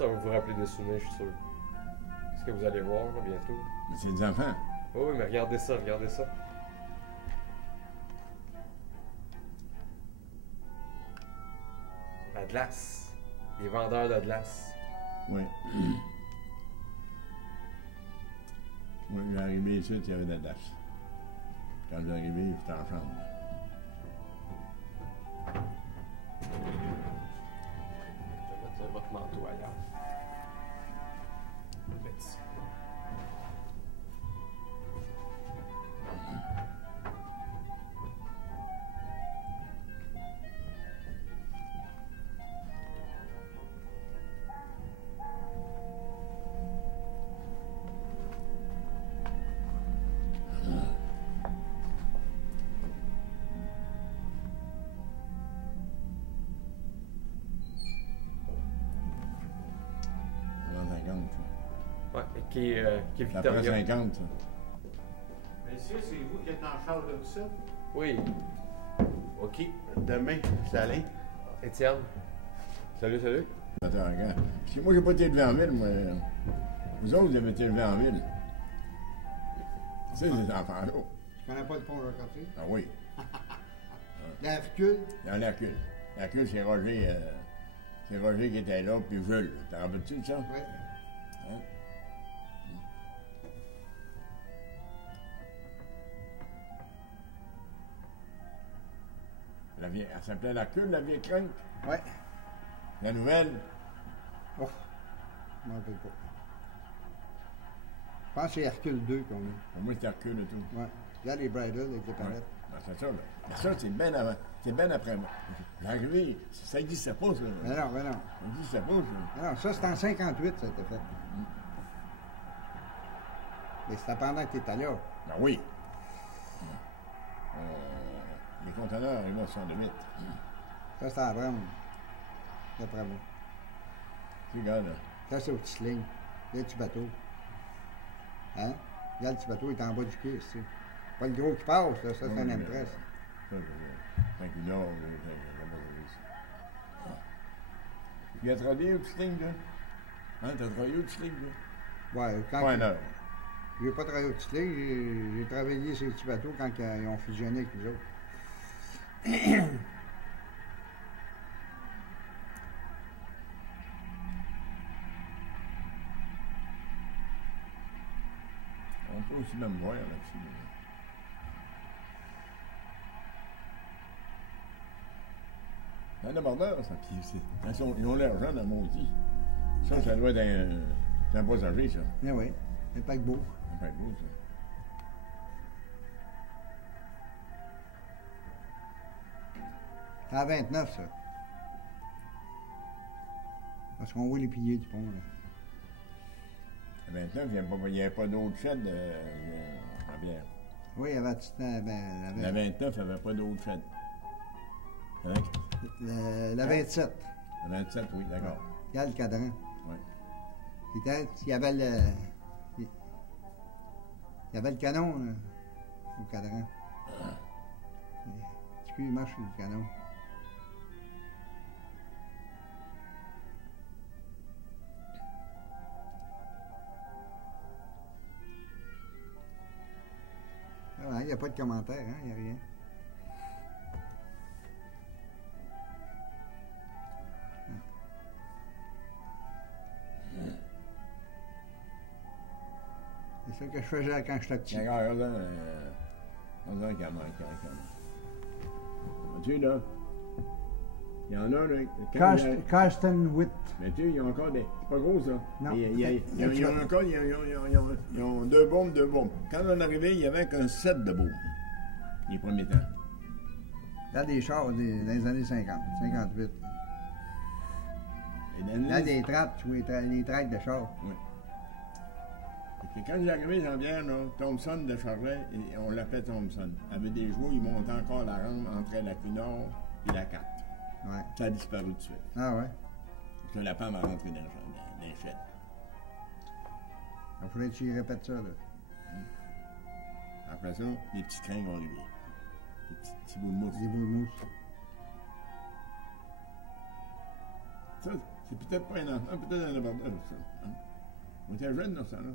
Ça va vous rappeler des souvenirs, je suis sûr. Qu'est-ce que vous allez voir là, bientôt? Mais c'est des enfants. Oh, oui, mais regardez ça, regardez ça. La glace. Les vendeurs de glace. Oui. Oui, j'ai arrivé ici, il y avait de la glace. Quand j'ai arrivé, j'étais en chambre. Je vais mettre votre manteau ailleurs. Je vais le mettre ici. Ouais, qui est Après Victoria. 50, ça. Monsieur, c'est vous qui êtes en charge de ça? Oui, OK. Demain, c'est Alain. Étienne. Salut, salut. Attends, regarde. Parce que moi, j'ai pas été élevé en ville, moi. Vous autres, vous avez été élevés en ville. C'est ces enfants-là. Tu connais pas le pont Jacques-Cartier? Ah oui. La Hercule? Dans l'Hercule. L'Hercule, c'est Roger. C'est Roger qui était là, puis Jules. T'en rappelles-tu de ça? Oui. Hein? La vieille, elle s'appelait l'Hercule, la vieille crinque. Oui. La nouvelle. Oh, je m'en rappelle pas. Je pense que c'est Hercule 2 qu'on a. Pour moi, c'était Hercule et tout. Ouais. Regarde les bridles avec les Ouais. palettes. Ben, c'est ça, là. Mais ça, c'est bien avant. C'est bien après moi. L'arrivée, ça n'existait pas, ça. Mais non, mais non. Ça n'existait pas, ça. Mais non, ça, c'était en 58, ça a été fait. Mais c'était pendant que tu étais là. Ben oui. Les conteneurs arrivaient à 68. Ça, c'était à Brown. D'après moi. Tu regardes, là. Ça, c'est au petit ligne. Le petit bateau. Hein? Regarde, le petit bateau, il est en bas du quai, tu sais. Pas le gros qui passe, là. Ça, c'est un Oui, impress. Ça, c'est 5 nord, il a travaillé au petit ligne, là. Hein, t'as travaillé au petit ligne, là? Ouais, quand. Pas une heure. J'ai pas travaillé au petit ligne, j'ai travaillé sur le petit bateau quand ils ont fusionné avec nous autres. On peut aussi même voir là-dessus. Là. C'est un abordeur, ça. Puis ils ont l'argent dans mon outil. Ça doit être un passager, ça. Mais oui, c'est pas beau. C'est pas beau, ça. C'est à 29, ça. Parce qu'on voit les piliers du pont, là. À 29, il n'y avait pas d'autre shed en bière. Oui, il y avait... La 29, il n'y avait pas d'autre shed. Hein? La 27. La 27, oui, d'accord. Regarde le cadran. Oui. Il y avait le... Il y avait le canon, là, au cadran. Tu peux, il marche sur le canon. Il n'y a pas de commentaire, hein? Il n'y a rien. C'est ça que je faisais quand j'étais petit. Regarde, regarde, tu sais, là, il y en a, là, Carsten Witt. mais tu sais, il y a encore des... C'est pas gros, ça. Non. Ils ont encore, ils ont deux bombes, deux bombes. Quand on est arrivé, il y avait qu'un set de bombes, les premiers temps. Là, des chars dans les années 50, 58. Et dans Là, des trappes, tu vois, les tracts de chars. Oui. Et quand j'ai arrivé dans Bière, là, Thompson de Charlet, et on l'appelait Thompson. Avec des chevaux, il montait encore la rampe entre la Cunard et la 4. Ouais. Ça a disparu tout de suite. Ah ouais? Parce que la PAM a rentré dans le shed. Il faudrait que tu y répètes ça, là. Après ça, les petits crins vont arriver. Les petits bouts de mousse. Des bouts de mousse. Ça, c'est peut-être pas un enfant, peut-être un abordage, ça. Hein? On était jeunes dans ce temps-là.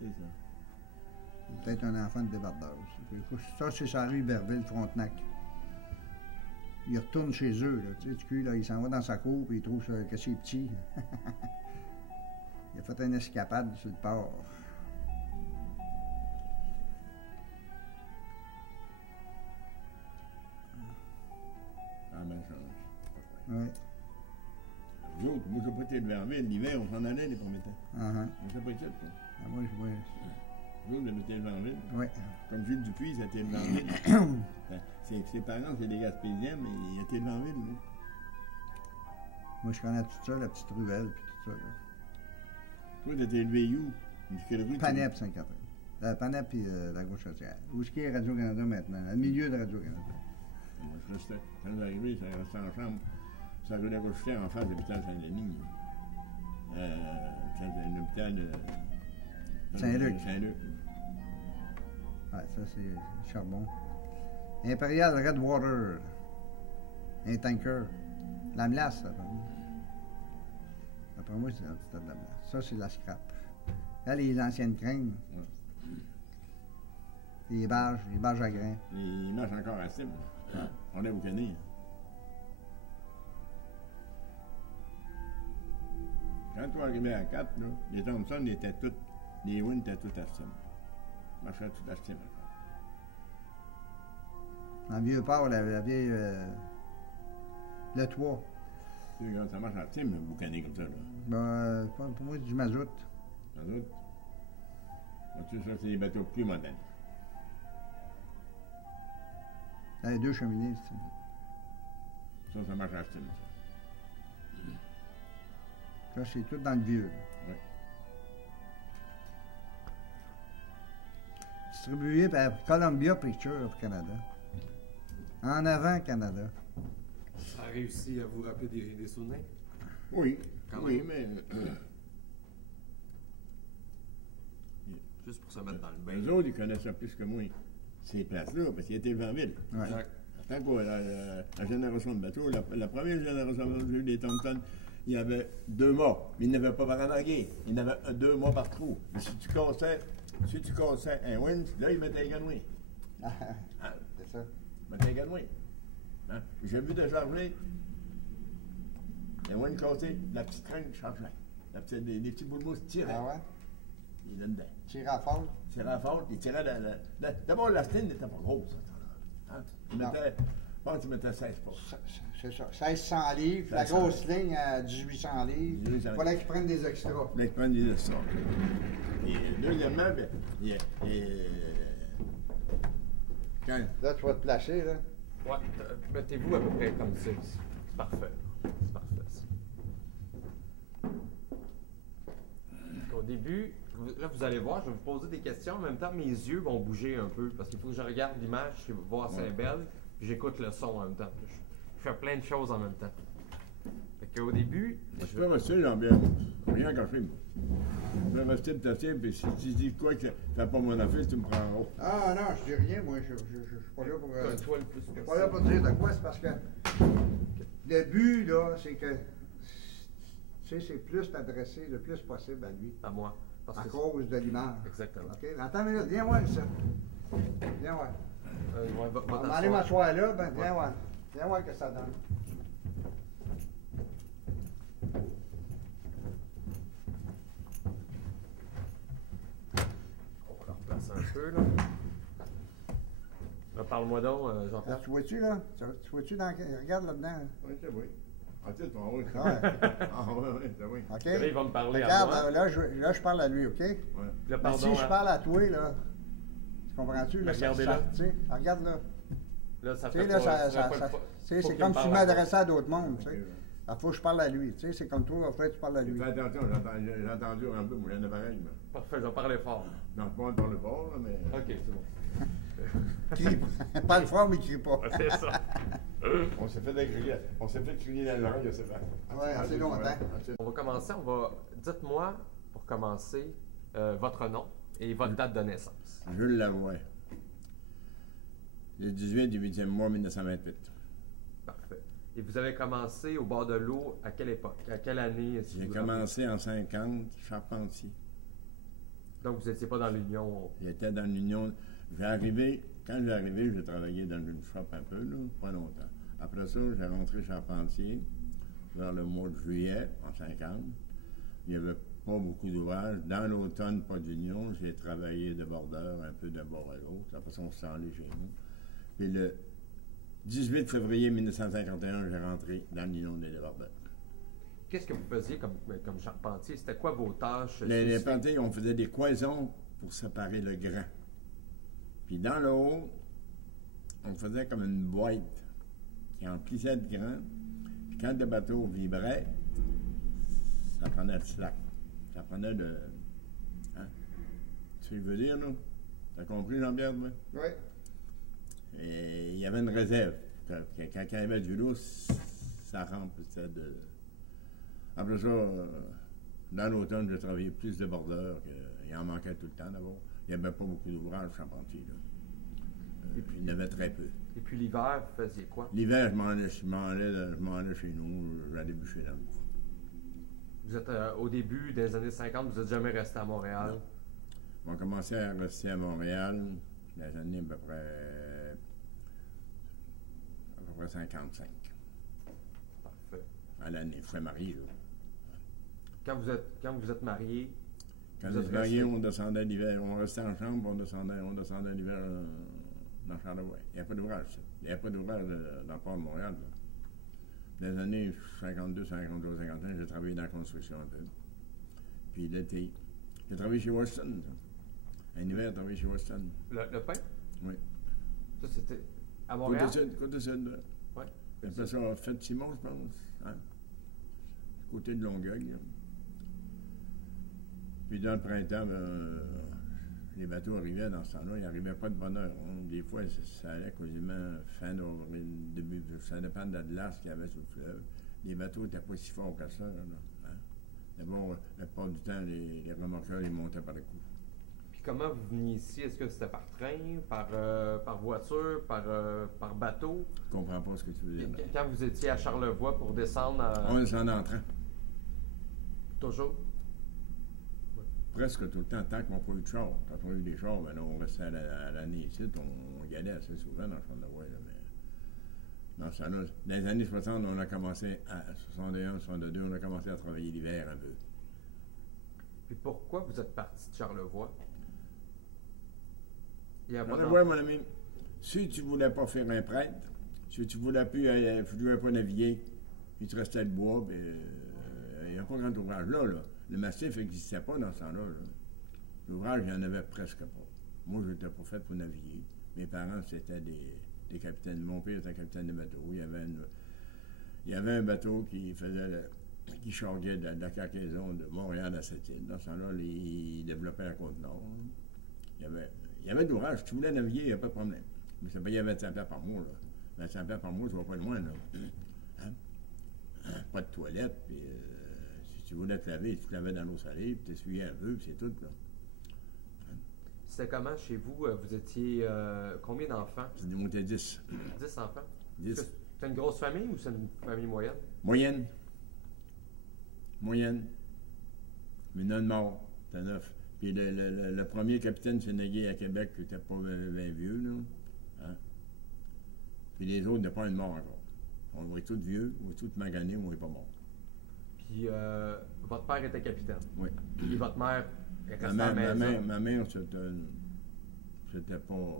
C'est ça. Peut-être un enfant de débardeur aussi. Ça, c'est sur la rue Berville, Frontenac. Il retourne chez eux, là. Tu sais, du cul, là, il s'en va dans sa cour, puis il trouve que c'est petit. Il a fait une escapade sur le port. Ça a bien changé. Oui. Nous autres, moi, j'ai pas été de Verville. L'hiver, on s'en allait les premiers temps. On s'est pas été, quoi. Ah, moi, je vois. Nous autres, on était de Verville. Oui. Comme Jules Dupuis, c'était de Verville. Ses parents, c'est des Gaspésiens, mais il était de Verville, lui. Moi, je connais tout ça, la petite ruelle, puis tout ça. Là. Toi, t'étais élevé où? Quelle rue? Panep, Sainte-Catherine. Panep, puis la gauche sociale. Où est-ce qu'il y a Radio-Canada maintenant? Au milieu de Radio-Canada. Moi, je restais, quand j'arrivais, ça restait en chambre. Ça rue de la Gauchetière en face de l'hôpital Saint-Denis. L'hôpital de Saint-Luc. Saint-Luc. Ouais, ça, c'est charbon. Imperial Redwater. Un tanker. La melasse, ça. Après moi, c'est de la melasse. Ça, c'est de la scrap. Là, les anciennes craignes. Ouais. Les barges à grains. Ils marchent encore à cible. On est au Canada. Quand tu arrivais à 4, là, les Thompson étaient toutes, les Wynn étaient toutes à cible. Ils marchaient toutes à cible encore. Dans le vieux port, la vieille. Le toit. Tu sais, quand ça marche à cible, le boucané comme ça, là. Ben, pour moi, c'est du mazout. Les autres, tu sais, ça, c'est des bateaux plus modernes. Les deux cheminées, c'est Ça marche à cible, ça. ça, c'est tout dans le vieux. Oui. Distribué par Columbia Pictures of Canada. En avant, Canada. Ça a réussi à vous rappeler des souvenirs? Oui, Quand oui, même. mais Juste pour se mettre dans le bain. eux autres, ils connaissent ça plus que moi, ces places-là, parce qu'ils étaient en ville. Ouais. Exact. Tant que la génération de bateaux, la première génération de bateaux, des Thompson, il y avait 2 morts, mais ils n'avaient pas par en guerre. Il y en avait 2 morts par trou. Mais si tu cassais un winch, là, ils mettaient un ganois. Hein? C'est ça. Ils mettaient un ganois. Hein? J'ai vu de charger un winch cassé, la petite crainte chargeait. Les petits bouts de mousse tiraient. Ah ouais? Ils étaient dedans. Tirer à fond. Ils tiraient à fond, ils tiraient d'abord, la stine n'était pas grosse. Hein? Ils Non. mettaient, je pense qu'ils mettaient 16 pas. C'est ça. 1600 livres. La 1600. grosse ligne à 1800 livres. 1800. Il fallait qu'ils prennent des extras. Là, ils prennent des extras. Et deuxièmement, quand Là, tu vas te placer, là. Ouais, mettez-vous à peu près comme ça ici. C'est parfait. C'est parfait, ça. Au début, là, vous allez voir, je vais vous poser des questions. En même temps, mes yeux vont bouger un peu parce qu'il faut que je regarde l'image, je vais voir si elle est belle, puis j'écoute le son en même temps. Je fais plein de choses en même temps. Fait qu'au début, je peux rester, Jean-Pierre, rien caché, moi. Je peux rester de ta cible, puis si tu dis quoi que fais pas mon affaire, tu me prends en haut. Ah non, je dis rien, moi. Je suis pas là pour. toi le plus Je suis pas là pour dire de quoi, c'est parce que le but, là, c'est que. Tu sais, c'est plus t'adresser le plus possible à lui. à moi. Parce À que cause de l'image. Exactement. OK? Attends une minute, viens voir ça. Viens voir. ouais, va On va aller m'asseoir là, ben viens voir. Viens voir que ça donne. On va replacer un peu, là. Là, parle-moi donc, Là, Jean-Pierre. tu vois-tu, là? Tu vois-tu dans. Regarde là-dedans. Oui, c'est oui. Ah, tu sais, ton oui. Ouais. Ah, oui, c'est oui. OK? Là, il va me parler à Regarde, moi. là, je parle à lui, OK? Ouais. Là, Mais pardon, si je hein. parle à toi, là, tu comprends-tu? Là, Regardez ça, là. Tu sais, regarde là. Là, ça Tu fait sais, là, pas, ça, fait pas- tu sais, faut c'est qu'il comme me si tu parle à moi. m'adressais à d'autres mondes, tu sais. Ok, Il faut que je parle à lui, tu sais, c'est comme toi, il faut que tu parles à lui. Fais attention, j'ai entendu un peu, moi, j'en ai pareil, mais. Parfait, je vais parler fort. Non, pas dans le bord, là, mais. OK, c'est bon. Crie pas. Parle fort, mais crie pas. Ouais, c'est ça. On s'est fait crier, dans le langue, c'est vrai. Ouais, assez longtemps. On va commencer, dites-moi, pour commencer, votre nom et votre date de naissance. Jules Lavoie. Le 18 du 8e mois 1928. Parfait. Et vous avez commencé au bord de l'eau à quelle époque? À quelle année? Si J'ai vous commencé en 50, charpentier. Donc, vous n'étiez pas dans l'Union. J'étais dans l'Union. Quand j'ai arrivé, j'ai travaillé dans une shop un peu, là, pas longtemps. Après ça, j'ai rentré charpentier vers le mois de juillet, en 50. Il n'y avait pas beaucoup d'ouvrages. Dans l'automne, pas d'union. J'ai travaillé de bordeur, un peu de bord à l'autre. De toute façon, on se sent chez nous. Puis le 18 février 1951, j'ai rentré dans l'Union des débordeurs. Qu'est-ce que vous faisiez comme charpentier? C'était quoi vos tâches? Les charpentiers, on faisait des cloisons pour séparer le grain. Puis dans le haut, on faisait comme une boîte qui emplissait de grain. Puis quand le bateau vibrait, ça prenait de slack. Ça prenait de... Hein? Tu sais ce que je veux dire, là? T'as compris, Jean-Pierre? Oui. Et il y avait une réserve. Quand il y avait du lousse, ça remplissait de... Après ça, dans l'automne, j'ai travaillé plus de bordeurs. Il en manquait tout le temps, d'abord. Il n'y avait pas beaucoup d'ouvrages charpentiers, là. Et puis, il y en avait très peu. Et puis l'hiver, vous faisiez quoi? L'hiver, je m'en allais chez nous, j'allais bûcher dans le bois. Vous êtes au début des années 50, vous n'êtes jamais resté à Montréal? Non. On commençait à rester à Montréal dans les années à peu près 55. Parfait. À l'année, je suis marié, là. Quand vous êtes marié, Quand vous on êtes était mariés, resté- on descendait l'hiver, on restait en chambre, on descendait l'hiver dans Charlevoix. Il n'y a pas d'ouvrage, ça. Il n'y a pas d'ouvrage dans le port de Montréal, là. Dans les années 52, 53, 55, j'ai travaillé dans la construction un peu. Puis l'été, j'ai travaillé chez Weston. Un hiver, j'ai travaillé chez Weston. le pain? Oui. Ça, c'était à Montréal? Côté sud, là. Oui. On appelle ça Fête Simon, je pense. Hein? Côté de Longueuil, là. Puis dans le printemps, les bateaux arrivaient dans ce temps-là, ils n'arrivaient pas de bonne heure. Hein. Des fois, ça allait quasiment fin d'avril, début, ça dépend de la glace qu'il y avait sur le fleuve. Les bateaux n'étaient pas si forts que ça. Là, hein. D'abord, la plupart du temps, les remorqueurs, ils montaient par le cou. Puis comment vous veniez ici? Est-ce que c'était par train, par voiture, par bateau? Je comprends pas ce que tu veux dire. Là. Quand vous étiez à Charlevoix pour descendre On descendait en train. Toujours? Presque tout le temps, tant qu'on n'a pas eu de char. Quand on a eu des chars, ben là, on restait à l'année ici, on y allait assez souvent dans le Charlevoix. Mais dans ce temps-là, dans les années 60, on a commencé à 61, 62, on a commencé à travailler l'hiver un peu. Puis pourquoi vous êtes parti de Charlevoix? Il y a pas Charlevoix, mon ami, si tu voulais pas faire un prêtre, si tu voulais plus, tu voulais pas naviguer, puis tu restais le bois, ben, il n'y a pas grand ouvrage là. Le massif n'existait pas dans ce temps-là. Là. L'ouvrage, il n'y en avait presque pas. Moi, je n'étais pas fait pour naviguer. Mes parents, c'était des capitaines. Mon père était capitaine de bateau. Il y avait un bateau qui qui charguait de la cargaison de Montréal à Sept-Îles. Dans ce temps-là, il développait la Côte-Nord. Il y avait de l'ouvrage. Si tu voulais naviguer, il n'y a pas de problème. Mais ça payait 25 $ par mois. Là. 25 $ par mois, je ne vais pas loin. Là. Hein? Pas de toilette, puis... si tu voulais te laver, tu te lavais dans l'eau salée, puis t'essuyais un peu, puis c'est tout, là. Hein? C'était comment chez vous? Vous étiez combien d'enfants? On était 10. 10 enfants? 10. C'est une grosse famille ou c'est une famille moyenne? Moyenne. Mais non de mort, c'était 9. Puis le premier capitaine sénégalais à Québec, qui n'était pas bien vieux, là. Hein? Puis les autres n'étaient pas une mort encore. On est tous vieux, on est tous maganés, on n'est pas morts. Puis votre père était capitaine. Oui. Et votre mère est restée à la maison. Ma mère, c'était pas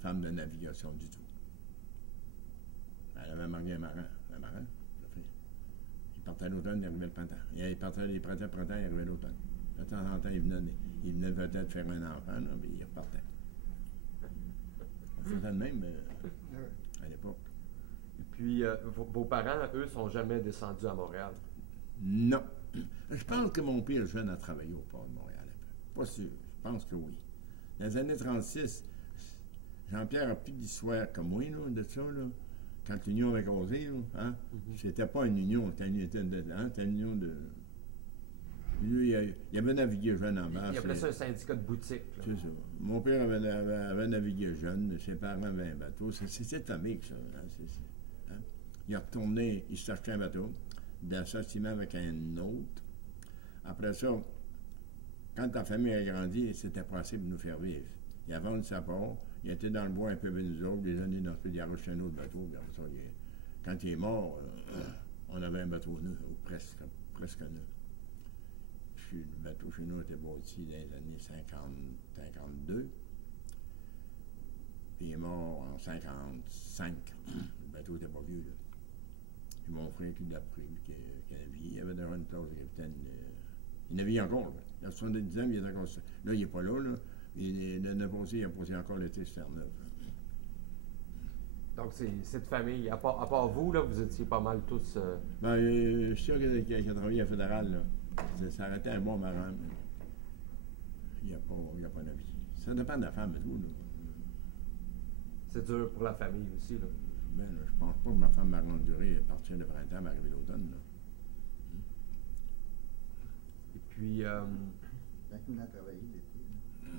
femme de navigation du tout. Elle avait marié un marin. Il partait à l'automne, il arrivait le printemps. Il partait les printemps, il arrivait l'automne. De temps en temps, il venait peut-être faire un enfant, là, mais il repartait. On faisait le même à l'époque. Et puis vos parents, eux, sont jamais descendus à Montréal. Non. Je pense que mon père jeune a travaillé au port de Montréal un peu. Pas sûr. Je pense que oui. Dans les années 36, Jean-Pierre a plus d'histoire comme moi, là, de ça, là. Quand l'union avait causé, là, hein? C'était pas une union, c'était une union de... Lui, il avait navigué jeune en bas. Il appelait ça un syndicat de boutique. Là. C'est ça. Mon père avait navigué jeune, ses parents avaient un bateau. C'était atomique, ça. Hein? Il est retourné, il s'est acheté un bateau, d'associement avec un autre. Après ça, quand la famille a grandi, c'était pas assez pour nous faire vivre. Il a vendu sa part, il était dans le bois un peu avec nous autres, des années dans ce pays, il a racheté un autre bateau, puis après ça, quand il est mort, on avait un bateau neuf, ou presque neuf. Puis le bateau chez nous était bâti dans les années 50-52. Puis il est mort en 55. Le bateau n'était pas vieux, là. Puis mon frère qui l'a pris, qui a vie, il avait déjà une classe de capitaine. Il naviguait encore, là. Il a 70 ans, il est encore. Là, il n'est pas là, là. L'année passée, il a posé encore l'été sur Terre-Neuve. Donc, c'est cette famille. À part vous, là, vous étiez pas mal tous. Ben, je suis sûr qu'il a travaillé à Fédéral, là. Ça aurait été un bon marin, mais il n'y a pas d'avis. Ça dépend de la femme et tout, là. C'est dur pour la famille aussi, là. Ben, là, je pense pas que ma femme m'a enduré à partir de printemps, m'arriver l'automne, là. Et puis, Quand il venait travailler l'été, là.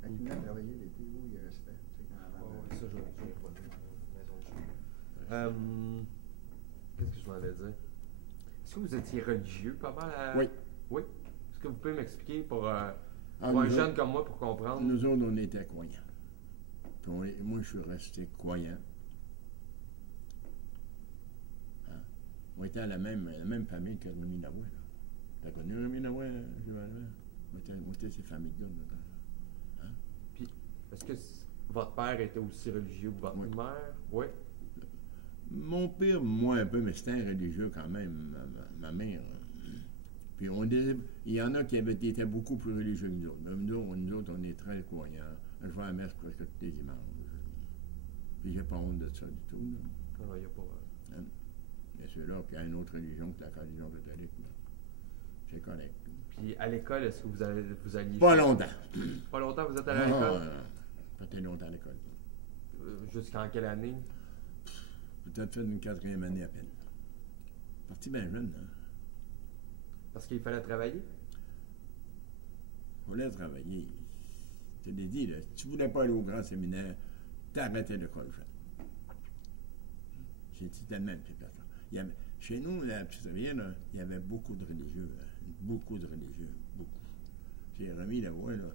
Quand il venait travailler l'été, où il restait, tu sais, quand avant de- ça, je l'ai pas vu dans la maison de chambre. Qu'est-ce que je m'en allais dire? Est-ce que vous étiez religieux pas mal à... Oui. Oui? Est-ce que vous pouvez m'expliquer pour un nous jeune autres- comme moi pour comprendre? Nous autres, on était croyants. Puis moi, je suis resté croyant. Hein? On était à la même famille que Rémi Lavoie, là. T'as connu Rémi Lavoie, Joël? On était ces familles-là. Hein? Puis, est-ce que votre père était aussi religieux que votre Oui. mère? Oui. Mon père, moi un peu, mais c'était un religieux quand même, ma mère. Puis il y en a qui étaient beaucoup plus religieux que nous autres. Mais nous autres, on est très croyants. Je vais à la messe presque tous les dimanches. Puis j'ai pas honte de ça du tout. Là. Non, il n'y a pas... Bien sûr, là, qu'il y a une autre religion que la religion catholique. Là. C'est correct. Puis, à l'école, est-ce que vous alliez... Pas longtemps. Pas longtemps, vous êtes allé à l'école? Pas très longtemps à l'école. Jusqu'en quelle année? Peut-être fait une 4e année à peine. Parti bien jeune, hein. Parce qu'il fallait travailler? Il fallait travailler. Je te l'ai dit, là, si tu voulais pas aller au grand séminaire, t'arrêtais l'école jeune. C'était tellement une petite personne. Chez nous, à la petite rivière, là, il y avait beaucoup de religieux. Hein. Beaucoup de religieux. Beaucoup. J'ai remis la voix, là.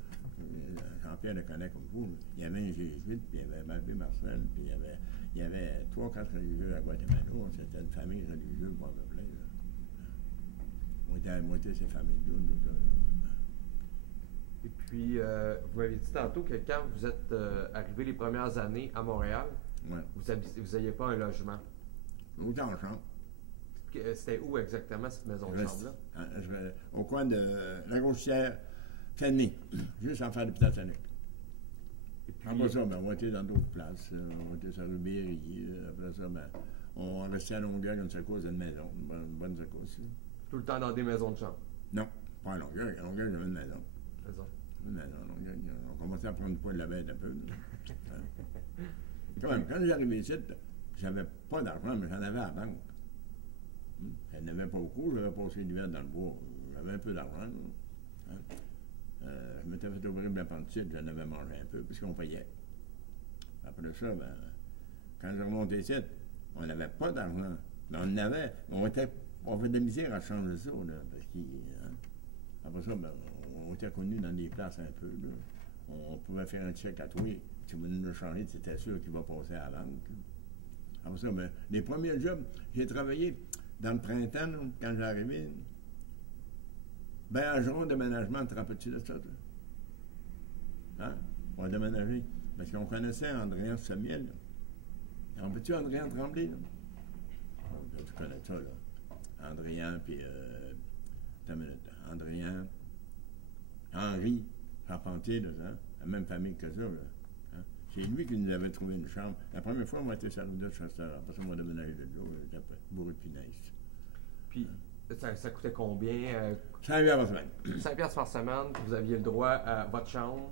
Jean-Pierre le connaît comme vous. Là. Il y avait un jésuite, puis il y avait Malbé Marcel, puis il y avait 3 ou 4 religieux à Guatemala. C'était une famille religieuse pour à peu près. Moitié ces familles-là. Et puis, vous m'avez dit tantôt que quand vous êtes arrivé les premières années à Montréal, Ouais. vous n'aviez pas un logement. Autant en chambre. C'était où exactement cette maison de chambre-là? Au coin de la Gauchière, Fanny, juste en face de l'hôpital Saint-Luc. Et puis, Après ça, on était dans d'autres places. On était sur Rubéry. Après ça, on restait à Longueuil comme ça cause d'une maison. Une bonne secousse. tout le temps dans des maisons de chambre. Non, pas à Longueuil. À Longueuil, j'avais une maison. Raison. Une maison à Longueuil. On commençait à prendre poids de la bête un peu. Quand même, quand j'arrivais ici, j'avais pas d'argent, mais j'en avais à la banque. J'en avais pas beaucoup, j'avais passé l'hiver dans le bois. J'avais un peu d'argent. Hein? Je m'étais fait ouvrir de l'appendicite, j'en avais mangé un peu, puisqu'on payait. Après ça, quand je remontais ici, on n'avait pas d'argent. Mais on en avait. On avait de la misère à changer ça, là, parce que, hein? Après ça, on était connus dans des places un peu. Là. On pouvait faire un chèque à toi. Si vous nous le changez, c'était sûr qu'il va passer à la banque. Après ça, les premiers jobs, j'ai travaillé dans le printemps, là, quand j'arrivais. À jour de ménagement, te rappelles-tu de ça, toi? Hein? On a déménagé. Parce qu'on connaissait Andréan Semiel. On peut-tu Andréan Tremblay, là? Tu connais ça, là. Andréan, puis. Attends une minute. Andréan. Henri Charpentier, là, hein? La même famille que ça, là. Hein? C'est lui qui nous avait trouvé une chambre. La première fois, moi, j'étais servi de chasseur. Après ça, on m'a déménagé de l'eau. J'étais bourré de punaise. Puis, ça coûtait combien? 5 $ par semaine. 5 piastres par semaine, vous aviez le droit à votre chambre.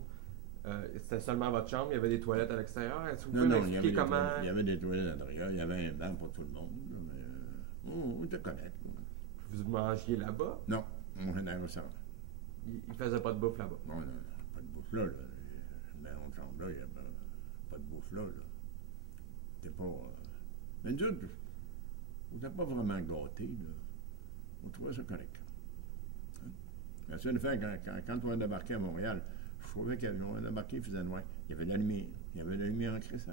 C'était seulement votre chambre, il y avait des toilettes à l'extérieur. Est-ce que vous pouvez m'expliquer comment... Il y avait des toilettes à l'intérieur, il y avait un banc pour tout le monde. Mais, on était correct. Vous mangiez là-bas? Non, on mangeait dans un restaurant. Il faisait pas de bouffe là-bas? Non, pas de bouffe là. Dans une chambre là, il n'y avait pas de bouffe là. C'était pas... Mais nous autres, on n'était pas vraiment gâtés, là. On trouvait ça correct. Hein? La seule fois, quand on a débarqué à Montréal, je trouvais qu'on a débarqué, il faisait noir. Il y avait de la lumière. Il y avait de la lumière en Christ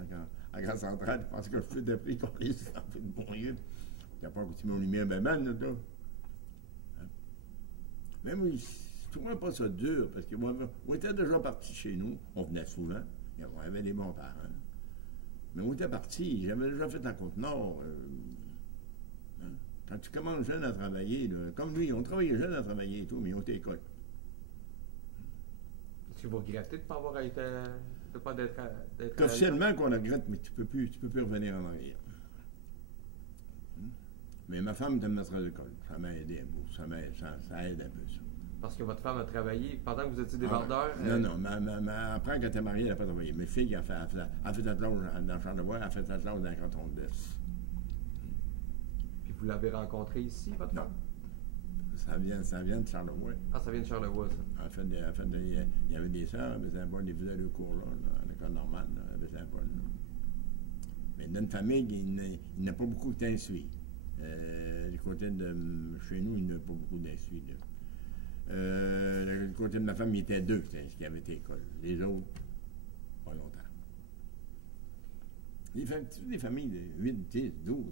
à Grand Central. Je pense que je fais de prix qu'on les a fait de bon lieu. Il n'y a pas continué aux lumières, ben, là. Hein? Même je trouvais pas ça dur, parce que moi, on était déjà parti chez nous. On venait souvent. On avait des bons parents. Mais on était parti. J'avais déjà fait la Côte-Nord. Hein? Quand tu commences jeune à travailler, là, comme lui, on travaillait jeune à travailler et tout, mais on était école. Est-ce que vous regrettez de ne pas avoir été. De pas d'être. Officiellement qu'on regrette, mais tu peux plus revenir en arrière. Mais ma femme était maîtresse d'école. Ça m'a aidé un peu. Ça aide un peu, ça. Parce que votre femme a travaillé pendant que vous étiez débardeur? Non. Après, quand elle est mariée, elle n'a pas travaillé. Mes filles, elle fait attelage dans Charlevoix, elle fait attelage dans le canton de l'Est. Puis vous l'avez rencontrée ici, votre femme? Ça vient de Charlevoix. Ah, ça vient de Charlevoix, ça. Il y avait des sœurs à Baie-Saint-Paul, ils faisaient le cours là, à l'école normale, là, à Baie-Saint-Paul. Mais dans une famille, il n'a pas beaucoup d'insuits. Du côté de chez nous, il n'a pas beaucoup d'insuits. Du côté de ma femme, il était deux qui avaient été école. Les autres, pas longtemps. Des familles de 8, 10, 12.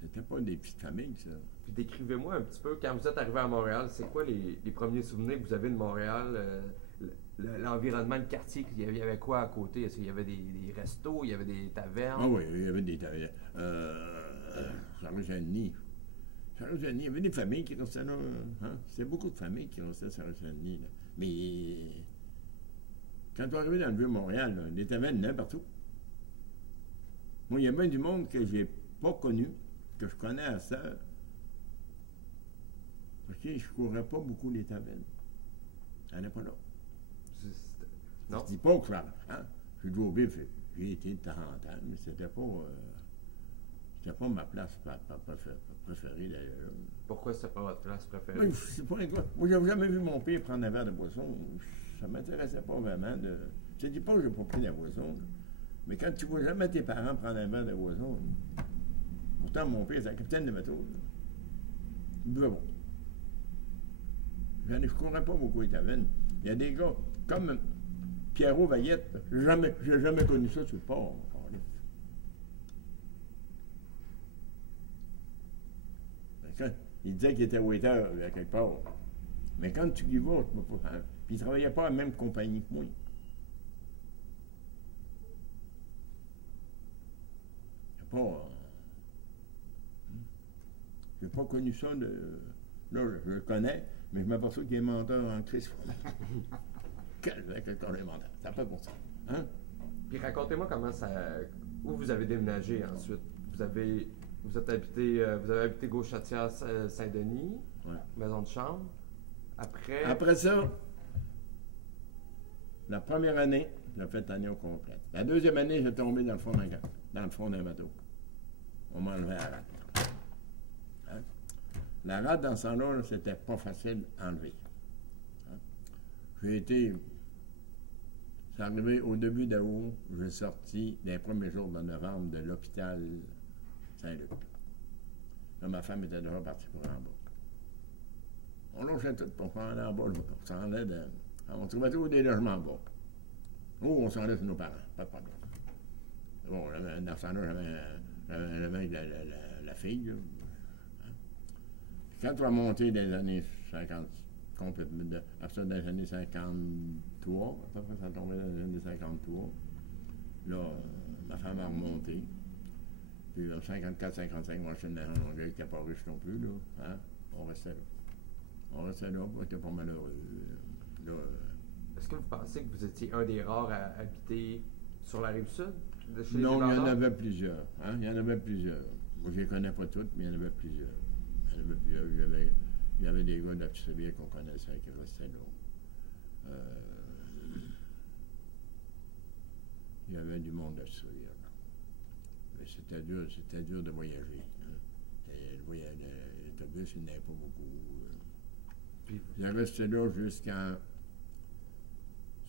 C'était pas des petites familles, ça. Puis décrivez-moi un petit peu, quand vous êtes arrivé à Montréal, c'est quoi les premiers souvenirs que vous avez de Montréal? L'environnement, le quartier, il y avait quoi à côté? Est-ce qu'il y avait des restos, il y avait des tavernes? Ah oui, il y avait des tavernes. Saint-Eugénie, il y avait des familles qui restaient là. Hein? C'était beaucoup de familles qui restaient à Saint-Eugénie. Mais quand on est arrivé dans le Vieux-Montréal, là, des tavernes, il y en avait partout. Moi, il y a bien du monde que j'ai pas connu, que je connais à ça. Parce que je ne courais pas beaucoup les tavernes. Elle n'est pas là. Non. Je dis pas que ça. Hein? J'ai joué au bif, j'ai été de temps en temps, mais c'était pas ma place préférée d'ailleurs. Pourquoi c'était pas votre place préférée? Mais c'est pas un gars. Moi, j'avais jamais vu mon père prendre un verre de boisson. Ça m'intéressait pas vraiment de. Je te dis pas que j'ai pas pris la boisson, là. Mais quand tu vois jamais tes parents prendre un verre de boisson, pourtant mon père, c'est un capitaine de bateau. Là. Il buvait bon. Je ne courais pas beaucoup les tavernes. Il y a des gars comme Pierrot Vaillette, j'ai jamais connu ça sur le port. Il disait qu'il était waiter à quelque part. Mais quand tu y vas, tu peux pas. Hein? Puis il ne travaillait pas à la même compagnie que moi. Il n'y a pas. J'ai pas connu ça de. Là, je le connais, mais je m'aperçois qu'il est menteur en crise. Quel menteur. Ça n'a pas de bon sens. Hein? Puis racontez-moi comment ça. Où vous avez déménagé ensuite? Vous avez habité Gauchetière Saint-Denis, ouais. Maison de chambre. Après ça, la première année, j'ai fait l'année au complet. La deuxième année, j'ai tombé dans le fond d'un bateau. On m'a enlevé la rate. Hein? La rate, dans ce temps-là, c'était pas facile à enlever. Hein? J'ai été. C'est arrivé au début d'août, j'ai sorti les premiers jours de novembre de l'hôpital Saint-Luc. Là, ma femme était déjà partie pour en bas. On logeait tout pour aller en bas. On s'en allait on trouvait toujours des logements en bas. Ou on s'en allait sur nos parents, pas de problème. Bon, dans ce temps-là, j'avais la fille. Là. Hein? Quand on a monté dans les années 50, complètement, après dans les années 53, à peu près ça tombait dans les années 53, là, ma femme a remonté. Puis en 54-55, moi, je suis on n'était pas riche non plus, là. Hein? On restait là. On était pas malheureux. Là, est-ce que vous pensez que vous étiez un des rares à habiter sur la Rive-Sud? Non, il y en avait plusieurs. Hein? Il y en avait plusieurs. Moi, je ne les connais pas toutes, mais il y en avait plusieurs. Il y avait des gars de la Petite-Rivière qu'on connaissait qui restaient là. Il y avait du monde de la Petite-Rivière. Mais c'était dur de voyager. Hein? L'autobus, il n'y en avait pas beaucoup. J'ai resté là jusqu'en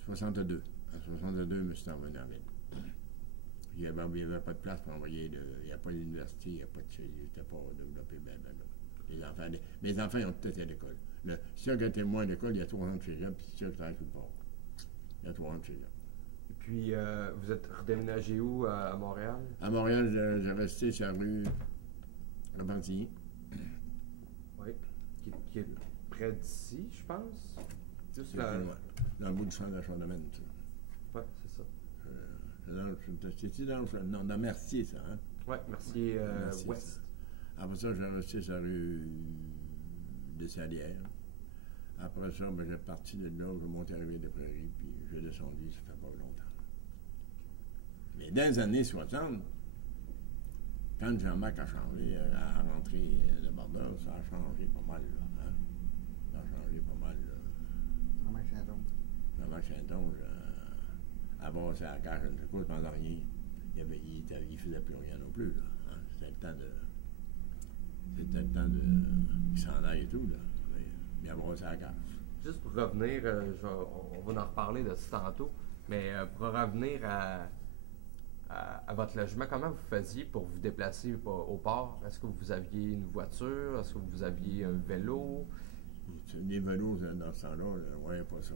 62. En 62, je me suis revenu en ville. Il n'y avait pas de place pour envoyer. Il n'y a pas d'université, il n'y a pas de. Il n'était pas développé bien, bien, là. Mes enfants, ils ont tous été à l'école. Si on était moins à l'école, il y a 3 ans de cégep, puis si tu travailles sur le port. Il y a 3 ans de cégep. Et puis, vous êtes redéménagé où à Montréal? À Montréal, j'ai resté sur la rue Repentigny. Oui. Qui est près d'ici, je pense. Juste C'est là. plus loin. Dans le bout du centre de Chardemaine, ça. Oui, c'est ça. C'est dans Mercier, ça, hein? Oui, Mercier Mercier, Ouest. ça. Après ça, j'ai resté sur la rue des Salières. Après ça, ben, j'ai parti de là, j'ai monté à la rivière des Prairies, puis j'ai descendu, ça fait pas longtemps. Mais dans les années 60, quand Jean-Marc a changé, a rentré de Bordeaux, ça a changé pas mal, là. Hein? Ça a changé pas mal, là. Jean-Marc Saint-Onge. Jean-Marc Saint-Onge, à brasser à la cage, je ne sais quoi, pendant rien. Il faisait plus rien non plus, là. Hein? C'était le temps de. Il s'en aille et tout, là. Il a brossé à la cage. Juste pour revenir, on va en reparler de ça tantôt, mais pour revenir à votre logement, comment vous faisiez pour vous déplacer au port? Est-ce que vous aviez une voiture? Est-ce que vous aviez un vélo? Les vélos, dans ce temps-là, on voyait pas ça.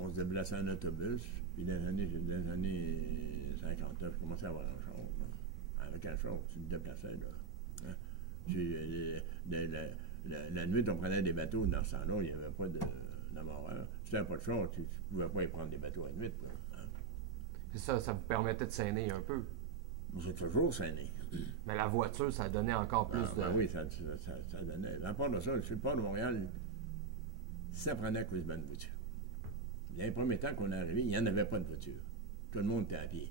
On se déplaçait en autobus, puis dans les années 59, je commençais à avoir un char. Hein. Avec un char, tu te déplaçais, là. Hein? La nuit, on prenait des bateaux. Dans ce temps-là, il n'y avait pas de Montréal. Si tu n'avais pas de char, tu ne pouvais pas y prendre des bateaux à nuit, là. Hein? C'est ça, ça vous permettait de s'aîner un peu. J'ai toujours saigné. Mais la voiture, ça donnait encore plus de... Ben oui, ça donnait. À part de ça, sur le port de Montréal, ça prenait à cause de bonne voiture. Les premiers temps qu'on est arrivé, il n'y en avait pas de voiture. Tout le monde était à pied.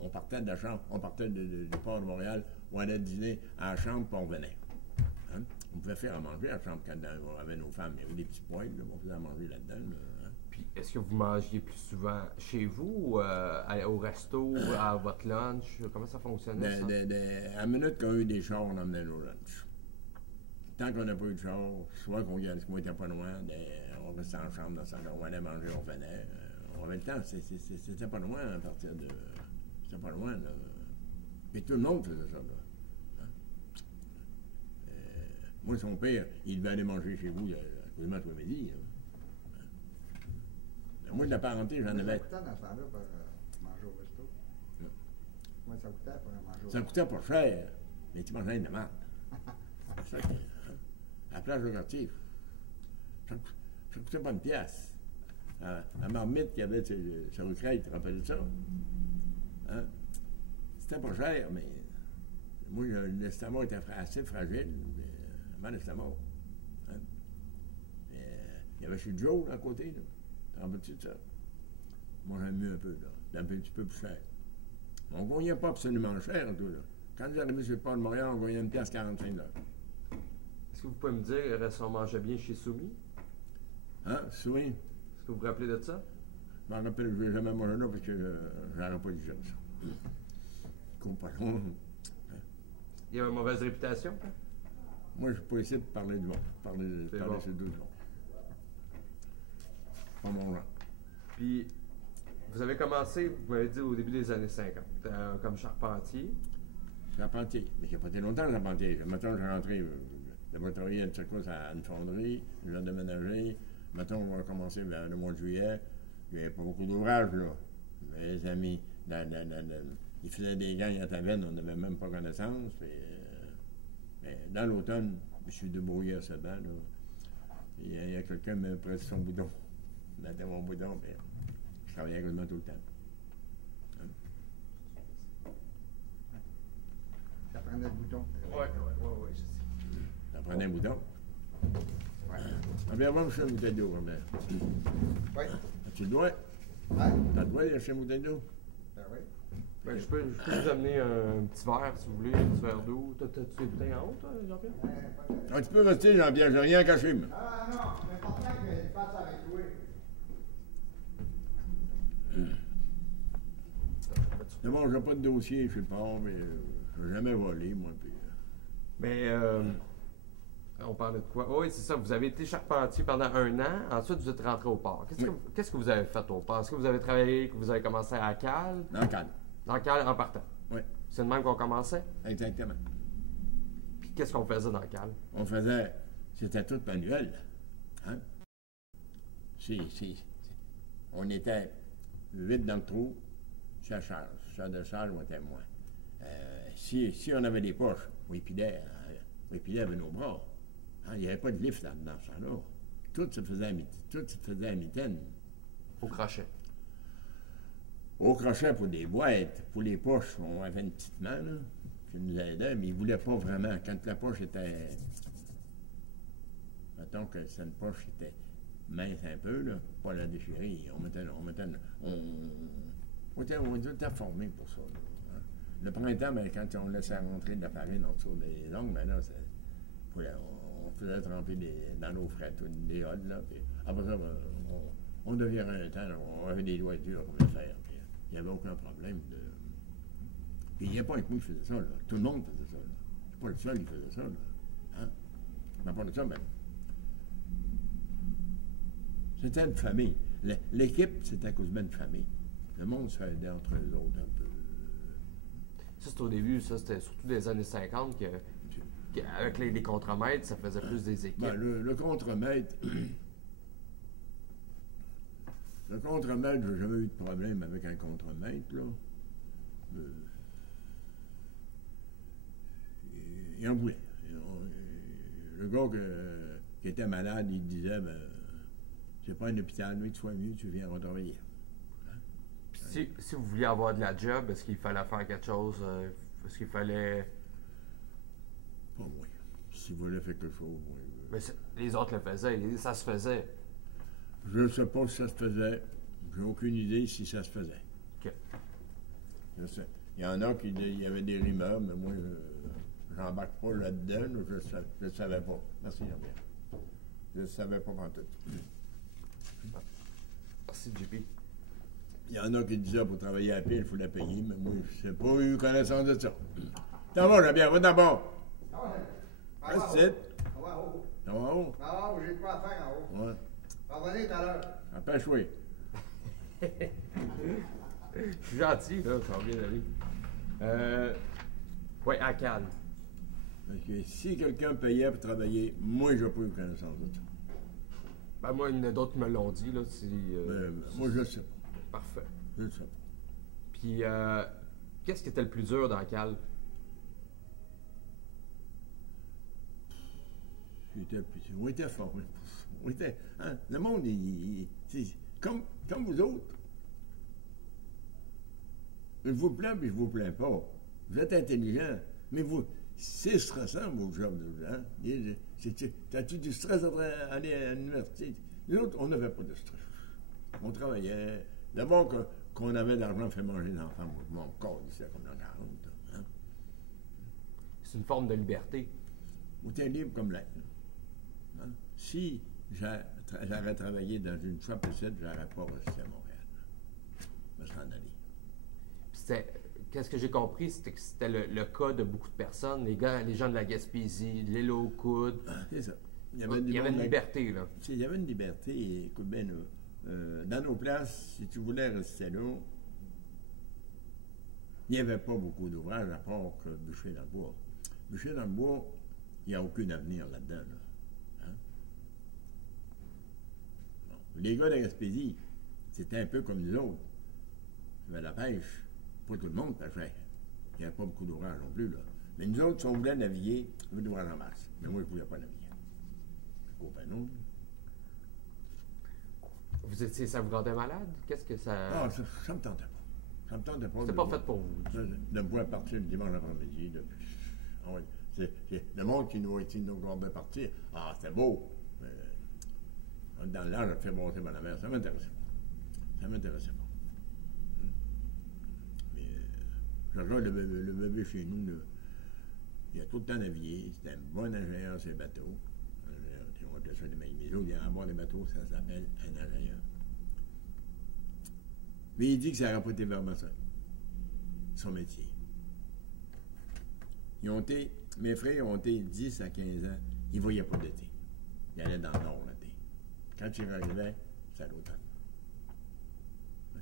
On partait de la chambre, on partait du port de Montréal, on allait dîner à la chambre, puis on venait. Hein? On pouvait faire à manger à la chambre quand on avait nos femmes. Il y avait des petits poêles, on faisait à manger là-dedans. Là, hein? Puis, est-ce que vous mangiez plus souvent chez vous, ou au resto, à votre lunch? Comment ça fonctionnait, ça? À la minute qu'on a eu des chars, on emmenait nos lunchs. Tant qu'on n'a pas eu de char, soit qu'on n'était pas loin, on restait en chambre dans sa chambre, on allait manger, on venait. On avait le temps, c'était pas loin à partir de... C'était pas loin, là. Puis tout le monde faisait ça, là. Hein? Moi, son père, il devait aller manger chez vous quasiment tous les midis. Hein? Moi, de la parenté, j'en avais... Ça coûtait dans ce temps-là pour manger au resto? Moi, ça coûtait pour manger au resto? Ça coûtait pas cher, mais tu mangeais de la merde. C'est ça que, hein? À la plage de quartier, ça coûtait pas une pièce. La marmite qu'il y avait sur le crête, tu te rappelles de ça? Hein? C'était pas cher, mais moi, l'estomac était assez fragile. Mal l'estomac. Hein? Il y avait chez Joe, là, à côté. Là. T'en rappelles-tu de ça? Moi, j'aime mieux un peu, là. C'était un petit peu plus cher. On ne gagnait pas absolument cher, tout, là. Quand j'arrivais sur le port de Montréal, on gagnait une pièce 45 $. Est-ce que vous pouvez me dire si on mangeait bien chez Soumis? Hein? Soumis? Est-ce que vous vous rappelez de ça? Je m'en rappelle, je ne vais jamais manger là parce que j'aurais pas dit ça. Compagnon. Il y avait une mauvaise réputation? Hein? Moi, je ne suis pas ici pour parler du monde. Parler sur d'autres gens. Pas mon genre. Puis, vous avez commencé, vous m'avez dit, au début des années 50, comme charpentier. Charpentier. Mais il n'y a pas été longtemps, charpentier. Maintenant, j'ai rentré. D'abord, travailler à une secousse à une fonderie. J'ai déménagé. Maintenant, on va commencer vers le mois de juillet. Il n'y avait pas beaucoup d'ouvrages, là. Les amis, ils faisaient des gangs à Tavennes, on n'avait même pas connaissance. Mais dans l'automne, je me suis débrouillé à ce banc, là. Il y a quelqu'un qui m'a prêté son boudon. Il mettait mon boudon, mais je travaillais quasiment tout le temps. Hein? Ça prenait le bouton. Oui, je sais. Ça prenait un bouton. Ouais. Ah bien, va me chercher une bouteille d'eau, Robert. Oui. As-tu le droit? Ouais. T'as le droit d'aller chercher une bouteille d'eau? Ben oui. Ben, je peux vous amener un petit verre, si vous voulez, un petit verre d'eau. T'as-tu des bouteilles en haut, toi, Jean-Pierre? Ah, tu peux rester, Jean-Pierre, j'ai rien caché, moi. Ah non, c'est important que tu fasses avec toi. D'abord, j'ai pas de dossier, je sais pas, mais je n'ai jamais volé, moi. Puis, Mais, on parlait de quoi? Oui, c'est ça. Vous avez été charpentier pendant 1 an. Ensuite, vous êtes rentré au port. Qu'est-ce que vous avez fait au port? Est-ce que vous avez travaillé, que vous avez commencé à Cal? Dans le cadre. Dans le cale en partant. Oui, C'est le même qu'on commençait. exactement. Puis qu'est-ce qu'on faisait dans le cale? On faisait, c'était tout manuel. Hein? On était vite dans le trou, ça charge. Ça de charge, on était moins. Si on avait des poches, on épilait avec nos bras. Hein? Il n'y avait pas de lift dans ce temps-là. Tout se faisait à mitaine. Au crochet. Au crochet pour des boîtes, pour les poches, on avait une petite main là, qui nous aidait, mais il ne voulait pas vraiment. Quand la poche était. Mettons que cette poche était mince un peu, là, pas la déchirer, on était formés pour ça. Là, hein. Le printemps, ben, quand on laissait rentrer de la farine en dessous des ongles, ben là, on faisait tremper dans nos frettes, des hodes, là, puis après ça, ben, on devirait un temps, là, on avait des doigts durs pour le faire, puis il n'y avait aucun problème de. Puis il n'y a pas un coup qui faisait ça, là. Tout le monde faisait ça, là. C'est pas le seul qui faisait ça, là. Hein? Mais pas de ça, ben. C'était une famille. L'équipe, c'était quasiment une famille. Le monde se aidait entre eux autres un peu. Ça, c'était au début, ça, c'était surtout des années 50 qu'avec les contremaîtres, ça faisait plus des équipes. Ben, le contremaître. Le contremaître, j'ai jamais eu de problème avec un contremaître, là. Il en voulait. Le gars qui était malade, il disait, ben, c'est pas un hôpital, mais tu sois mieux, tu viens retravailler. Hein? Si vous vouliez avoir de la job, est-ce qu'il fallait faire quelque chose? Est-ce qu'il fallait. Pas moi. Si vous voulez faire quelque chose, oui. Mais les autres le faisaient, ça se faisait. Je ne sais pas si ça se faisait. J'ai aucune idée si ça se faisait. OK. Je sais. Il y en a qui il y avait des rumeurs, mais moi, j'embarque pas là-dedans. Je ne savais pas. Merci, Jean-Pierre. Je ne savais pas en tout. Merci, JP. Il y en a qui disaient pour travailler à pied, il faut la payer, mais moi, je n'ai pas eu connaissance de ça. T'en vas, Jean-Pierre, va d'abord. Reste ici. Ça va en haut? Ah, j'ai quoi à faire en haut. Ouais. Revenez tout à l'heure. Empêche-toi. Je suis gentil, là, ça va bien aller. Oui, à Cannes. Parce que si quelqu'un payait pour travailler, moi, je n'ai pas eu connaissance de ça. Ben, moi, il y en a d'autres qui me l'ont dit, là. Moi, je ne sais pas. Parfait. Je ne sais pas. Puis, qu'est-ce qui était le plus dur dans Cal? On était formés pour ça. On était, hein, le monde, comme vous autres. Je vous plains, puis je vous plains pas. Vous êtes intelligents, mais vous, c'est stressant, vos jobs. Hein? T'as-tu du stress à aller à l'université? Nous autres, on n'avait pas de stress. On travaillait. D'abord qu'on avait de l'argent fait manger l'enfant. Mon corps, c'est comme dans 40. Hein? C'est une forme de liberté. Vous êtes libre comme l'air. Hein? Si j'aurais travaillé dans une shop ici, je n'aurais pas resté à Montréal. Je me serais en allé. Qu'est-ce que j'ai compris, c'était que c'était le cas de beaucoup de personnes, les gens de la Gaspésie, de l'île aux Coudes. C'est ça. Il y avait une liberté, là. Il y avait une liberté. Écoute bien, dans nos places, si tu voulais rester là, il n'y avait pas beaucoup d'ouvrages à part que bûcher dans le bois. Bûcher dans le bois, il n'y a aucun avenir là-dedans. Là. Hein? Bon. Les gars de la Gaspésie, c'était un peu comme nous autres. Il y avait la pêche. Pas tout le monde pêchait. Il n'y avait pas beaucoup d'ouvrages non plus. Là. Mais nous autres, si on voulait naviguer, il y avait d'ouvrages en masse. Mais moi, je ne pouvais pas naviguer. Compagnon. Ça vous rendait malade? Qu'est-ce que ça. Ah, ça me tentait pas. Ça me tentait pas. C'était pas fait pour vous. De me voir partir le dimanche après-midi. Ah ouais. C'est le monde qui nous regardait partir. Ah, c'était beau. Mais, dans l'âge, ça fait monter ma mère. Ça m'intéressait pas. Ça m'intéressait pas. Mais je regarde le bébé chez nous. Là, il a tout le temps navigué. C'était un bon ingénieur sur les bateaux. On appelait ça des magasins. Il y a à bord des bateaux, ça s'appelle un ingénieur. Mais il dit que ça n'aurait pas été vraiment ça. Son métier. Mes frères ont été 10 à 15 ans. Ils ne voyaient pas d'été. Ils allaient dans le nord l'été. Quand ils arrivaient, c'était à l'automne.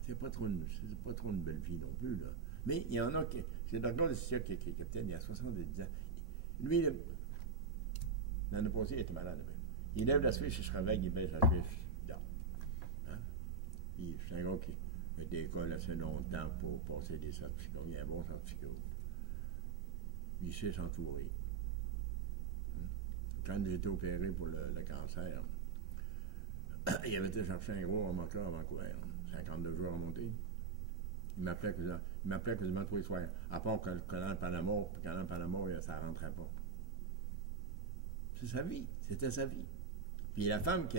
C'est pas trop une belle vie non plus, là. Mais il y en a qui. C'est le gars qui est capitaine il y a 70 ans. Lui, l'année passée, il était malade. Il lève la suite, il se réveille, il baisse la suite, il dort. Hein? C'est un gars qui a été à l'école assez longtemps pour passer des certificats. Il a un bon certificat. Il sait s'entourer. Quand il a été opéré pour le cancer, il avait été chercher un gros remonteur à Vancouver. 52 jours à monter. Il m'appelait quasiment tous les soirs. À part que dans le Panama, ça ne rentrait pas. C'est sa vie. C'était sa vie. Puis la femme qui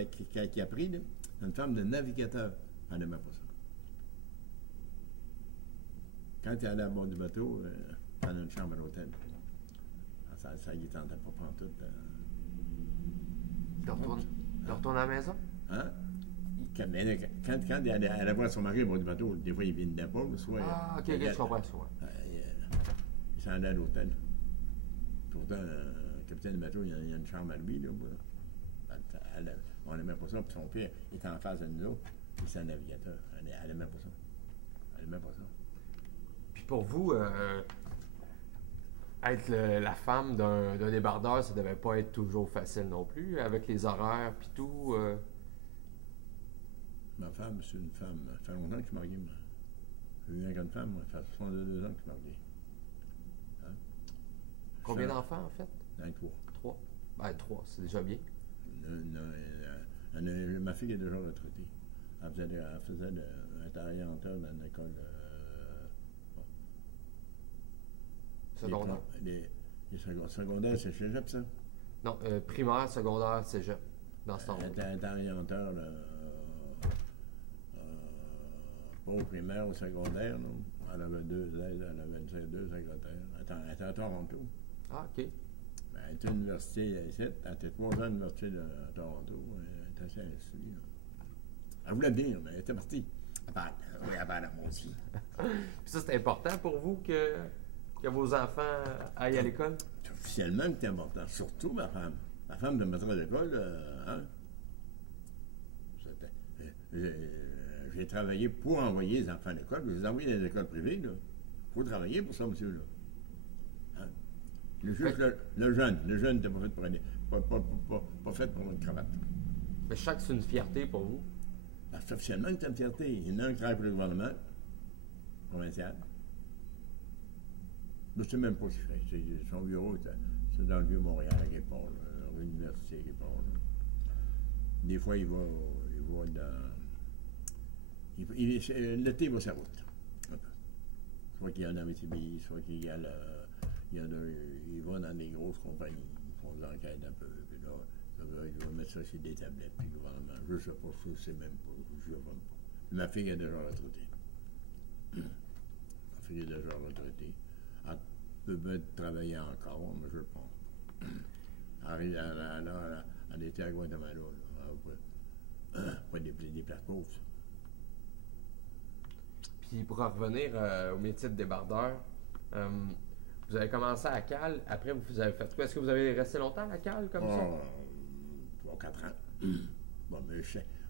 a pris, là, une femme de navigateur, elle n'aimait pas ça. Quand il allait à bord du bateau, elle a une chambre à l'hôtel. Ça y tentait pas prendre tout. De retourner à la maison? Hein? Quand elle allait voir son mari au bord du bateau, des fois il venait pas, soit. Ah, ok, je comprends ça. Il s'en allait à l'hôtel. Pourtant, le capitaine du bateau, il y a une chambre à lui. Là, on n'aimait pas ça. Puis son père était en face de nous autres. Puis c'est un navigateur. Elle n'aimait pas ça. Elle n'aimait pas ça. Puis pour vous, être la femme d'un débardeur, ça devait pas être toujours facile non plus, avec les horaires puis tout. Ma femme, c'est une femme. Ça fait longtemps que je suis marié, moi. J'ai eu une femme, moi. Ça fait 62 ans que je suis marié. Hein? Combien d'enfants, en fait? 23. 3. Ben, 3, c'est déjà bien. Ma fille est déjà retraitée. Elle faisait l'intérieur dans une école. Secondaire. Les secondaires, c'est cégep, ça? Non, primaire, secondaire, cégep. Dans ce temps-là. Elle était intérieur, pas au primaire, au secondaire, non? Elle avait 2 aides, elle avait 2 secrétaires. Elle était à Toronto. Ah, OK. Elle était à l'université ici. Elle était 3 ans à l'université de Toronto. Elle était assez instruite. Elle voulait venir, mais elle était partie. Elle parle à moi aussi. Puis ça, c'est important pour vous que vos enfants aillent à l'école? Officiellement, c'est important. Surtout ma femme. Ma femme de maîtresse d'école, hein? J'ai travaillé pour envoyer les enfants à l'école. Je les ai envoyés dans les écoles privées, là. Il faut travailler pour ça, monsieur, là. Hein? Le jeune n'était pas fait pour aller. Pas fait pour une cravate. Mais je sais que c'est une fierté pour vous. Parce qu'officiellement, c'est une fierté. Il y en a un qui travaille pour le gouvernement provincial. Je ne sais même pas ce qu'il fait. Son bureau, c'est dans le Vieux-Montréal, quelque part, à l'université, quelque part. Là. Des fois, il va dans... L'été, il va sa route. Un peu. Soit qu'il y a dans Abitibi, soit qu'il y a il va dans des grosses compagnies. Ils font des enquêtes un peu. Puis là, il va mettre ça sur des tablettes, puis le gouvernement. Je ne sais pas, je ne sais même pas. Je ne sais pas. Ma fille est déjà retraitée. Ma fille est déjà retraitée. Elle peut travailler encore, mais je ne pense pas. Elle était à Guatemala, pas des places pauvres. Puis pour en revenir au métier de débardeur, vous avez commencé à Cal, après vous avez fait quoi? Est-ce que vous avez resté longtemps à Cal comme ça? 3 ou 4 ans. Bon, mais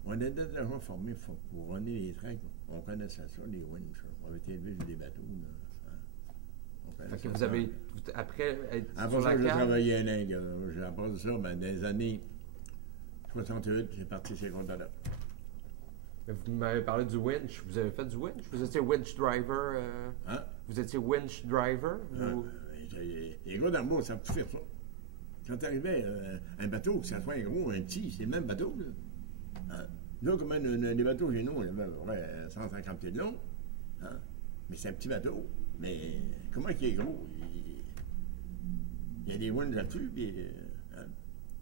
on était déjà formés pour runner les trains. On connaissait ça, les winches. On avait été élevés sur des bateaux. Là, hein? Fait que vous avez, après être après sur ça, la j'ai Cal, travaillé à l'Inde. J'ai appris ça, mais dans les années 68, j'ai parti chez Contador. vous m'avez parlé du winch. Vous avez fait du winch? Vous étiez winch driver? Hein? Vous étiez winch driver? Les gars dans le bois, ça peut faire ça. Quand arrivait un bateau, que ça soit un gros, un petit, c'est le même bateau. Là, hein? Là comme les bateaux chez nous, on avait à peu près 150 pieds de long. Hein? Mais c'est un petit bateau. Mais comment il est gros? Il y a des winches là-dessus, puis... hein?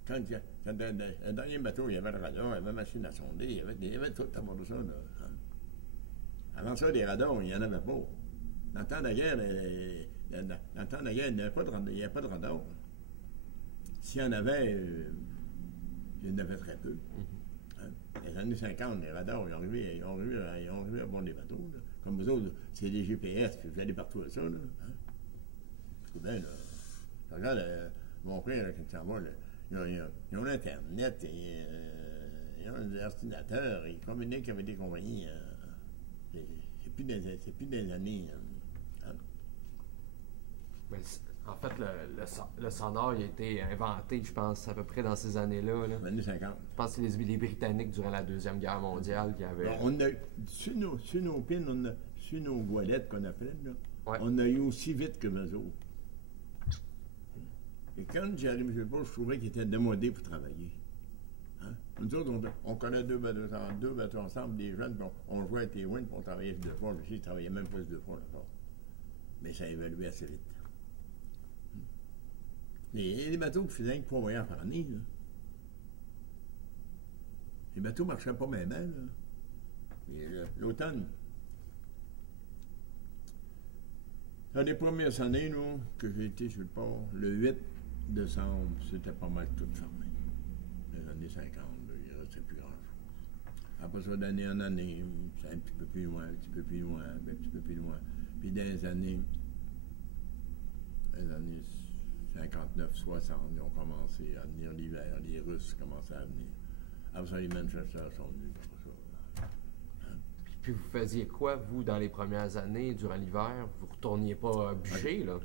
Quand le dernier bateau, il y avait le radar, il y avait la machine à sonder, il y avait tout à bord de ça. Là, hein? Avant ça, des radars, il n'y en avait pas. Dans le temps de la guerre, il n'y avait pas de radar. S'il y en avait, il y en avait très peu. Hein? Les années 50, les radars, ils ont arrivé à bord des bateaux. Là. Comme vous autres, c'est des GPS, puis vous allez partout avec ça. Là, hein? C'est bien, là. Regarde, mon frère, quand il s'en va, là, ils ont l'Internet, ils ont un ordinateur, ils communiquent avec des compagnies. C'est plus des années. Hein? Mais en fait, le sonore il a été inventé, je pense, à peu près dans ces années-là. Là. Les années 50. Je pense que c'est les Britanniques, durant la Deuxième Guerre mondiale, qui avaient... Bon, on a, sur nos pins, sur nos goualettes qu'on appelle, là, Ouais. on a eu aussi vite que eux autres. Et quand j'ai allé M. Paul, je trouvais qu'il était démodé pour travailler. Hein? Nous autres, on connaît deux bateaux ensemble, des jeunes, puis on jouait à T-Win, puis on travaillait sur 2 fois. Lui, il travaillait même pas sur 2 fois encore. Mais ça a évolué assez vite. Et les bateaux qui faisaient 3 voyages par année, là. Les bateaux ne marchaient pas même, là. Et l'automne, dans les premières années, là, que j'ai été sur le port, le 8 décembre, c'était pas mal tout fermé. Les années 50, là, il ne restait plus grand-chose. Après ça, d'année en année, c'est un petit peu plus loin, un petit peu plus loin, un petit peu plus loin. Puis dans les années 59, 60, ils ont commencé à venir l'hiver. Les Russes commençaient à venir. Après ça, les Manchester sont venus pour ça. Puis vous faisiez quoi, vous, dans les premières années, durant l'hiver? Vous retourniez pas bûcher, là?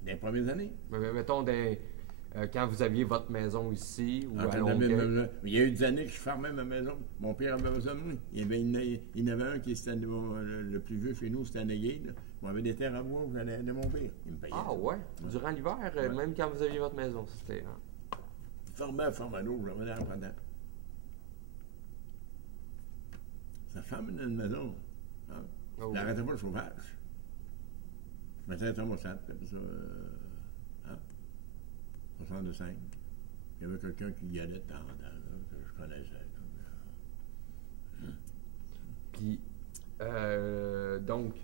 Dans les premières années? Mais mettons, quand vous aviez votre maison ici, ou à Quand Longueuil. il y a eu des années que je fermais ma maison. Mon père avait besoin de moi. Il y en avait un qui était le plus vieux chez nous, c'était à Negay. On avait des terres à bois, j'allais de mon père. Il me payait. Ah ouais? Durant l'hiver, Ouais. même quand vous aviez votre maison, c'était... Fermais l'eau, je revenais en pendant. Ça ferme dans une maison. Hein? Oh, Il n'arrêtait pas le chauffage. Je mettais un thermostat, puis ça, 65. Il y avait quelqu'un qui y allait de temps en temps, là, que je connaissais. Puis, donc,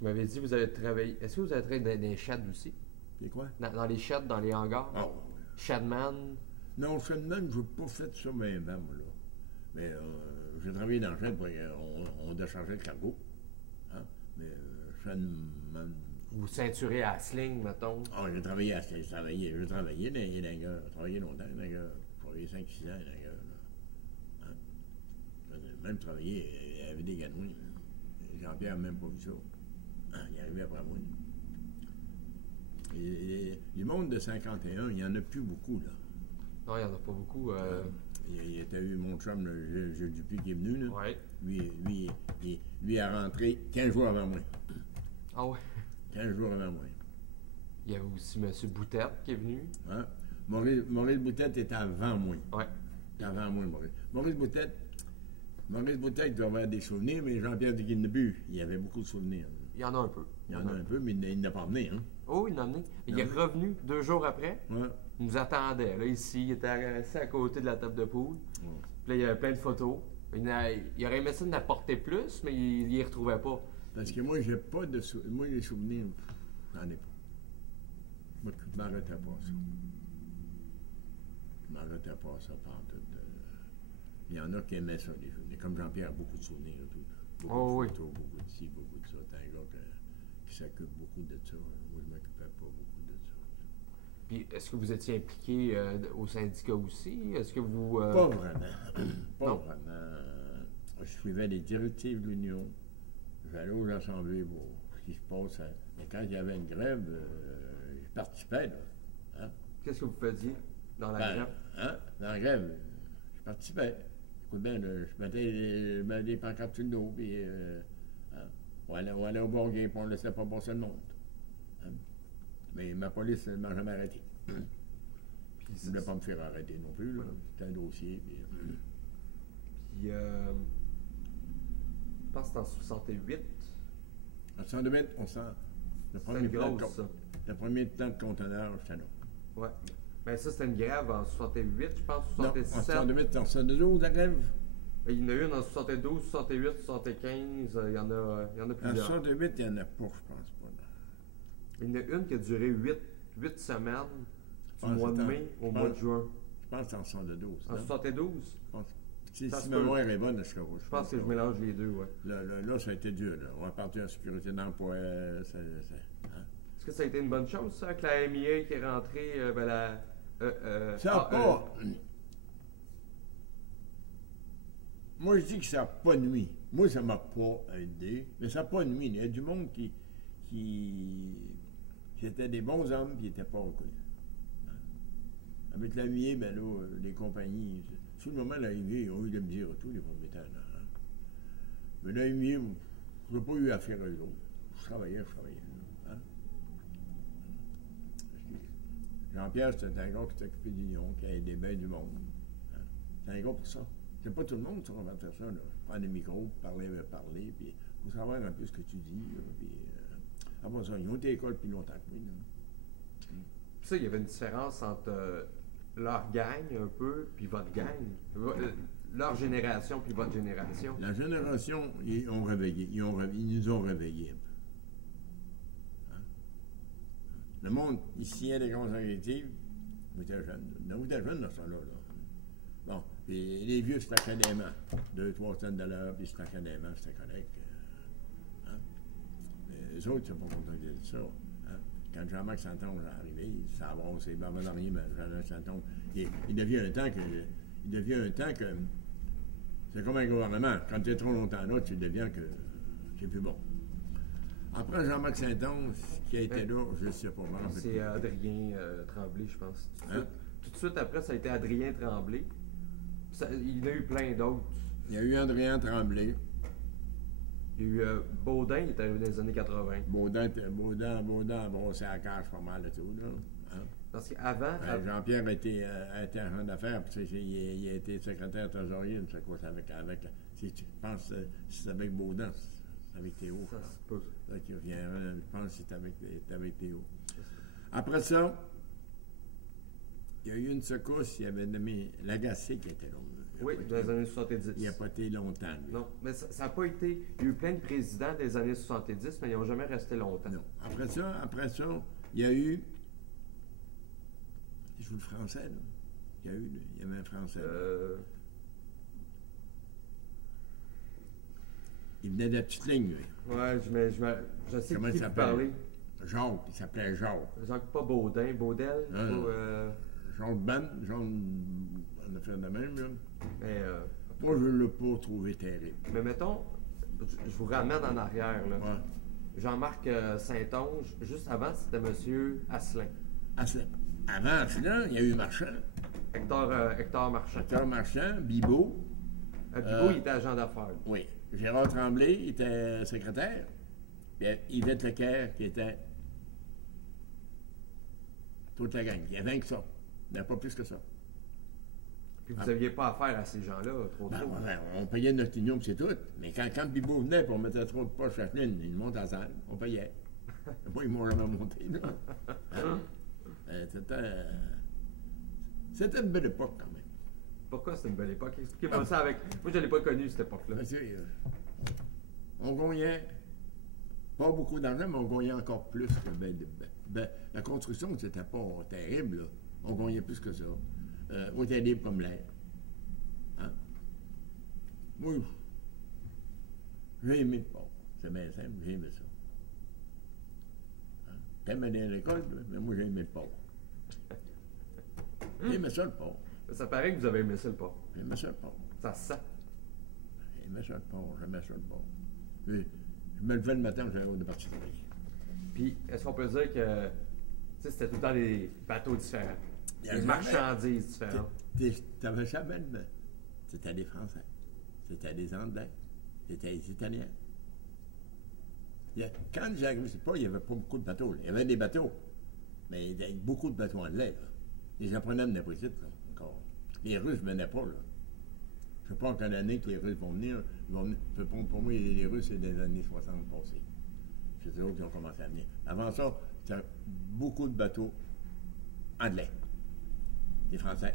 vous m'avez dit, vous avez travaillé... Est-ce que vous avez travaillé dans les sheds aussi? Puis quoi? Dans les sheds, dans les hangars? Ah, Shedman? non, Shedman, je n'ai pas fait ça bien, moi, là. Mais j'ai travaillé dans le shed, on déchargeait le cargo. Hein? Mais Shedman... Vous ceinturez à la sling, mettons? Ah, j'ai travaillé dans les hangars. J'ai travaillé longtemps, les hangars. J'ai travaillé 5-6 ans, les hangars. Hein? J'ai même travaillé avec des ganouilles. Jean-Pierre n'a même pas vu ça. Hein? Il est arrivé après moi. Et du monde de 51, il n'y en a plus beaucoup, là. Non, il n'y en a pas beaucoup. Il y a eu mon chum, Gilles Dupuis, qui est venu, là. Ouais. Lui a rentré 15 jours avant moi. Ah ouais? 15 jours avant moi. Il y avait aussi M. Boutette qui est venu. Hein? Maurice Boutette était avant moi. Ouais. C'était avant moi, Maurice. Maurice Boutette, il doit avoir des souvenirs, mais Jean-Pierre de Guinnebu, il y avait beaucoup de souvenirs. Il y en a un peu. Il y en a un peu, mais il n'a pas amené, hein? Oh, il en a amené. Il est revenu 2 jours après. Ouais. Il nous attendait. Là, ici, il était assis à côté de la table de poule. Ouais. Puis là, il y avait plein de photos. Il aurait aimé ça d'apporter plus, mais il ne les retrouvait pas. Parce que moi, j'ai pas de souvenirs. Moi, les souvenirs, j'en ai pas. Moi, je m'arrêtais pas à ça. Je m'arrêtais pas à ça pendant tout. Il y en a qui aimaient ça, les souvenirs. Comme Jean-Pierre a beaucoup de souvenirs. Tout. Beaucoup de photos, beaucoup de ci, beaucoup de ça. C'est un gars qui s'occupe beaucoup de ça. Moi, je m'occupais pas beaucoup de ça. Puis, est-ce que vous étiez impliqué au syndicat aussi? Est-ce que vous... Pas vraiment. Pas Non? vraiment. Je suivais les directives de l'Union. J'allais aux assemblées pour ce qui se passait. Mais quand il y avait une grève, je participais, là. Hein? Qu'est-ce que vous faisiez dans la grève? Hein? Dans la grève, je participais. Écoute bien, là, je mettais des pancartes sur le dos, puis hein? on allait au bord gay, puis on ne laissait pas passer le monde. Hein? Mais ma police ne m'a jamais arrêté. Puis, Je ne voulais pas me faire arrêter non plus, là. C'était un dossier, puis... Puis, je pense que c'était en 68. En 102 on sent le C'était une grosse, ça. le premier temps de conteneur, j'étais là. Ouais. Mais ça, c'était une grève en 68, je pense, Non, en 67. 102, en 112, la grève. Il y en a une en 72, 68, 75, il y en a En plusieurs. 108, il n'y en a pas, je pense pas. Là. Il y en a une qui a duré 8 semaines, du Ah, mois de c'est mai au je mois de pense- juin. Je pense que c'est en 112. En 72, Je pense. Si Ça si se ma peut. mémoire est bonne, je pense que je mélange les deux, ouais. Là, ça a été dur. Là. On va partir en sécurité d'emploi. Hein? Est-ce que ça a été une bonne chose, ça, que la MIA qui est rentrée, Ça n'a pas. Moi, je dis que ça n'a pas nuit. Moi, ça ne m'a pas aidé, mais ça n'a pas nuit. Il y a du monde qui C'était des bons hommes, puis ils n'étaient pas reconnus. Hein. Avec la nuit, ben là, les compagnies, sur le moment de l'arrivée, ils ont eu de me dire tout, les propriétaires. Hein. Mais la nuit, je n'ai pas eu affaire à eux autres. Je travaillais. Hein. Jean-Pierre, c'était un gars qui s'occupait d'union, qui avait des bains du monde. Hein. C'est un gars pour ça. C'est pas tout le monde qui va faire ça, là. Prendre des micros, parler, puis il faut savoir un peu ce que tu dis, là, puis... Après ça, ils ont été à l'école plus longtemps que moi, là. Ça, il y avait une différence entre leur gang, un peu, puis votre gang. Leur génération, puis votre génération. La génération, ils ont réveillé. Ils nous ont réveillés. Hein? Le monde, ici, des conservatives, vous étiez jeunes. Vous étiez jeunes dans ça, là. Bon, puis les vieux, c'était académiquement. 2-3 cents de l'heure, puis c'était académiquement, c'était correct. Hein? Mais les autres, ils ne sont pas contents de dire ça. Hein? Quand Jean-Marc Santon est arrivé, ça a avancé, ben, avant d'arriver, Jean-Marc Santon, il devient un temps que. C'est comme un gouvernement. Quand tu es trop longtemps là, tu deviens que c'est plus bon. Après Jean-Marc Saint-Onge, qui a été là, je ne sais pas. C'est Adrien Tremblay, je pense. Hein? Tout de suite après, ça a été Adrien Tremblay. Il y en a eu plein d'autres. Il y a eu Adrien Tremblay. Il y a eu Baudin, il est arrivé dans les années 80. Baudin a brossé à la cage pas mal et tout, là. Hein? Parce qu'avant... Jean-Pierre a été agent d'affaires, puis il a été secrétaire trésorier, je sais quoi, je pense que c'est avec Baudin, c'est avec Théo. Ça se peut. Je pense que c'est avec Théo. Après ça, il y a eu une secousse, il y avait nommé Lagacé qui était là. Oui, dans les années 70. Il n'a pas été longtemps. Lui. Non, mais ça n'a pas été... Il y a eu plein de présidents des années 70, mais ils n'ont jamais resté longtemps. Non. Après ça, il y a eu... Je joue le français, là. Il y avait un français. Il venait de la petite ligne, lui. Ouais, je sais Comment de qui il vous parlez. Jacques, il s'appelait Jacques. Jacques, pas Baudin, Baudel. Jacques on a fait de même, là. Mais, moi, je ne l'ai pas trouvé terrible. Mais mettons, je vous ramène en arrière, là. Ouais. Jean-Marc Saint-Onge, juste avant, c'était M. Asselin. Avant cela, il y a eu Marchand. Hector Marchand. Hector Marchand, Bibeau. Bibeau, il était agent d'affaires. Oui. Gérard Tremblay, il était secrétaire. Puis Yvette Lecaire, qui était toute la gang. Il y avait rien que ça. Il n'y avait pas plus que ça. Puis vous n'aviez pas affaire à ces gens-là, trop. Ouais, on payait notre union, puis c'est tout. Mais quand Bibeau venait, puis on mettait trop de poches à Chenine, il monte en salle, on payait. Moi, ils m'ont jamais monté, là. Hein? C'était une belle époque, quand même. Pourquoi c'était une belle époque? Expliquez-moi ça avec... Moi, je ne l'ai pas connu, cette époque-là. On gagnait pas beaucoup d'argent, mais on gagnait encore plus que... la construction, c'était pas terrible, là. On gagnait plus que ça. On était libre comme l'air. Hein? Moi, j'ai aimé le port. C'est bien simple, j'ai aimé ça. Hein? T'aimes aller à l'école, mais moi, j'ai aimé le port. J'ai aimé ça, le port. Ça paraît que vous avez aimé ça, le port. J'ai aimé ça, le port. Ça se sent. J'ai aimé ça, le port. J'aimais ça, le port. Puis, je me levais le matin, j'allais au départ de travailler. Puis, est-ce qu'on peut dire que c'était tout le temps des bateaux différents? Des marchandises différentes? T'avais jamais de... C'était des Français. C'était des Anglais. C'était des Italiens. Quand j'ai arrivé, il n'y avait pas beaucoup de bateaux. Là. Il y avait des bateaux. Mais il y avait beaucoup de bateaux anglais. Là. Les Japonais venaient pas ici, là, encore. Les Russes ne venaient pas, là. Je ne sais pas en quelle année que les Russes vont venir. Pour moi, les Russes, c'est des années 60 passées. C'est eux qui ont commencé à venir. Avant ça, c'était beaucoup de bateaux anglais. Les Français.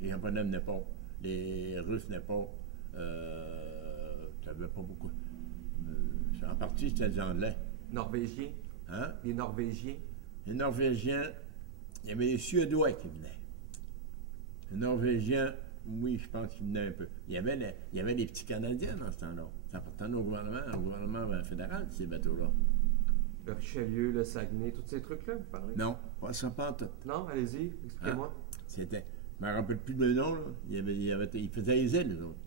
Les Japonais venaient pas. Les Russes venaient pas. Tu n'avais pas beaucoup. En partie, c'était des Anglais. Norvégiens? Hein? Les Norvégiens? Les Norvégiens, il y avait les Suédois qui venaient. Les Norvégiens, oui, je pense qu'ils venaient un peu. Il y avait les petits Canadiens dans ce temps-là. Ça appartenait au gouvernement fédéral, ces bateaux-là. Le Richelieu, le Saguenay, tous ces trucs-là, vous parlez? Non, pas ça, pas tout. Non, allez-y, expliquez-moi. C'était... Je ne me rappelle plus le nom, là. Ils faisaient les îles, les autres.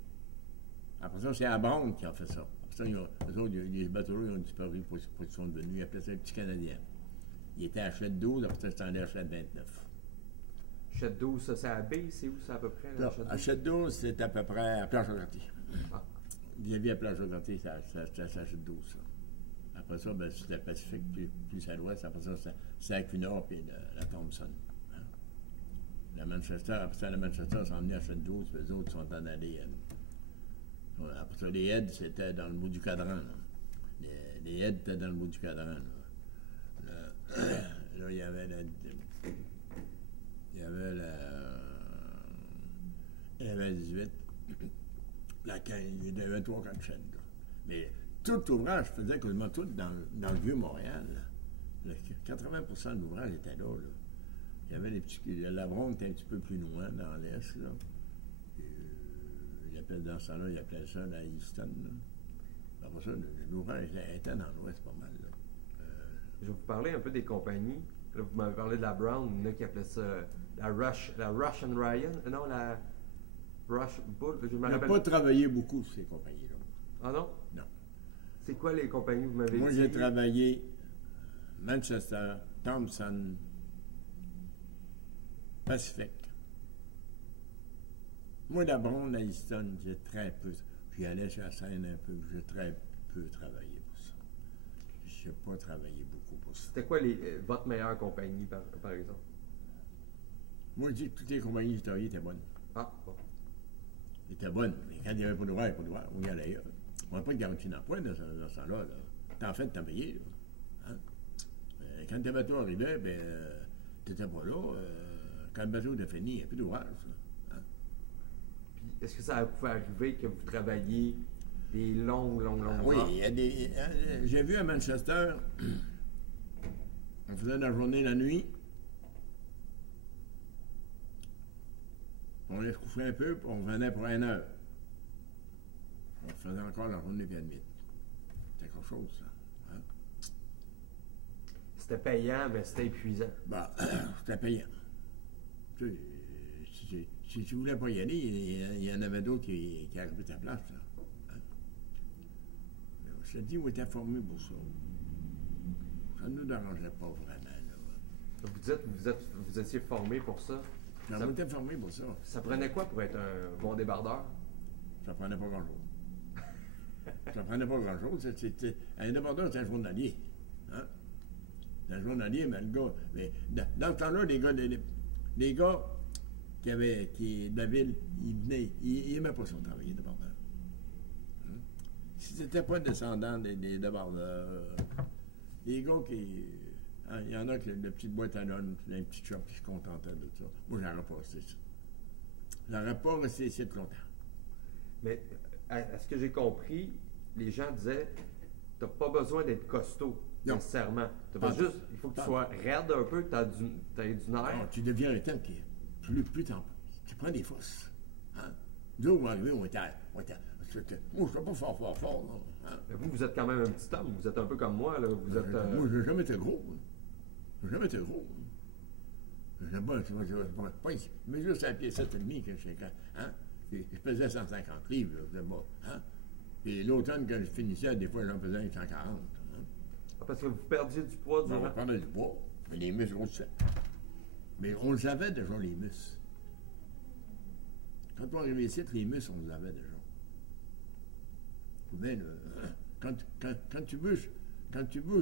Après ça, c'est à Bronte qui a fait ça. Après ça, les bateaux-là, ils ont disparu pour ce qu'ils sont devenus. Ils appelaient ça les petits Canadiens. Il était à Chette 12, après ça, c'était à Chette 29. Chette 12, ça, c'est à B, c'est où ça à peu près? Là, À Chette 12, c'est à peu près à Planche-aux-Gâtés. Ah. Vis-à-vis à Planche-aux-Gâtés, c'est à Chette 12, ça. Après ça, ben, c'était Pacifique, plus à l'ouest. Après ça, c'est à Cunard, puis la Thompson. Hein? La Manchester, après ça, la Manchester s'en venait à Chette 12, puis les autres sont en allés. Après ça, les aides, c'était dans le bout du cadran. Là. Les aides étaient dans le bout du cadran. Là, il y avait il y avait 18, la 15, il y avait 3-4 chaînes. Là. Mais tout l'ouvrage faisait quasiment tout dans le Vieux-Montréal. 80% de l'ouvrage était là. Il y avait les petits. La Bronte était un petit peu plus loin dans l'Est. Là. Dans ce temps-là, il appelait ça la Easton. Après ça, l'ouvrage était dans l'Ouest pas mal. Là. Je vais vous parler un peu des compagnies. Là, vous m'avez parlé de la Brown, il y en a qui appelaient ça la Rush and Ryan. Non, la Rush Bull. Je me On n'a rappelle. pas travaillé beaucoup sur ces compagnies-là. Ah non? Non. C'est quoi les compagnies que vous m'avez dit? Moi, j'ai travaillé Manchester, Thompson, Pacific. Moi, la Brown, la Easton, j'ai très peu. Puis allais sur la scène un peu, j'ai très peu travaillé pour ça. Je n'ai pas travaillé beaucoup pour ça. C'était quoi votre meilleure compagnie, par exemple? Moi, je dis que toutes les compagnies que j'ai travaillées étaient bonnes. Ah, bon. Ils étaient bonnes, mais quand il n'y avait pas d'ouvrage, on y allait ailleurs. On n'a pas de garantie d'emploi dans ce temps-là. Là. T'en fait, t'en payé. Hein? Quand le bateau arrivait, ben, t'étais pas là. Quand le bateau était fini, il n'y a plus d'ouvrage. Est-ce que ça pouvait arriver que vous travailliez des longues Oui, heures? il y a des. J'ai vu à Manchester, on faisait la journée la nuit. On allait se coucher un peu, puis on venait pour 1 heure. On faisait encore la journée puis la nuit. C'était quelque chose, ça. Hein? C'était payant, mais c'était épuisant. Bah, c'était payant. Tu sais, si tu voulais pas y aller, il y en avait d'autres qui arrivaient à ta place. Là. Hein? Je te dis, on était formés pour ça. Ça ne nous dérangeait pas vraiment. Là. Vous dites vous étiez formé pour ça. On était formés pour ça. Ça prenait quoi pour être un bon débardeur? Ça prenait pas grand-chose. Ça prenait pas grand-chose. Un débardeur, c'est un journalier. Hein? C'est un journalier, mais le gars. Mais dans ce temps-là, les gars qui de la ville, ils venaient, ils n'aimaient pas ça, travailler débardeur. Hein? Si c'était pas descendant des débardeurs, les gars qui. Hein, il y en a qui le petit boîte à lunch, un petit shop qui se contentait de ça. Moi, j'aurais pas resté ça. J'aurais pas resté ici de longtemps. Mais à ce que j'ai compris, les gens disaient t'as pas besoin d'être costaud, non. Nécessairement. Juste, il faut que tu sois raide un peu, que tu aies du nerf. Non, tu deviens un temps qui est plus tu prends des fosses. Hein? Nous, on est arrivé, on était moi, je ne suis pas fort, non. Hein? Mais vous êtes quand même un petit homme, vous êtes un peu comme moi, là. Vous êtes, Moi, je n'ai jamais été gros. Je n'ai jamais été gros. J'aime pas, je mesure 5 pieds 7,5 que je sais quand. Hein? Je pesais 150 livres, là, je sais pas. Hein? Puis l'automne, quand je finissais, des fois, j'en pesais 140. Hein? Parce que vous perdiez du poids durant... On perdait du poids, mais les muscles grossissaient. Mais on les avait déjà, les muscles. Quand on arrivait ici, les muscles, on les avait déjà. Mais, quand tu bouges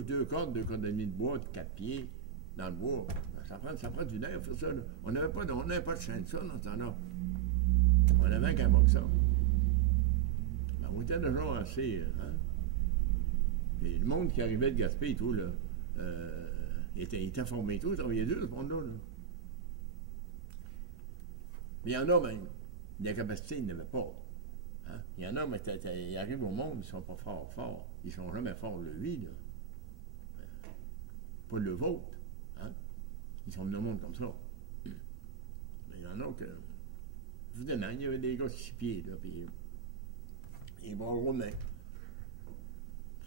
2 cordes et demi de bois, 4 pieds, dans le bois, ben, ça prend du nerf, ça. Là. On n'avait pas de chaîne de ça dans ce temps-là. On avait qu'un mot que ça. Ben, on était déjà assez. Hein? Et le monde qui arrivait de Gaspé et tout, là, il était formé et tout, il travaillait dur, ce monde-là. Là. Mais il y en a, même, des capacités, ils n'avaient pas. Hein? Il y en a, mais ils arrivent au monde, ils ne sont pas forts. Ils ne sont jamais forts, lui, là. Pas le vôtre. Hein? Ils sont venus au monde comme ça. Mais il y en a que. Évidemment, il y avait des gars de 6 pieds, là, puis ils bras gros de main.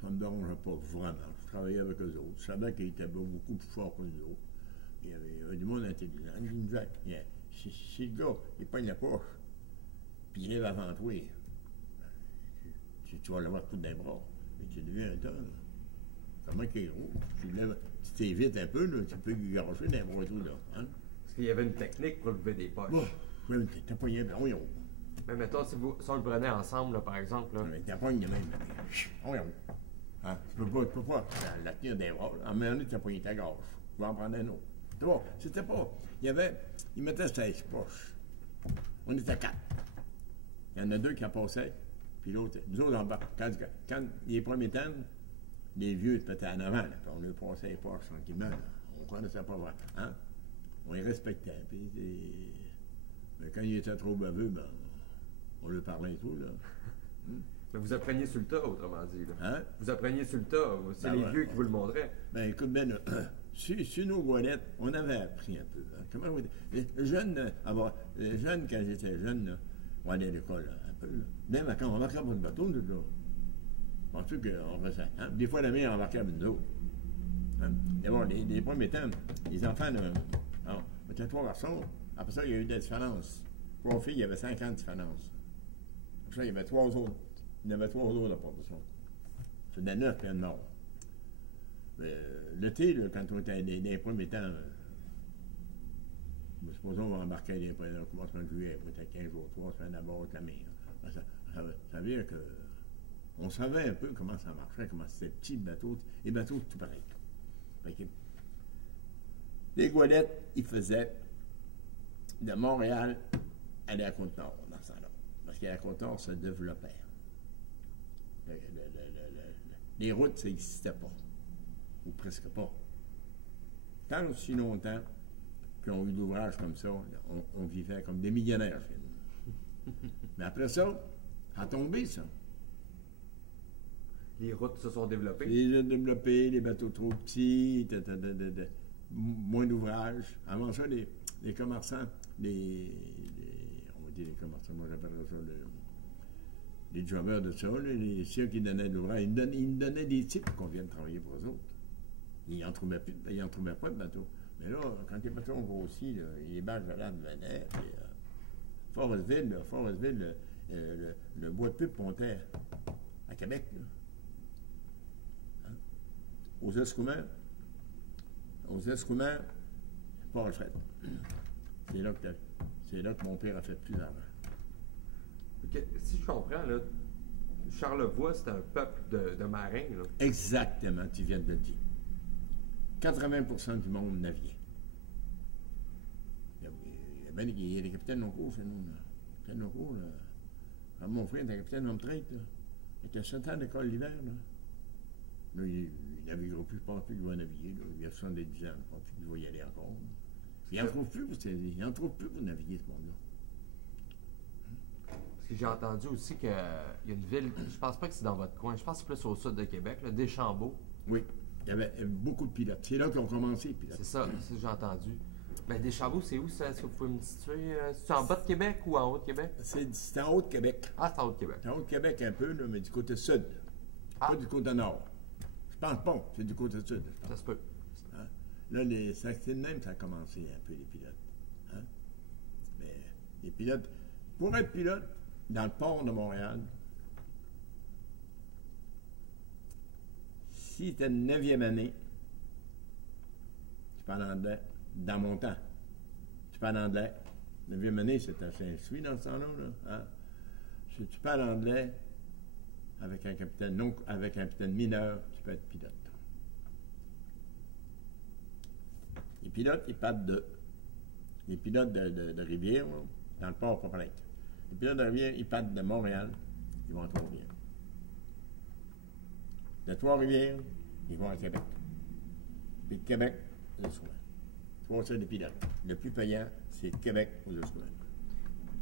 Ça ne me dérangeait pas vraiment. Je travaillais avec eux autres. Je savais qu'ils étaient beaucoup plus forts que nous autres. Il y avait du monde intelligent. Ils me disaient, si le gars, il pogne la poche, puis il lève avant toi, tu vas l'avoir tout d'un bras, mais tu deviens un tonne. Comment qu'il est gros? tu t'évites un peu, là, tu peux garocher n'importe où, là. Hein? Parce qu'il y avait une technique pour lever des poches. Bon, oui, t'as pogné, ben oui, Mais mettons, si on le prenait ensemble, là, par exemple, là, t'as pogné de même. Oui, hein? Tu peux pas la tenir des bras, là. En même temps, t'as pogné ta gorge. Tu vas en prendre un autre. C'est bon, c'était pas. Il mettait 16 poches. On était 4. Il y en a 2 qui en passaient, puis l'autre, nous autres, quand les premiers temps, les vieux étaient en avant, là, puis on leur passait les poches tranquillement, là. On ne connaissait pas vraiment. Hein? On les respectait. Puis, mais quand ils étaient trop baveux, ben, on leur parlait et tout, là. mais vous appreniez sur le tas, autrement dit. Là. Hein? Vous appreniez sur le tas. C'est Ben les ouais, vieux qui vous le montraient. Ben, écoute, Ben, sur nos goualettes, on avait appris un peu. Hein. Comment vous dire? Les jeunes, quand j'étais jeune, là, on allait à l'école, là, un peu. Là. Même quand on embarquait pour le bateau, nous, là, en tout cas, on ressent. Hein? Des fois, la mère embarquait avec nous autres. Hein? Mais bon, les premiers temps, les enfants, là, on était 3 garçons. Après ça, il y a eu des différences. 3 filles, il y avait 50 différences. Après ça, il y avait 3 autres. Il y en avait 3 autres à proportion. C'était 9 et 9. L'été, là, quand on était dans les premiers temps, supposons qu'on va embarquer dans les premiers temps, on commence en juillet, peut-être 15 jours, 3 semaines d'abord avec la mer. Ça veut dire que on savait un peu comment ça marchait, comment c'était petits bateaux, les bateaux tout pareil. Les goualettes, ils faisaient de Montréal aller à Côte-Nord dans ce temps-là. Parce qu'à Côte-Nord, ça développait. Les routes, ça n'existait pas. Ou presque pas. Tant aussi longtemps qu'on a eu d'ouvrages comme ça, on vivait comme des millionnaires chez nous. Mais après ça, ça a tombé, ça. Les routes se sont développées. Les bateaux trop petits, moins d'ouvrages. Avant ça, les commerçants, on va dire les commerçants, moi j'appellerais ça les jobbers de ça, ceux qui donnaient de l'ouvrage, ils nous donnaient des types qu'on vienne travailler pour eux autres. Ils n'en trouvaient pas de bateaux. Mais là, quand les bateaux ont grossi, là, les barges de l'âme venaient, puis Forestville, le bois de pipe montait à Québec. Là. Hein? Aux Escoumins, pas Alfred. C'est là que mon père a fait plus d'argent. Okay. Si je comprends, là, Charlevoix, c'est un peuple de marins. Là. Exactement, tu viens de le dire. 80% du monde naviguait. Il y a des capitaines locaux chez nous. Là. Capitaines locaux, là. Quand mon frère était capitaine homme traite, là. Il était 7 ans d'école l'hiver. Là, il naviguera plus, je pense plus qu'il va naviguer. Là. Il a 70 ans, je pense plus qu'il va y aller encore. Là. Il n'en trouve plus pour naviguer, ce monde-là. Parce que j'ai entendu aussi qu'il y a une ville, je pense pas que c'est dans votre coin, je pense que c'est plus au sud de Québec, là, Deschambault. Oui, il y avait beaucoup de pilotes. C'est là qu'ils ont commencé, les pilotes. C'est ça que j'ai entendu. Ben, Deschambault, c'est où ça? Est-ce que vous pouvez me situer? C'est en bas de Québec ou en haut de Québec? C'est en haut de Québec. Ah, c'est en haut de Québec. C'est en haut de Québec un peu, là, mais du côté sud. Pas du côté nord. Je pense pas, c'est du côté sud. Ça se peut. Hein? Là, c'est de même que ça a commencé un peu, les pilotes. Hein? Mais les pilotes, pour être pilote, dans le port de Montréal, si tu es une 9e année, tu parles anglais, dans mon temps, tu parles anglais, 9e année, c'était Saint-Louis dans ce temps-là, là, hein? Si tu parles anglais avec un capitaine mineur, tu peux être pilote. Les pilotes, ils partent les pilotes de Rivière, là, dans le port, pas pareil. Les pilotes de Rivière, ils partent de Montréal, ils vont à Trois-Rivières. De Trois-Rivières, ils vont à Québec. Puis de Québec, aux Escoumins. C'est des pilotes. Le plus payant, c'est Québec aux Escoumins.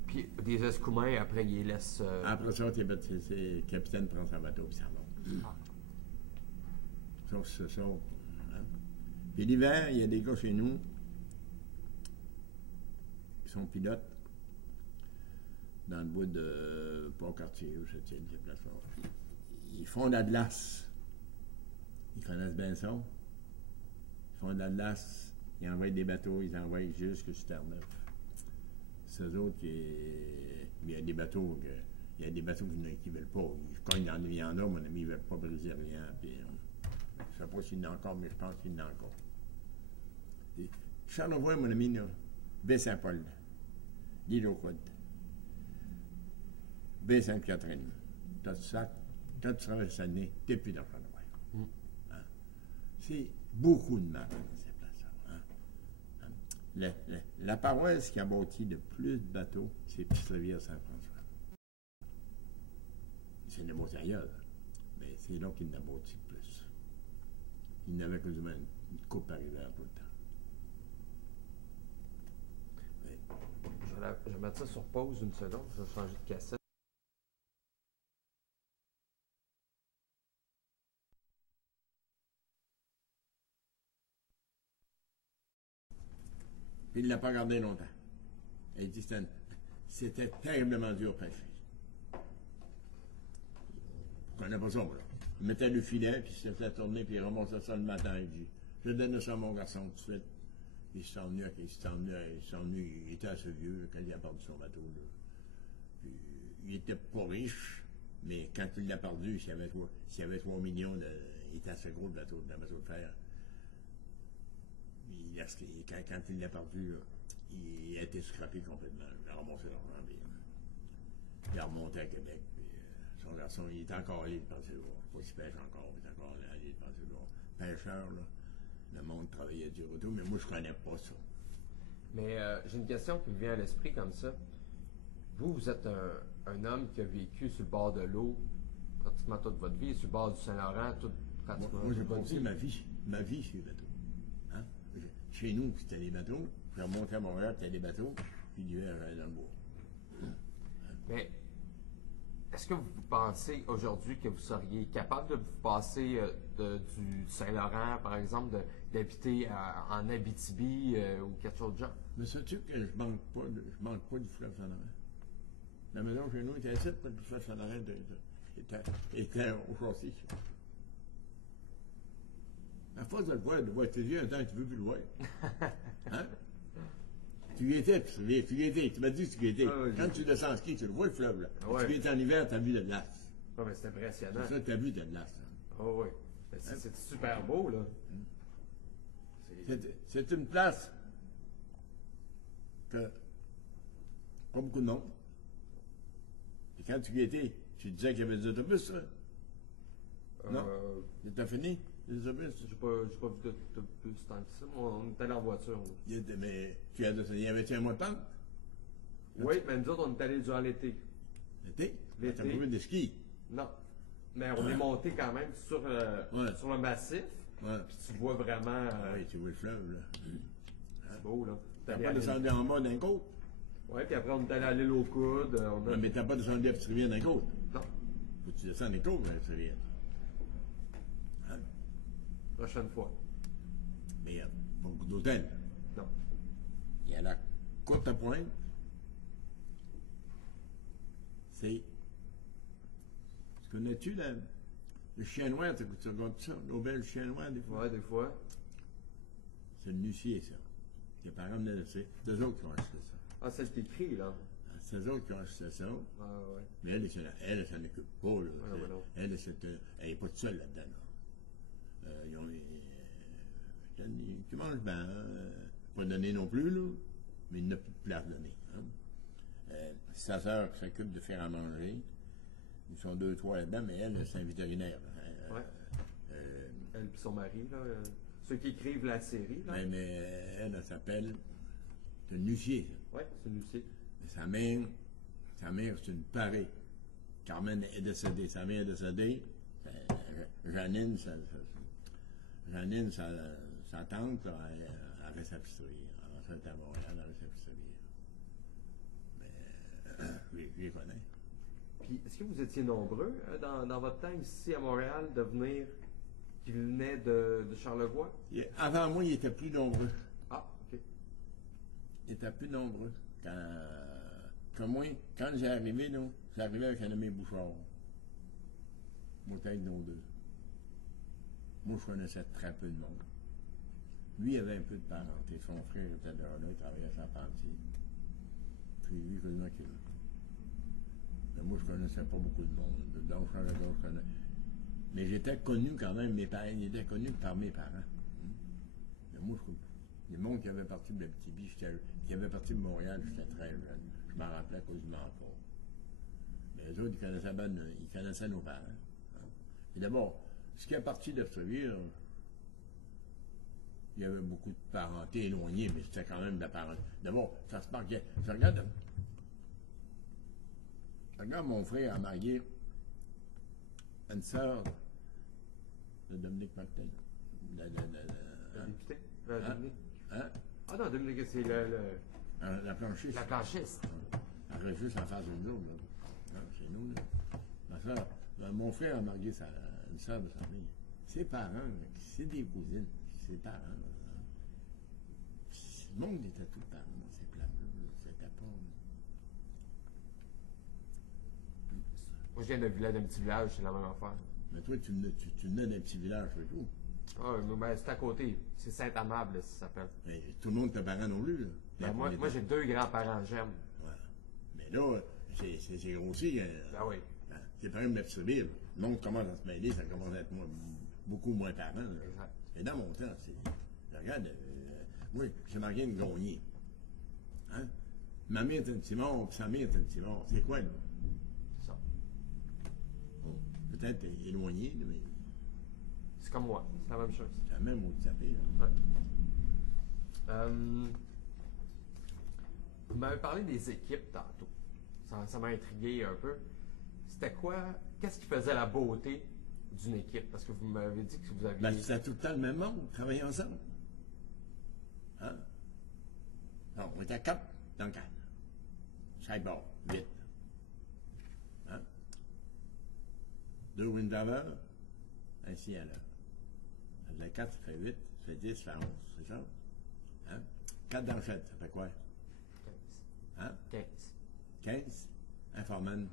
Puis des Escoumins, après, ils les laissent... Après ça, c'est le capitaine prend son bateau et ça va. Ça, c'est ça. Hein? Puis l'hiver, il y a des gars chez nous qui sont pilotes dans le bout de Port-Cartier ou cette île, ces places-là. Ils font de la glace. Ils connaissent bien ça. Ils font de la glace. Ils envoient des bateaux, ils envoient jusqu'à Terre-Neuve. C'est eux autres qui... Il y a des bateaux qui ne veulent pas. Ils cognent dans il y en a, mon ami, ils ne veulent pas briser rien. Puis, sais pas s'il y en a encore, mais je pense qu'il y en a encore. Et Charlevoix, mon ami, là, Baie-Saint-Paul, l'île aux Coudes, Baie-Sainte-Catherine, t'as du sac, quand tu traverses l'année, t'es plus dans Charlevoix. Hein? C'est beaucoup de mal dans ces places-là. Hein? La paroisse qui a bâti le plus de bateaux, c'est Pitrevière-Saint-François. C'est le mot ailleurs, mais c'est là qu'il en a bâti le plus. Il n'avait que une coupe à rivière tout le temps. Mais, Je vais mettre ça sur pause une seconde, je vais changer de cassette. puis il ne l'a pas gardé longtemps. Et il dit c'était terriblement dur à pêcher. On connaît pas ça, là. Il mettait le filet, puis il se faisait tourner, puis il remontait ça le matin. Il dit je donne ça à mon garçon tout de suite. Il s'ennuyait, il était assez vieux quand il a perdu son bateau. Là. Puis, il était pas riche, mais quand il l'a perdu, s'il y avait 3 millions, il était assez gros le bateau de fer. Quand il l'a perdu, là, il a été scrappé complètement. Il a ramassé l'argent. Il a remonté à Québec. Puis, son garçon, il est encore allé de penser le voir. Pas s'il pêche encore, il est encore allé de penser le voir. Pêcheur, là, le monde travaillait dur et tout, mais moi, je connais pas ça. Mais j'ai une question qui me vient à l'esprit comme ça. Vous êtes un homme qui a vécu sur le bord de l'eau pratiquement toute votre vie, sur le bord du Saint-Laurent, pratiquement moi j'ai toute votre passé vie. ma vie sur les bateaux. Hein? Chez nous, c'était les bateaux. Puis remonté à Montréal, c'était les bateaux. Puis l'hiver, j'allais dans le bois. Mais est-ce que vous pensez aujourd'hui que vous seriez capable de vous passer du Saint-Laurent, par exemple, d'habiter en Abitibi ou quelque chose de genre? Mais sais-tu que je manque pas du fleuve Saint-Laurent? La maison chez nous était assez près du fleuve Saint-Laurent était au châssis. À force de le voir tes yeux, un temps, tu veux plus le voir. Hein? Tu y étais, tu y étais. Tu m'as dit que tu y étais. Quand tu descends en ski, tu le vois le fleuve, là. Ouais. Tu y étais en hiver, tu as vu de glace. Ah, mais c'est impressionnant. C'est ça, tu as vu de glace. Oh, oui. C'est super beau, là. C'est une place que pas beaucoup de monde. Et quand tu y étais, tu disais qu'il y avait des autobus, ça? Non? C'était fini, les autobus? J'ai pas vu d'autobus tant que ça. On est allé en voiture. Mais il y avait un mois de pente? Oui, mais nous autres, on est allés durant l'été. L'été? L'été. T'as pas vu de ski? Non. Mais on est monté quand même sur le massif. Ouais. Puis tu vois vraiment. Oui, tu vois le fleuve, là. C'est beau, là. T'as pas descendu en bas d'un côte? Oui, puis après, on est allé à l'île aux Coudes. Ouais, mais t'as pas descendu à Petite-Rivière d'un côte? Non. Faut que tu descendes des côtes à Petite-Rivière. Hein? Prochaine fois. Mais il n'y a pas beaucoup d'hôtels. Non. Il y a la côte à pointe. C'est. Connais-tu le chien noir? Tu regardes ça? L'auberge chien noir, des fois? Ouais, des fois. C'est le nucier, ça. Tes parents me l'ont laissé. C'est eux autres qui ont acheté ça. Ah, c'est le écrit, là. C'est eux autres qui ont acheté ça. Ah, ouais. Mais elle s'en occupe pas, là. Ouais, non. Elle n'est pas toute seule là-dedans, là. Qui mangent bien. Pas donné non plus, là. Mais il n'a plus de place donnée. Hein? Sa sœur qui s'occupe de faire à manger. Ils sont 2 ou 3 là-dedans, mais elle, c'est un vétérinaire. Ouais. Elle et son mari, là. Ceux qui écrivent la série, là. Mais elle s'appelle. C'est une Lucier, ça. Oui, c'est Lucie. Sa mère, c'est une parée. Carmen est décédée. Sa mère est décédée. Janine, sa tante, là, elle reste à Pisserie. Elle est à Montréal, elle reste à Pisserie. Mais je les connais. Puis, est-ce que vous étiez nombreux dans votre temps ici à Montréal de venir, qui venaient de Charlevoix? Avant moi, il était plus nombreux. Ah, OK. Il était plus nombreux. Comme moi, quand j'ai arrivé, là, j'arrivais avec un nommé Bouchard. Moi, tête nos deux. Moi, je connaissais très peu de monde. Lui, il avait un peu de parenté. Son frère était là, il travaillait à Charpentier. Puis lui, il connaissait qu'il. Mais moi, je connaissais pas beaucoup de monde. Donc, je connais. Mais j'étais connu quand même, mes parents, ils étaient connus par mes parents. Mais moi, les mondes qui avaient parti de Abitibi, qui avaient parti de Montréal, j'étais très jeune. Je m'en rappelais quasiment pas. Mais les autres, ils connaissaient nos parents. Hein. Et d'abord, ce qui est parti de Fleury, il y avait beaucoup de parenté éloignée, mais c'était quand même de la parenté. D'abord, ça se marquait. Je regarde mon frère a marié une sœur de Dominique Martin. Le député? Hein? Dominique? Hein? Ah non, Dominique, c'est La planchiste. la planchiste. Elle reste juste en face de nous, là. Hein, chez nous, là. Ma soeur, mon frère a marié une sœur de sa fille. Ses parents, là, c'est des cousines. Ses parents, là. Le monde était tout parents dans ces plans-là. C'était pas. Moi, je viens d'un village, d'un petit village, c'est la même affaire. Mais toi, tu venais d'un petit village, c'est tout. Ah, mais c'est à côté. C'est Saint-Amable, ça s'appelle. Mais tout le monde t'a parent non plus, là. Ben, moi, j'ai 2 grands-parents, j'aime. Ouais. Mais là, c'est grossi. Ben oui. C'est pas même Neptune. Le monde commence à se mêler, ça commence à être beaucoup moins parent. Là. Exact. Et dans mon temps, regarde, moi, j'ai marié une Gagné. Hein? Ma mère était une Simon, puis sa mère était une Simon. C'est quoi, là? C'est ça. Bon, peut-être éloigné, là, mais C'est comme moi. C'est la même chose. c'est la même autre sapé. Ouais. Vous m'avez parlé des équipes tantôt. Ça m'a intrigué un peu. C'était quoi? Qu'est-ce qui faisait la beauté d'une équipe? Parce que vous m'avez dit que vous aviez... Ben, c'était tout le temps le même monde, travailler ensemble. Hein? Alors, on était 4 dans le cadre. Chaque bord, 8. Hein? 2 windavers, ainsi à l'heure. Ça faisait 4, ça fait 8, ça fait 10, ça fait 11, c'est ça? Hein? 4 dans le chat, ça fait quoi? 15. Hein? 15. 15, un foreman.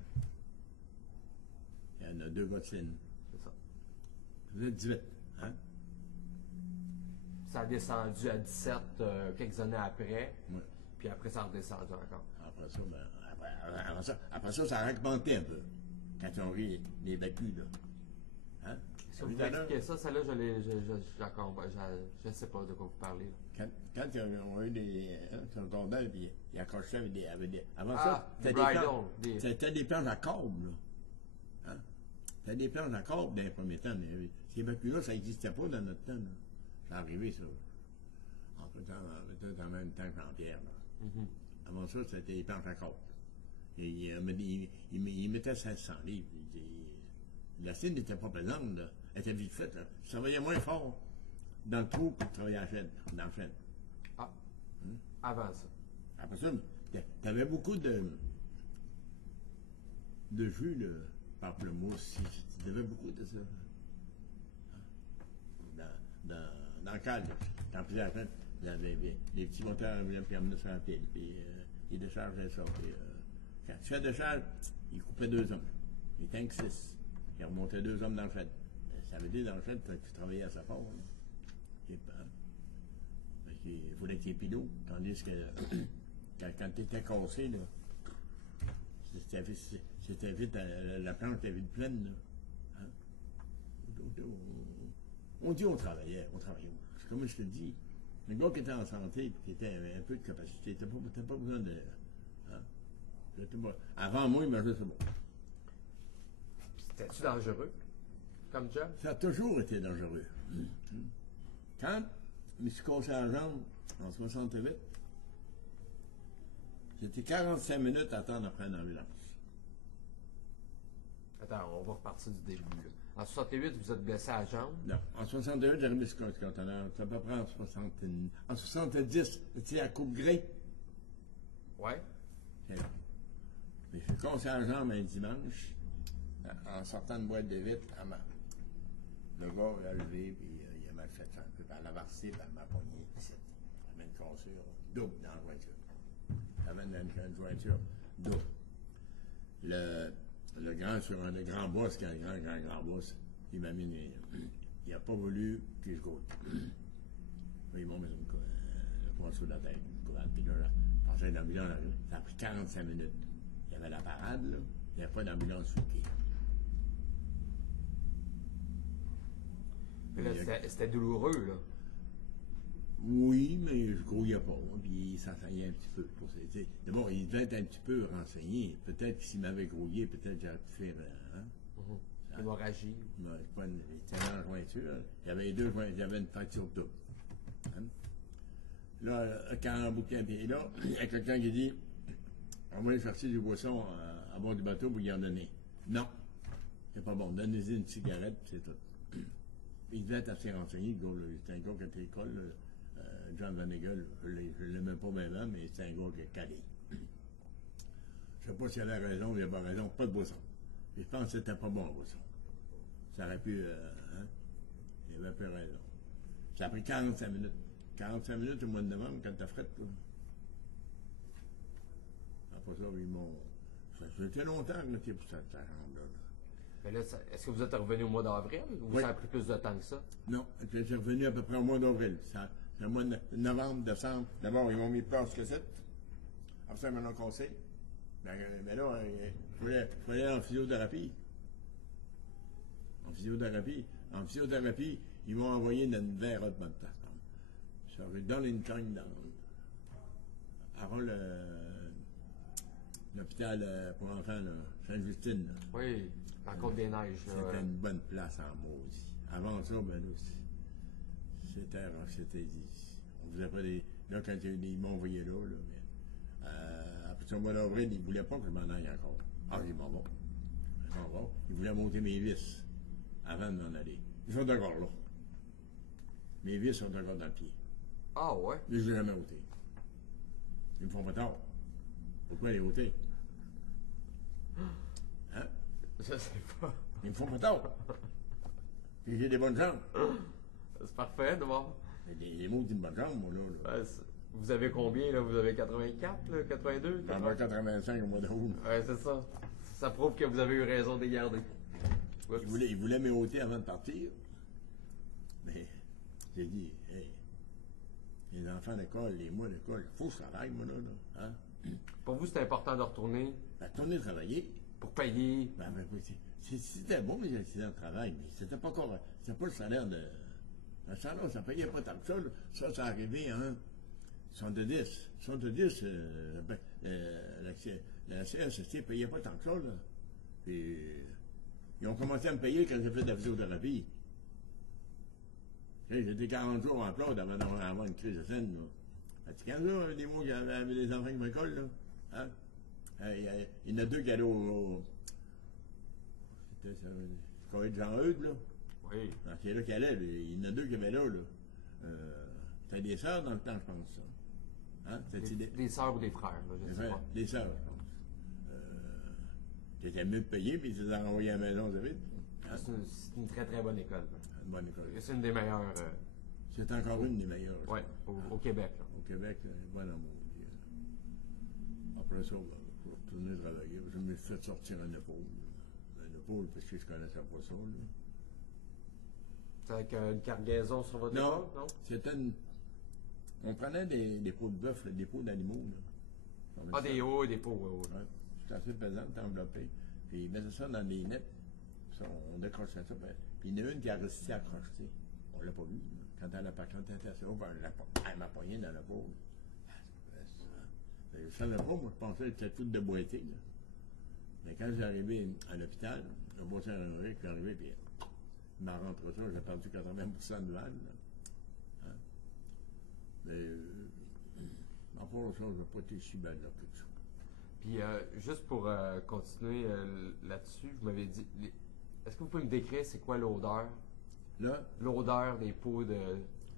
Il y en a 2 gars de signe. C'est ça. Ça faisait 18, hein? Ça a descendu à 17 quelques années après. Ouais. Puis après, ça a redescendu encore. Après ça, après ça, ça a augmenté un peu. Quand on rit les vacus, là. Hein? Est-ce que vous pouvez expliquer ça? Celle-là, je ne sais pas de quoi vous parlez. Quand on a eu des. Sur le tombait, puis il accrochait avec des. Avant Ah, ça, des c'était bridles, planches. C'était des planches à câble, là. Hein? C'était des planches à câble dans les premiers temps. Mais ces vacus-là, ça n'existait pas dans notre temps, là. C'est arrivé, ça. En même temps que Jean-Pierre, là. Mm-hmm. Avant ça, c'était des planches à câble. Et il mettait 500 livres. La cime n'était pas pesante, là. Elle était vite faite, là. Tu travaillais moins fort dans le trou que tu travaillais dans la chaîne. Ah. Avant ça. Après ça, tu avais beaucoup de jus, là, pamplemousse. Tu avais beaucoup de ça. Dans le cadre, quand tu faisais la chaîne, il y avait des petits moteurs qui amenaient sur la pile, puis ils déchargeaient ça. Puis, quand tu fais décharge, ils coupaient 2 hommes. Ils étaient que 6. Ils remontaient 2 hommes dans le shed. Ça veut dire dans le shed que tu travaillais à sa part. Il fallait qu'il y ait pilot. Tandis que quand tu étais cassé, là, c'était vite, la planche était vite pleine. Là. Hein? On dit on travaillait. C'est comme je te dis. Le gars qui était en santé et qui était un peu de capacité, tu n'as pas besoin de. Hein? Avant moi, il m'a dit c'est bon. C'était-tu dangereux comme job? Ça a toujours été dangereux. Quand je me suis cassé la jambe en 68, c'était 45 minutes à attendre après une ambulance. Attends, on va repartir du début. Là. En 68, vous êtes blessé à la jambe. Non. En 68, j'ai arrivé sur le conteneur. C'est à peu près en 70. En 70, tu sais, à coupe gré. Ouais. Mais je suis cassé la jambe un dimanche, en sortant de boîte de vitre, le gars l'a levé, puis il a mal fait ça un peu. Elle a varsé, puis elle m'a pogné. Elle avait une cassure double dans la voiture. Elle avait une voiture double. Le grand boss, qui est un grand boss, il m'a mis. Il n'a pas voulu que je goûte. Ils m'ont mis le poing sur la tête, puis là, passé l'ambulance, ça a pris 45 minutes. Il y avait la parade, là, il n'y avait pas d'ambulance sur le pied. Mais là, c'était douloureux, là. Oui, mais je grouillais pas. Puis il s'enseignait un petit peu. D'abord, il devait être un petit peu renseigné. Peut-être que s'il m'avait grouillé, peut-être j'aurais pu faire. Hémorragie. Il était en jointure. Il y avait deux jointures. Il y avait une fracture double. Hein? Là, quand un bouquin est là, il y a quelqu'un qui dit on va aller chercher du boisson à bord du bateau pour y en donner. Non, c'est pas bon. Donnez-y une cigarette, c'est tout. Il devait être assez renseigné, le gars. C'est un gars qui était à l'école, John Van Hegel. Je ne l'aimais pas même, mais c'est un gars qui est calé. Je ne sais pas s'il avait raison ou il n'avait pas raison. Pas de boisson. Et je pense que c'était pas bon, le boisson. Ça aurait pu. Il avait pas raison. Ça a pris 45 minutes. 45 minutes au mois de novembre, quand t'as frette, là. Après ça, ils m'ont. Ça fait longtemps que j'étais pour cette chambre-là. Mais là, est-ce que vous êtes revenu au mois d'avril ou Oui. ça a pris plus de temps que ça? Non, je suis revenu à peu près au mois d'avril. C'est le mois de novembre, décembre. D'abord, ils m'ont mis place que c'est. Après ça, ils m'ont conseillé. Mais là, il fallait aller en physiothérapie. En physiothérapie, ils m'ont envoyé dans une vers de place. Ça rue Darlington, avant l'hôpital pour enfants, Sainte-Justine. Oui, la Côte-des-Neiges. C'était une bonne place en maudit. Avant ça, ben là, c'était on faisait pas des. Là, quand ils m'ont envoyé là, mais après ça, au mois d'avril, ils ne voulaient pas que je m'en aille encore. Ah, ils m'en vont. Ils voulaient monter mes vis avant de m'en aller. Ils sont encore là. Mes vis sont encore dans le pied. Ah ouais? Mais je ne l'ai jamais ôté. Ils me font pas tort. Pourquoi les ôter? Hein? Je sais pas. Ils me font pas tort. Puis j'ai des bonnes jambes. C'est parfait de voir. Des mots d'une bonne jambe, moi, là. Ouais, vous avez combien, là? Vous avez 84, là? 82? J'en ai 85 au mois d'août. Ouais, c'est ça. Ça prouve que vous avez eu raison de les garder. Ils voulaient me ôter avant de partir. Mais j'ai dit, hey, les enfants d'école, les mois d'école, il faut que je travaille, moi, là. Hein? Pour vous, c'est important de retourner Retourner travailler. pour payer. C'était bon, les accidents de travail, mais c'était pas encore. C'était pas le salaire de. Le salaire, ça payait pas tant que ça. Là. Ça arrivait en 70. 70, la CSST payait pas tant que ça. Là. Puis, ils ont commencé à me payer quand j'ai fait de la physiothérapie. J'étais 40 jours en plate avant d'avoir une crise de scène. Là. Fait 15 jours, des mois qu'il y avait des enfants qui m'écolent, là. Hein? Il y en a deux qui allaient au. C'était ça. Le Jean-Eudes, là. Oui. C'est là qu'il allait. Il y en a deux qui avaient là. C'était des sœurs dans le temps, je pense, ça. Hein? Des sœurs ou des frères, là, je sais pas. Des sœurs, je pense. C'était mieux de payer, puis ils les ont renvoyés à la maison, vous savez. Hein? C'est une très très bonne école. Là. Une bonne école. C'est une des meilleures. C'est encore une des meilleures. Oui, au Québec. Là. Au Québec, bon amour. Après ça, pour retourner travailler, je me suis fait sortir un épaule. Un épaule, parce que je connaissais pas ça. Là. C'est avec une cargaison sur votre Non, épaule, non? C'était une. On prenait des peaux de bœuf, des peaux d'animaux. Ah, des hauts et des pots, oui. Ouais. C'était assez pesant, c'était enveloppé. Puis ils mettaient ça dans des nets. Puis on décrochait ça. Puis il y en a une qui a resté accrochée. On l'a pas vu. Quand elle était assez haut, elle m'a poigné dans la peau. Je ne savais pas, moi, je pensais qu'elle était toute déboîtée. Là. Mais quand j'ai arrivé à l'hôpital, le beau Saint-Honoré, je suis arrivé, puis il m'a rentré ça, j'ai perdu 80% de val. Hein? Mais, en part ça, je n'ai pas été si belle là que ça. Puis, juste pour continuer là-dessus, vous m'avez dit, est-ce que vous pouvez me décrire c'est quoi l'odeur? Là? L'odeur des peaux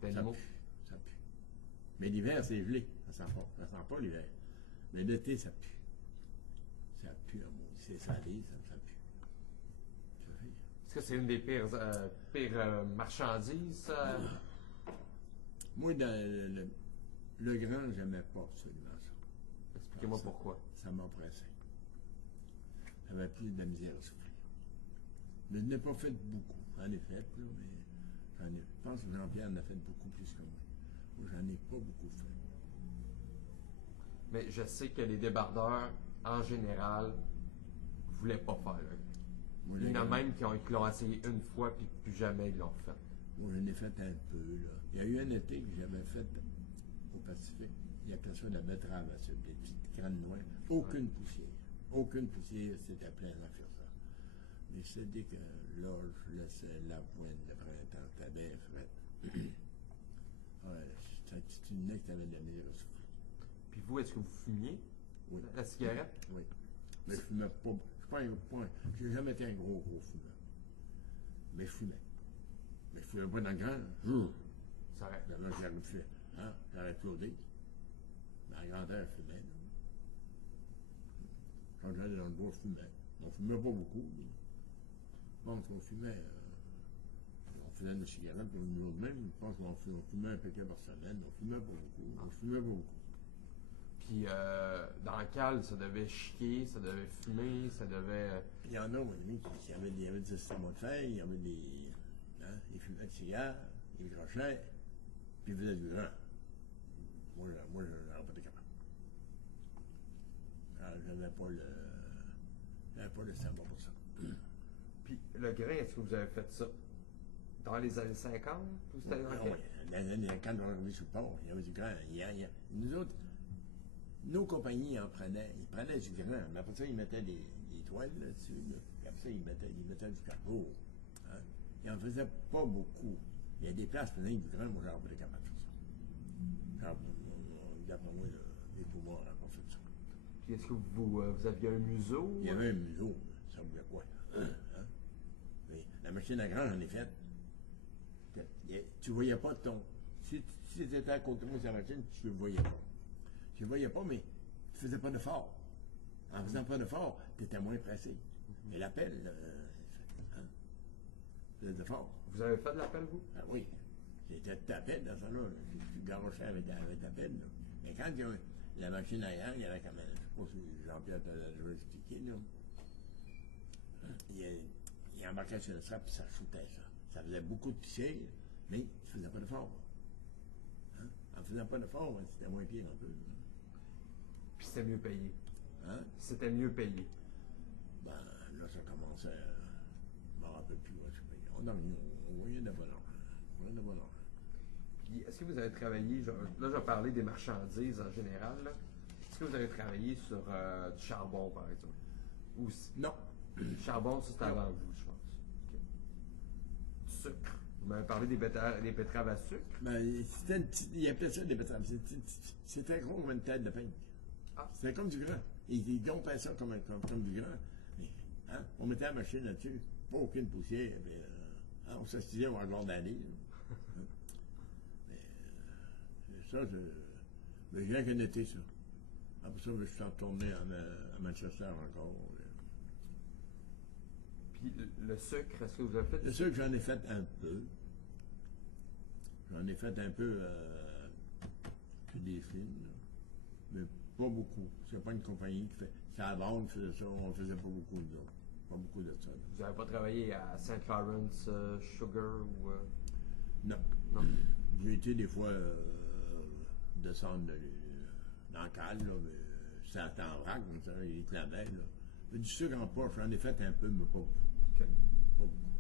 d'animaux? Ça pue. Mais l'hiver, c'est gelé. Ça sent pas l'hiver. Mais l'été, ça pue. Ça pue, c'est salé, ça pue. Est-ce que c'est une des pires marchandises? Moi, dans le grand, j'aimais pas absolument ça. Expliquez-moi pourquoi. Ça m'oppressait. J'avais plus de la misère à souffrir. Mais je n'ai pas fait beaucoup. J'en ai fait, là, mais je pense que Jean-Pierre en a fait beaucoup plus que moi. Moi, j'en ai pas beaucoup fait. Mais je sais que les débardeurs, en général, ne voulaient pas faire. Là. Il y en a même qui l'ont essayé une fois, puis plus jamais ils l'ont fait. Moi, j'en ai fait un peu, là. Il y a eu un été que j'avais fait au Pacifique. Il y a ça de la betterave à ça, des petites graines noires. Aucune poussière. Aucune poussière, c'était plein à faire ça. Mais c'est dit que là, je laissais la pointe de printemps, c'était bien frais. Ouais, c'est une nez que t'avais donné à souffler. Puis vous, est-ce que vous fumiez? Oui. La cigarette? Oui. Mais je fumais pas. Je suis pas un point. J'ai jamais été un gros fumeur. Mais je fumais. Mais je fumais pas dans le grand. Ça arrête. Là, j'aurais fait. Hein? J'aurais applaudi. Ma grandeur fumait. Là. Quand j'allais dans le bois, je fumais. On fumait pas beaucoup. Là. Je pense qu'on fumait. On faisait une cigarette pour nous autres-mêmes. Je pense qu'on fumait un paquet par semaine. On fumait pas beaucoup. On fumait pas beaucoup. Puis dans la cale, ça devait chier, ça devait fumer, ça devait. Il y en a, oui, qui avaient des testaments de feuilles, il y avait des. Hein, ils fumaient de cigares, ils crochaient, puis ils faisaient du grand. Moi, je n'aurais pas été capable. Alors, j'avais pas le cerveau pour ça. Puis le grain, est-ce que vous avez fait ça dans les années 50? Ou c'était dans Oui, dans les années 50, on arrivait sur le port, il y avait du grand. Nous autres, nos compagnies ils prenaient du grain, mais après ça, ils mettaient des toiles là-dessus, là. Et après ça, ils mettaient du carreau. Hein? Ils n'en faisaient pas beaucoup. Il y a des places qui prenaient du grain, moi, j'aurais pas été capable de faire ça. D'après moi, les pouvoirs n'auraient pas fait ça. Puis est-ce que vous aviez un museau? Il y avait un museau, ça voulait quoi? Hein? Mais la machine à grain, j'en ai faite. Tu ne voyais pas ton. Si tu étais à côté de moi sur la machine, tu ne le voyais pas. Tu ne le voyais pas, mais tu ne faisais pas d'effort. En faisant pas d'effort, tu étais moins pressé. Et l'appel, hein, faisait d'effort. Vous avez fait de l'appel, vous? Ah oui. J'étais tapé dans ça là. Je garochais avec l'appel. Mais quand il y a la machine à air, il y avait quand même. Je ne sais pas si Jean-Pierre t'a déjà expliqué, là. Il embarquait sur le strap et ça shootait, ça. Ça faisait beaucoup de poussière, mais tu ne faisais pas d'effort. Hein? En faisant pas d'effort, c'était moins pire un peu. Puis c'était mieux payé. Hein? C'était mieux payé. Ben, là, ça commençait. Je ne me rappelle plus où je payais. On voyait de bonheur. On voyait de bonheur. Puis est-ce que vous avez travaillé, là, je vais parler des marchandises en général, là. Est-ce que vous avez travaillé sur du charbon, par exemple? Ou non. Du charbon, ça, c'était avant vous, je pense. Okay. Du sucre. Vous m'avez parlé des betteraves à sucre. Ben, il appelait ça des betteraves. C'était gros comme une tête de pain. Ah. C'était comme du grain. Ils dompaient ça comme du grain. Mais, hein, on mettait la machine là-dessus, pas aucune poussière. Puis, hein, on s'assisait au regard d'aller. Ça, mais j'ai rien qu'un été, ça. Après ça, je suis retourné à Manchester encore. Puis le sucre, est-ce que vous avez fait? Le sucre, j'en ai fait un peu. J'en ai fait un peu sur des films, là. Mais pas beaucoup. C'est pas une compagnie qui fait. C'est à vendre, faisait ça. On faisait pas beaucoup de ça. Pas beaucoup de ça. Là. Vous n'avez pas travaillé à St. Lawrence Sugar ou. Non. Non. J'ai été des fois descendre dans le cale, là, mais c'est à temps vrac, comme ça, il clamait, là. Mais du sucre en poche, j'en ai fait un peu, mais pas beaucoup. Okay. Pas beaucoup.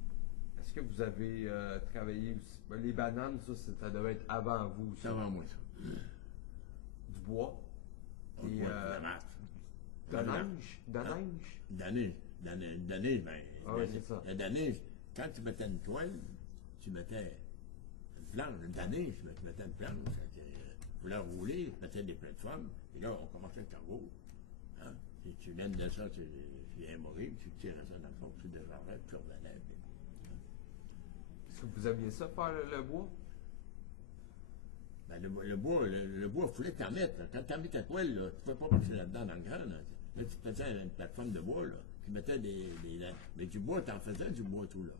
Est-ce que vous avez travaillé aussi? Ben, les bananes, ça devait être avant vous aussi. C'est avant moi, ça. Du bois. Et, De la masse. De la neige. De la neige. De la neige, ben. Ah oui, c'est ça. De la neige, quand tu mettais une toile, tu mettais une planche. De la neige, tu mettais une planche. Tu voulais rouler, tu mettais des plateformes, et là, on commençait le cargo. Hein? Et tu laines de ça, tu viens mourir, puis tu tirais ça dans le fond, tu démarrais, puis tu revenais. Est-ce que vous aimiez ça, faire le bois? Ben, le bois, il fallait que tu en mettes. Quand tu en mets ta toile, là, tu ne pouvais pas passer là-dedans dans le grand. Là, tu faisais une plateforme de bois, là. Tu mettais des mais du bois, tu en faisais du bois tout, là.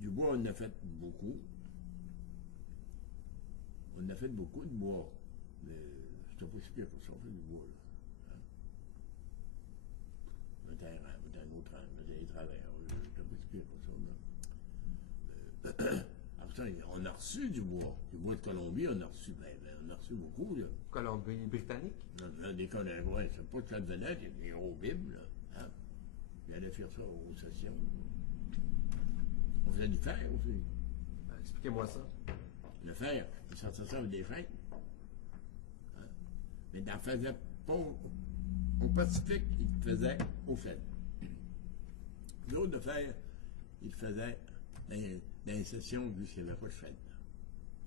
Du bois, on en a fait beaucoup. On en a fait beaucoup de bois. Mais c'était pas si pire pour ça, on fait du bois, là. Hein? On était un autre angle, on était des travailleurs. C'était pas si pire pour ça, là. Après ça, on a reçu du bois de Colombie, on a reçu beaucoup, là. Colombie-Britannique? Non, des Colombiens, ouais, c'est pas que ça devenait, des gros bibles, là. Hein? Ils allaient faire ça aux sessions. On faisait du fer aussi. Expliquez-moi ça. Le fer, il sortait ça avec des freins. Hein? Mais dans faisait pas au Pacifique, il le faisait au Fed. L'autre de fer, il le faisait dans les sessions vu qu'il n'y avait pas de Fed.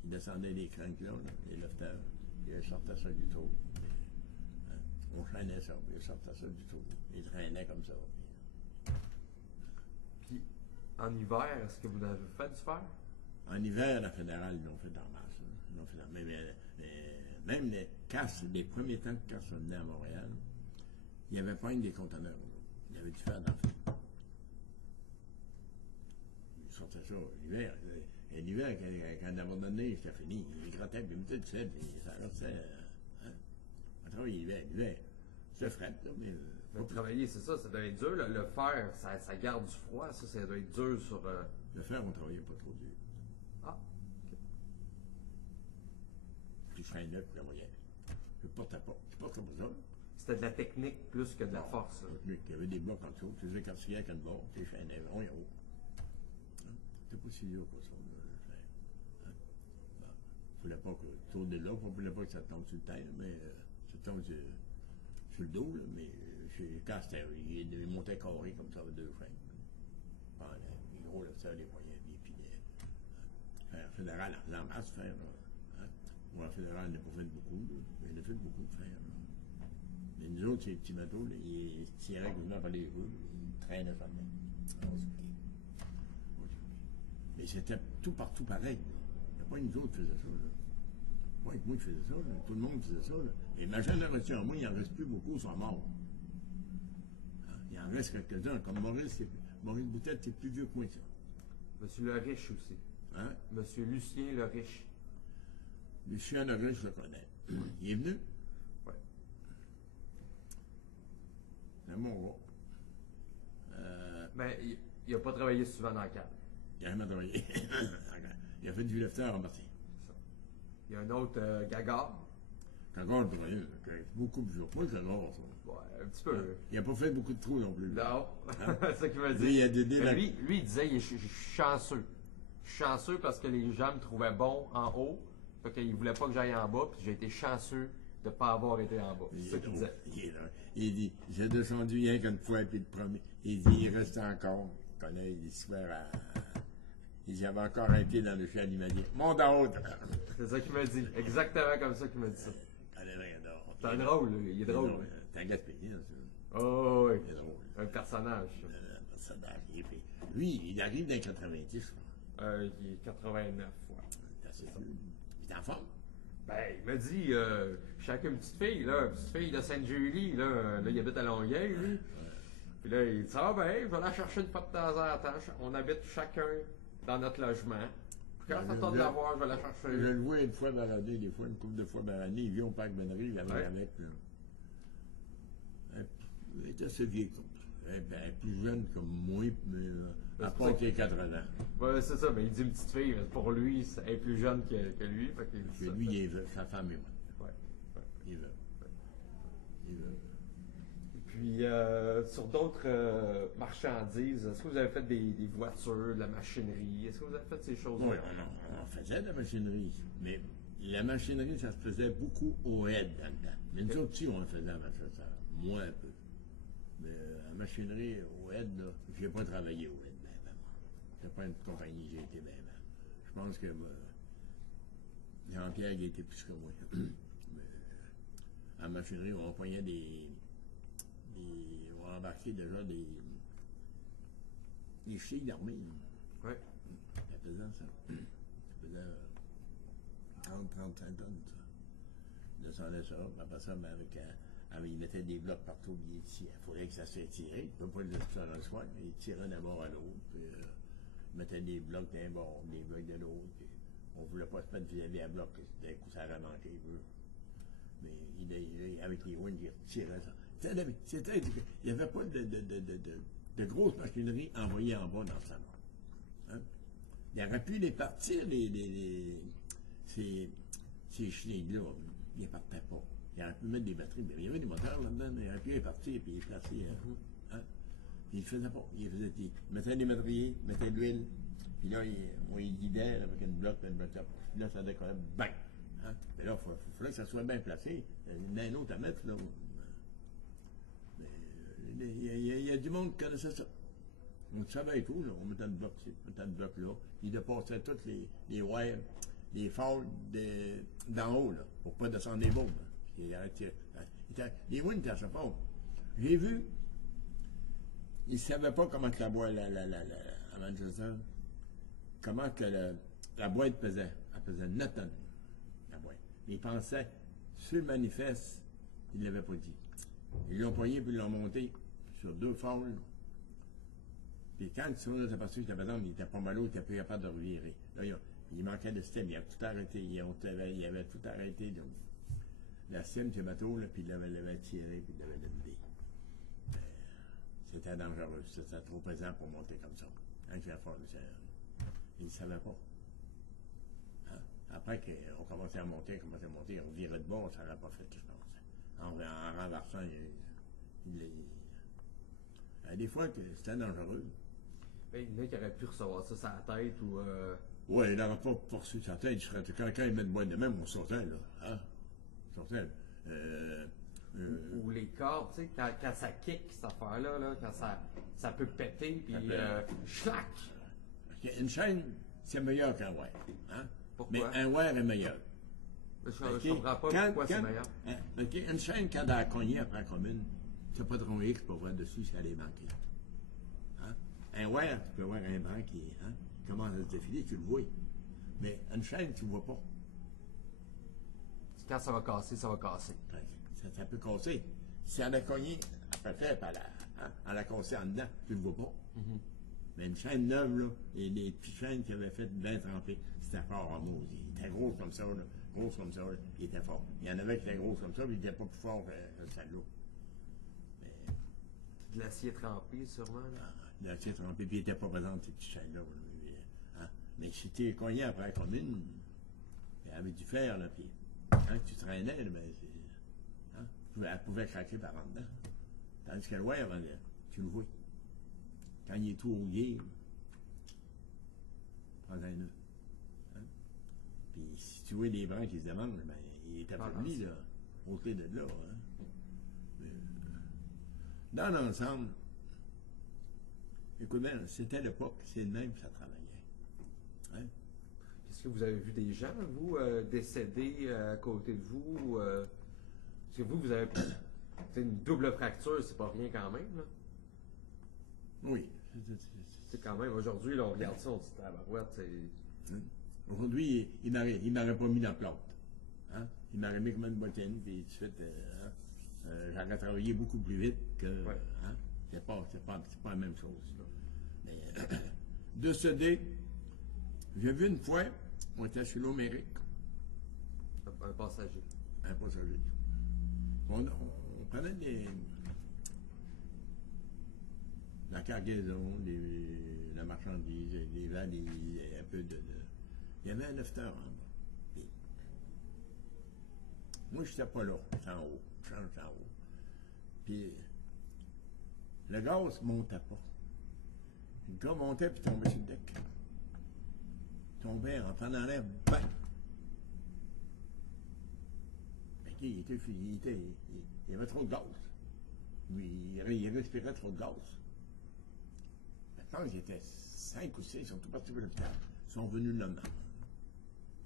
Il descendait les cranks là, les lifters, il sortait ça du trou. Hein? On chaînait ça, il sortait ça du trou. Il traînait comme ça. Puis, en hiver, est-ce que vous avez fait du fer? En hiver, la fédérale, ils l'ont fait en masse. Hein. Ils l'ont fait en... même les casses, les premiers temps que casses venaient à Montréal, il n'y avait pas une des conteneurs. Il y avait du fer dans le fond. Ils sortaient ça l'hiver. Et l'hiver, quand il avait donné, c'était fini. Ils grattaient, puis ils mettaient du sel, puis ça restait. Hein? On travaillait l'hiver. C'était frais, là, mais. Mais travailler, c'est ça, ça doit être dur. Le fer, ça garde du froid, ça doit être dur sur. Le fer, on ne travaillait pas trop dur. Ah, ok. Puis je traînais, puis la moyenne. Je ne portais pas. Je portais pas ça. C'était de la technique plus que de la force. Il y avait des blocs en dessous. Tu faisais quartier avec une barre, tu chaînais rond et haut. C'était pas si dur que ça, le fer. Hein? Bon. Il ne fallait pas que tu tournes là, il ne fallait pas que ça tombe sur le terre, mais ça tombe sur le dos, là, mais quand c'était, il montait carré comme ça avec deux freins. Les gros lifters, les poignets, les piliers. Fer fédéral, en faisant masse fer, là. Hein? Moi, le fédéral n'a pas fait beaucoup, là, mais il a fait beaucoup de fer. Là. Mais nous autres, ces petits bateaux, là, ils tiraient quasiment par les rues, ils traînaient ça dedans. Mais c'était tout partout pareil. Il n'y a pas nous autres qui faisaient ça. Là. Pas avec moi qui faisais ça, là. Tout le monde faisait ça. Là. Et ma génération, moi, il n'en reste plus beaucoup, ils sont morts. Hein? Il en reste quelques-uns, comme Maurice Boutette, c'est plus vieux que moi, ça. Monsieur Le Riche aussi. Hein? Monsieur Lucien Le Riche. Lucien Le Riche, je le connais. Il est venu? Oui. C'est un bon gars. Mais il n'a pas travaillé souvent dans le cadre. Il a jamais travaillé. Il a fait du lifter en partie. Il y a un autre, Gagard. Gagard, il a travaillé beaucoup plus jours. Pas Gagard, ça. Ouais, un petit peu. Il n'a pas fait beaucoup de trous non plus. Non, Hein? c'est ça qu'il m'a dit. Lui, il a dédé la... lui, il disait, je suis chanceux. Je suis chanceux parce que les gens me trouvaient bon en haut. Fait qu'ils ne voulaient pas que j'aille en bas, puis j'ai été chanceux de ne pas avoir été en bas. C'est ça qu'il disait. Il dit, j'ai descendu rien qu'une fois, puis le premier. Il dit, il reste encore. Il connaît l'histoire à... Il dit, j'avais encore un pied dans le chien, il m'a dit, monte en haut. C'est ça qu'il m'a dit. Exactement comme ça qu'il m'a dit ça. Il connaît rien d'autre. C'est drôle, lui. Il est drôle. C'est un Gaspésien, ça. Oh, oui. Il est drôle. Un personnage. Un personnage. Lui, il arrive dans les 90, je crois. Il est 89, ouais. C'est assez fou. Il est en forme. Ben, il m'a dit, je suis avec une petite fille de Sainte-Julie, là, il habite à Longueuil, lui. Puis là, il dit, ça va bien, je vais la chercher une fois de temps en temps. On habite chacun dans notre logement. Puis quand ça tente de la voir, je vais la chercher. Je le vois une fois balader, des fois, une couple de fois par année. Il vient au parc Bennery, il avait avec. Il était assez vieux comme ça. Plus jeune comme moi, mais à part qu'il ait 80 ans. Ouais, c'est ça, mais il dit une petite fille, mais pour lui, elle est plus jeune que lui. Fait qu'il dit ça. Lui, il est veuf, sa femme est morte. Ouais. Il est veuf. Il est veuf. Puis, sur d'autres marchandises, est-ce que vous avez fait des voitures, de la machinerie? Est-ce que vous avez fait ces choses-là? Oui, on faisait de la machinerie. Mais la machinerie, ça se faisait beaucoup au aide dans le temps. Mais nous autres aussi, on le faisait avant ça. Moins un peu. Mais la machinerie au aide, là, je n'ai pas travaillé au aide, ben. C'est pas une compagnie, j'ai été ben. Je pense que Jean-Pierre, il était plus que moi. Mais, en machinerie, on pognait on embarquait déjà des chevaux d'armée. Oui. C'est pesant, ça. Ça faisait 30-35 tonnes, ça. Il descendait ça, puis après ça, il mettait des blocs partout, il faudrait que ça s'étire. Il ne peut pas le laisser ça dans le soir, mais il tirait d'un bord à l'autre, puis il mettait des blocs d'un bord, des blocs de l'autre, puis on ne voulait pas se mettre vis-à-vis à bloc, d'un coup ça aurait manqué un peu. Mais avec les winds, il tirait ça. Il n'y avait pas de grosses machineries envoyées en bas dans le salon. Hein? Il aurait pu les partir, ces chenilles-là. Ils ne partaient pas. Il aurait pu mettre des batteries, mais il y avait des moteurs là-dedans. Il aurait pu les partir et les placer. Hein? Puis il ne le faisait pas. Il mettait des métriers, il mettait de l'huile, Puis là, on y guidait là, avec une bloc, puis là, ça décollait, bang! Hein? Mais là, il fallait que ça soit bien placé. Il y en a un autre à mettre, là. Mais il y a du monde qui connaissait ça. On savait tout, là. On mettait une bloc ici, on mettait une bloc là. Il dépassait toutes les wires, les phares d'en haut, là, pour pas descendre les bombes. Les wings étaient assez forts. J'ai vu, ils ne savaient pas comment que la boîte, comment que la boîte pesait. Elle pesait 9 tonnes, la boîte. Mais ils pensaient, sur le manifeste, ils ne l'avaient pas dit. Ils l'ont poigné puis ils l'ont monté sur 2 phares. Puis quand ils sont aperçus que il était pas mal haut, il n'était plus capable de revirer. Là, il manquait de système, il avait tout arrêté. Il avait tout arrêté. Donc, la cime du bateau, là, puis il l'avait tiré, puis il l'avait levé. C'était dangereux. C'était trop pesant pour monter comme ça. Hein, ils ne savaient pas. Hein? Après qu'on commençait à monter, on virait de bord, ça n'aurait pas fait, je pense. En renversant, des fois, c'était dangereux. Mais il y en a qui auraient pu recevoir ça sur la tête ou. Oui, il n'aurait pas poursuivi sa tête. Quand il met une boîte de même, on sortait, là. Hein? On sortait. Ou les cordes, tu sais, quand ça kick, cette affaire-là, là, quand ça peut péter, puis schlac! Une chaîne, c'est meilleur qu'un wire. Hein? Pourquoi? Mais un wire est meilleur. Je ne comprends pas pourquoi c'est meilleur. Une chaîne, quand elle a cogné après la commune, tu n'as pas de rond X pour voir dessus si elle est manquée. Hein? Un wire, tu peux voir un bras qui commence à se défiler, tu le vois. Mais une chaîne, tu ne vois pas. Quand ça va casser, ça va casser. Ça peut casser. Si elle a cogné, après fait, elle a cassé en dedans, tu ne le vois pas. Mm-hmm. Mais une chaîne neuve, là, et des petites chaînes qui avaient fait bien tremper, c'était fort en maudit. Il était gros comme ça, là. Gros comme ça, là. Il était fort. Il y en avait qui étaient gros comme ça, mais il n'était pas plus fort que celle-là. Mais... De l'acier trempé, sûrement, là. De l'acier trempé, puis il n'était pas présent, ces petites chaînes-là. Hein? Mais si tu es cogné après la commune, il y avait du fer, là, puis quand tu traînais, là, ben, elle pouvait craquer par en dedans. Tandis que le wire, tu le vois. Quand il est tout rouillé, prends un nœud. Hein? Puis si tu vois les brins qui se démangent, ben, il est affaibli, là, au côté de là. Hein? Mais, dans l'ensemble, écoute bien, c'était l'époque, c'est le même que ça travaillait. Hein? Est-ce que vous avez vu des gens, vous, décédés à côté de vous? Parce que vous avez une double fracture, c'est pas rien quand même, là? Oui. C'est quand même, aujourd'hui, là, on regarde ça, on dit, tabarouette, c'est... Aujourd'hui, il m'aurait pas mis dans la plante. Hein? Il m'aurait mis comme une bottine, puis tout de suite, j'aurais travaillé beaucoup plus vite que... Ouais. Hein? C'est pas la même chose. Mais, décédé, j'ai vu une fois, on était sur l'Amérique. Un passager. Un passager. On prenait la cargaison, la marchandise, les valises, un peu de... Il y avait un lifteur en bas. Moi, je n'étais pas là, j'étais en haut. Je change en haut. Puis, le gaz ne montait pas. Le gars montait puis tombait sur le deck. Tombait en prenant l'air, bang! Il y avait trop de gaz. Il respirait trop de gaz. Maintenant, ils étaient 5 ou 6, ils sont tous partis pour l'hôpital. Ils sont venus le lendemain.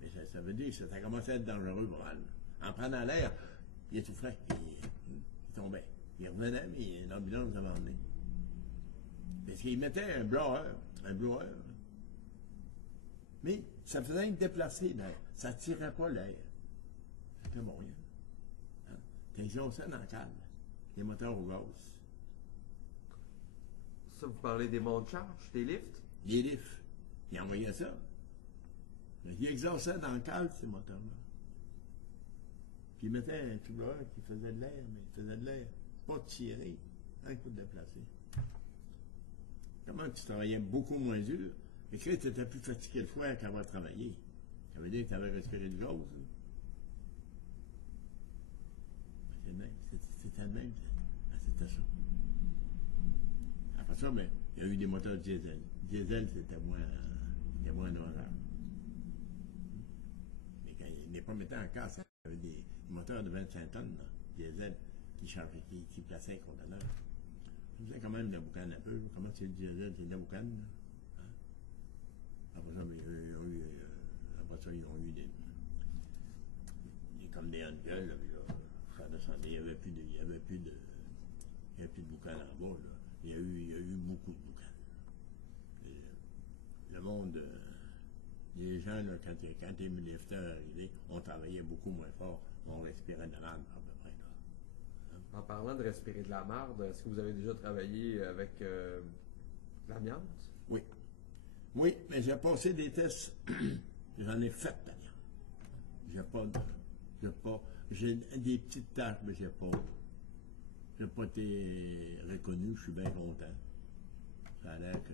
Mais ça veut dire que ça a commencé à être dangereux pour elle. En prenant l'air, il étouffait. Il tombait. Il revenait, mais l'ambulance l'avait emmené. Parce qu'il mettait un blower. Mais ça faisait une déplacer l'air. Ça ne tirait pas l'air. C'était bon, rien. T'exhaustais dans le calme, les moteurs au gaz. Ça, vous parlez des monts de charge, des lifts? Les lifts. Ils envoyaient ça. Ils exhaussaient dans le calme, ces moteurs-là. Puis ils mettaient un tubeur qui faisait de l'air, mais il faisait de l'air. Pas tiré, un coup de déplacé. Comment tu travaillais beaucoup moins dur? Mais que tu étais plus fatigué le foie qu'avoir travaillé. Ça veut dire que tu avais respiré du gaz. Hein? C'était le même. C'était ça. Après ça, mais il y a eu des moteurs diesel. Diesel, c'était moins moins dommageable. Mais quand les premiers temps en casse, il y avait des moteurs de 25 tonnes, là, diesel, qui plaçaient un conteneur. Ça faisait quand même de la boucane un peu. Comment c'est le diesel, c'est de la boucane, là? Hein? Après ça, après ça, ils ont eu comme des handgueules, là, mais là, ça descendait, il n'y avait plus de boucane en bas, là. Il y a eu beaucoup de boucane. Le monde, les gens, là, quand les lifters arrivaient, on travaillait beaucoup moins fort, on respirait de la marde à peu près. Là. En parlant de respirer de la marde, est-ce que vous avez déjà travaillé avec l'amiante? Oui. Oui, mais j'ai passé des tests. J'en ai fait d'amiante. J'ai des petites tâches, mais j'ai pas été reconnu, je suis bien content. Ça a l'air que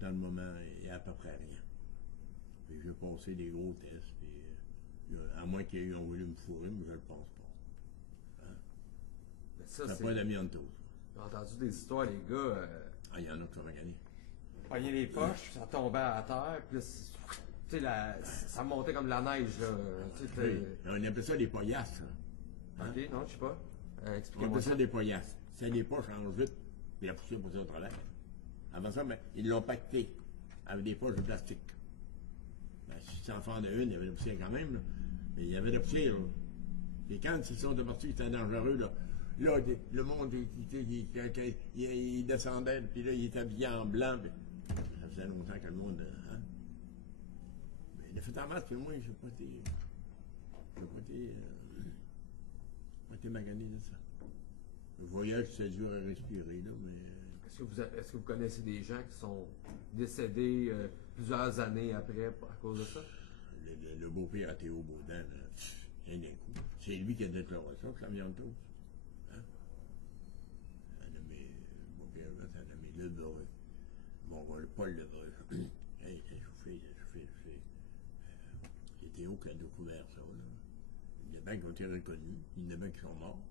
dans le moment, il n'y a à peu près rien. Puis j'ai passé des gros tests, puis, à moins qu'ils aient voulu me fourrer, mais je ne le pense pas. Hein? Ça pas d'amianto. J'ai entendu des histoires, les gars. Il y en a qui sont maganés. Pognaient les poches, ça tombait à terre, puis là, ça montait comme de la neige. Là, oui, on appelle ça des poiasses. Hein? Ok, non, je sais pas. On Expliquez-moi appelle ça. ça des poiasses. C'est des poches en vite, puis la poussière pour ça au travers. Avant ça, ils l'ont pacté avec des poches de plastique. Ben, si tu en fais de une, il y avait de la poussière quand même, là. Mais il y avait de la poussière. Là. Et quand ils sont partis, c'était dangereux. Là, le monde, il descendait, puis là, il était habillé en blanc. Puis, ça faisait longtemps que le monde. Hein? Mais il a fait en masse, puis moi, je n'ai pas été magané de ça. Le voyage, c'est dur à respirer, là, mais. Est-ce que vous connaissez des gens qui sont décédés plusieurs années après à cause de ça? Le beau-père à Théo Baudin, rien d'un coup. C'est lui qui a déclaré ça, que l'amianto. Hein? Un de mes beaux-pères, c'est un de mes Lebreux. Mon gars, Paul Lebreux. Hey, c'est Théo qui a découvert ça, là. Il y en a bien qui ont été reconnus, il y en a bien qui sont morts.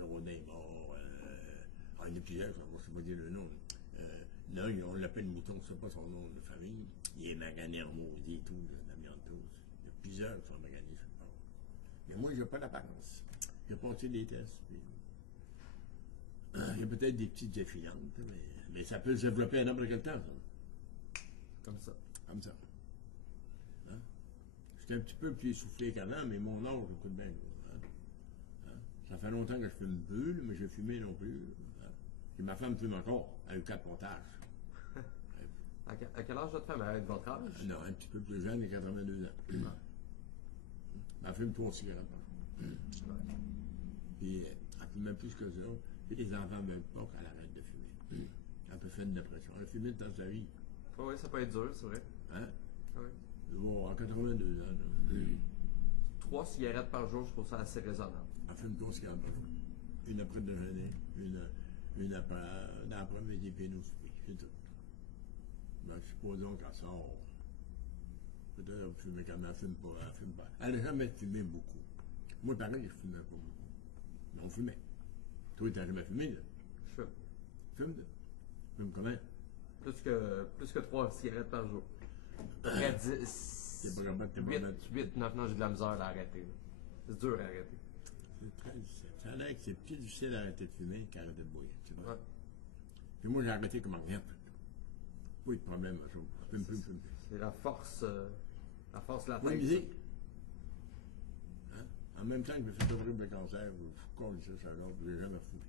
Rodin est mort. Il y en a plusieurs, je ne sais pas dire le nom. Là, on l'appelle Mouton, je ne sais pas son nom de famille. Il est magané en maudit et tout, d'amianto. Il y a plusieurs qui sont maganés, je pense. Mais moi, je n'ai pas d'apparence. J'ai passé des tests. Puis... il y a peut-être des petites défiantes, mais ça peut se développer à n'importe quel temps, ça. Comme ça. Comme ça. Hein? J'étais un petit peu plus essoufflé qu'avant, mais mon âge, j'écoute bien. Ça fait longtemps que je fume peu, mais je fumais non plus. Et ma femme fume encore. Elle a eu 4 pontages. À quel âge votre femme? Elle a votre âge? Non, un petit peu plus jeune, elle a 82 ans. Elle fume 3 cigarettes par jour. Puis elle fumait plus que ça. Puis les enfants ne veulent pas qu'elle arrête de fumer. Elle peut faire une dépression. Elle a fumé dans sa vie. Oui, ça peut être dur, c'est vrai. Hein? Oui. Bon, à 82 ans. 3 cigarettes par jour, je trouve ça assez raisonnable. Elle fume 3 cigarettes par jour. Une après le déjeuner, une après l'après-midi, puis une au souper. C'est tout. Ben, supposons qu'elle sort. Peut-être qu'elle fume quand elle fume pas. Elle n'a jamais fumé beaucoup. Moi, pareil, je fumais pas beaucoup. Mais on fumait. Toi, tu n'as jamais fumé, là? Je fume. Fume, là? Fume comment? Plus que 3 cigarettes par jour. Après 10. T'es pas capable, t'es pas 8, 9, non, j'ai de la misère à arrêter. C'est dur à arrêter. C'est très difficile. Ça a l'air que c'est plus difficile d'arrêter de fumer qu'arrêter de boire. Tu vois? Ouais. Puis moi, j'ai arrêté comme rien. Pas eu de problème, je fume plus. C'est la force de la Oui, tête. musique. Hein? En même temps que je me fais opérer pour le cancer, je colle ça, je l'ai jamais fumé.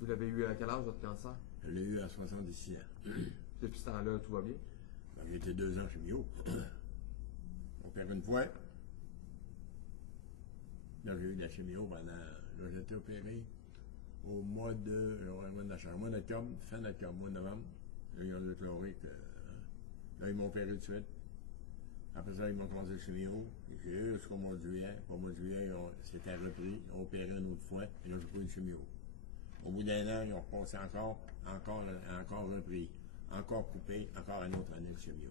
Vous l'avez eu à quel âge, votre cancer? Je l'ai eu à 76 ans. Depuis ce temps-là, tout va bien? Ben, j'ai été 2 ans chez Mio. On perd une fois. Là, j'ai eu de la chimio pendant. Là, j'ai été opéré au mois d'octobre, fin d'octobre, mois de novembre. Là, ils ont déclaré que. Là, ils m'ont opéré tout de suite. Après ça, ils m'ont commencé le chimio. J'ai eu jusqu'au mois de juillet. Au mois de juillet, c'était repris. Ils ont opéré une autre fois. Et là, j'ai pas eu de chimio. Au bout d'un an, ils ont repassé encore repris. Encore coupé, encore une autre année de chimio.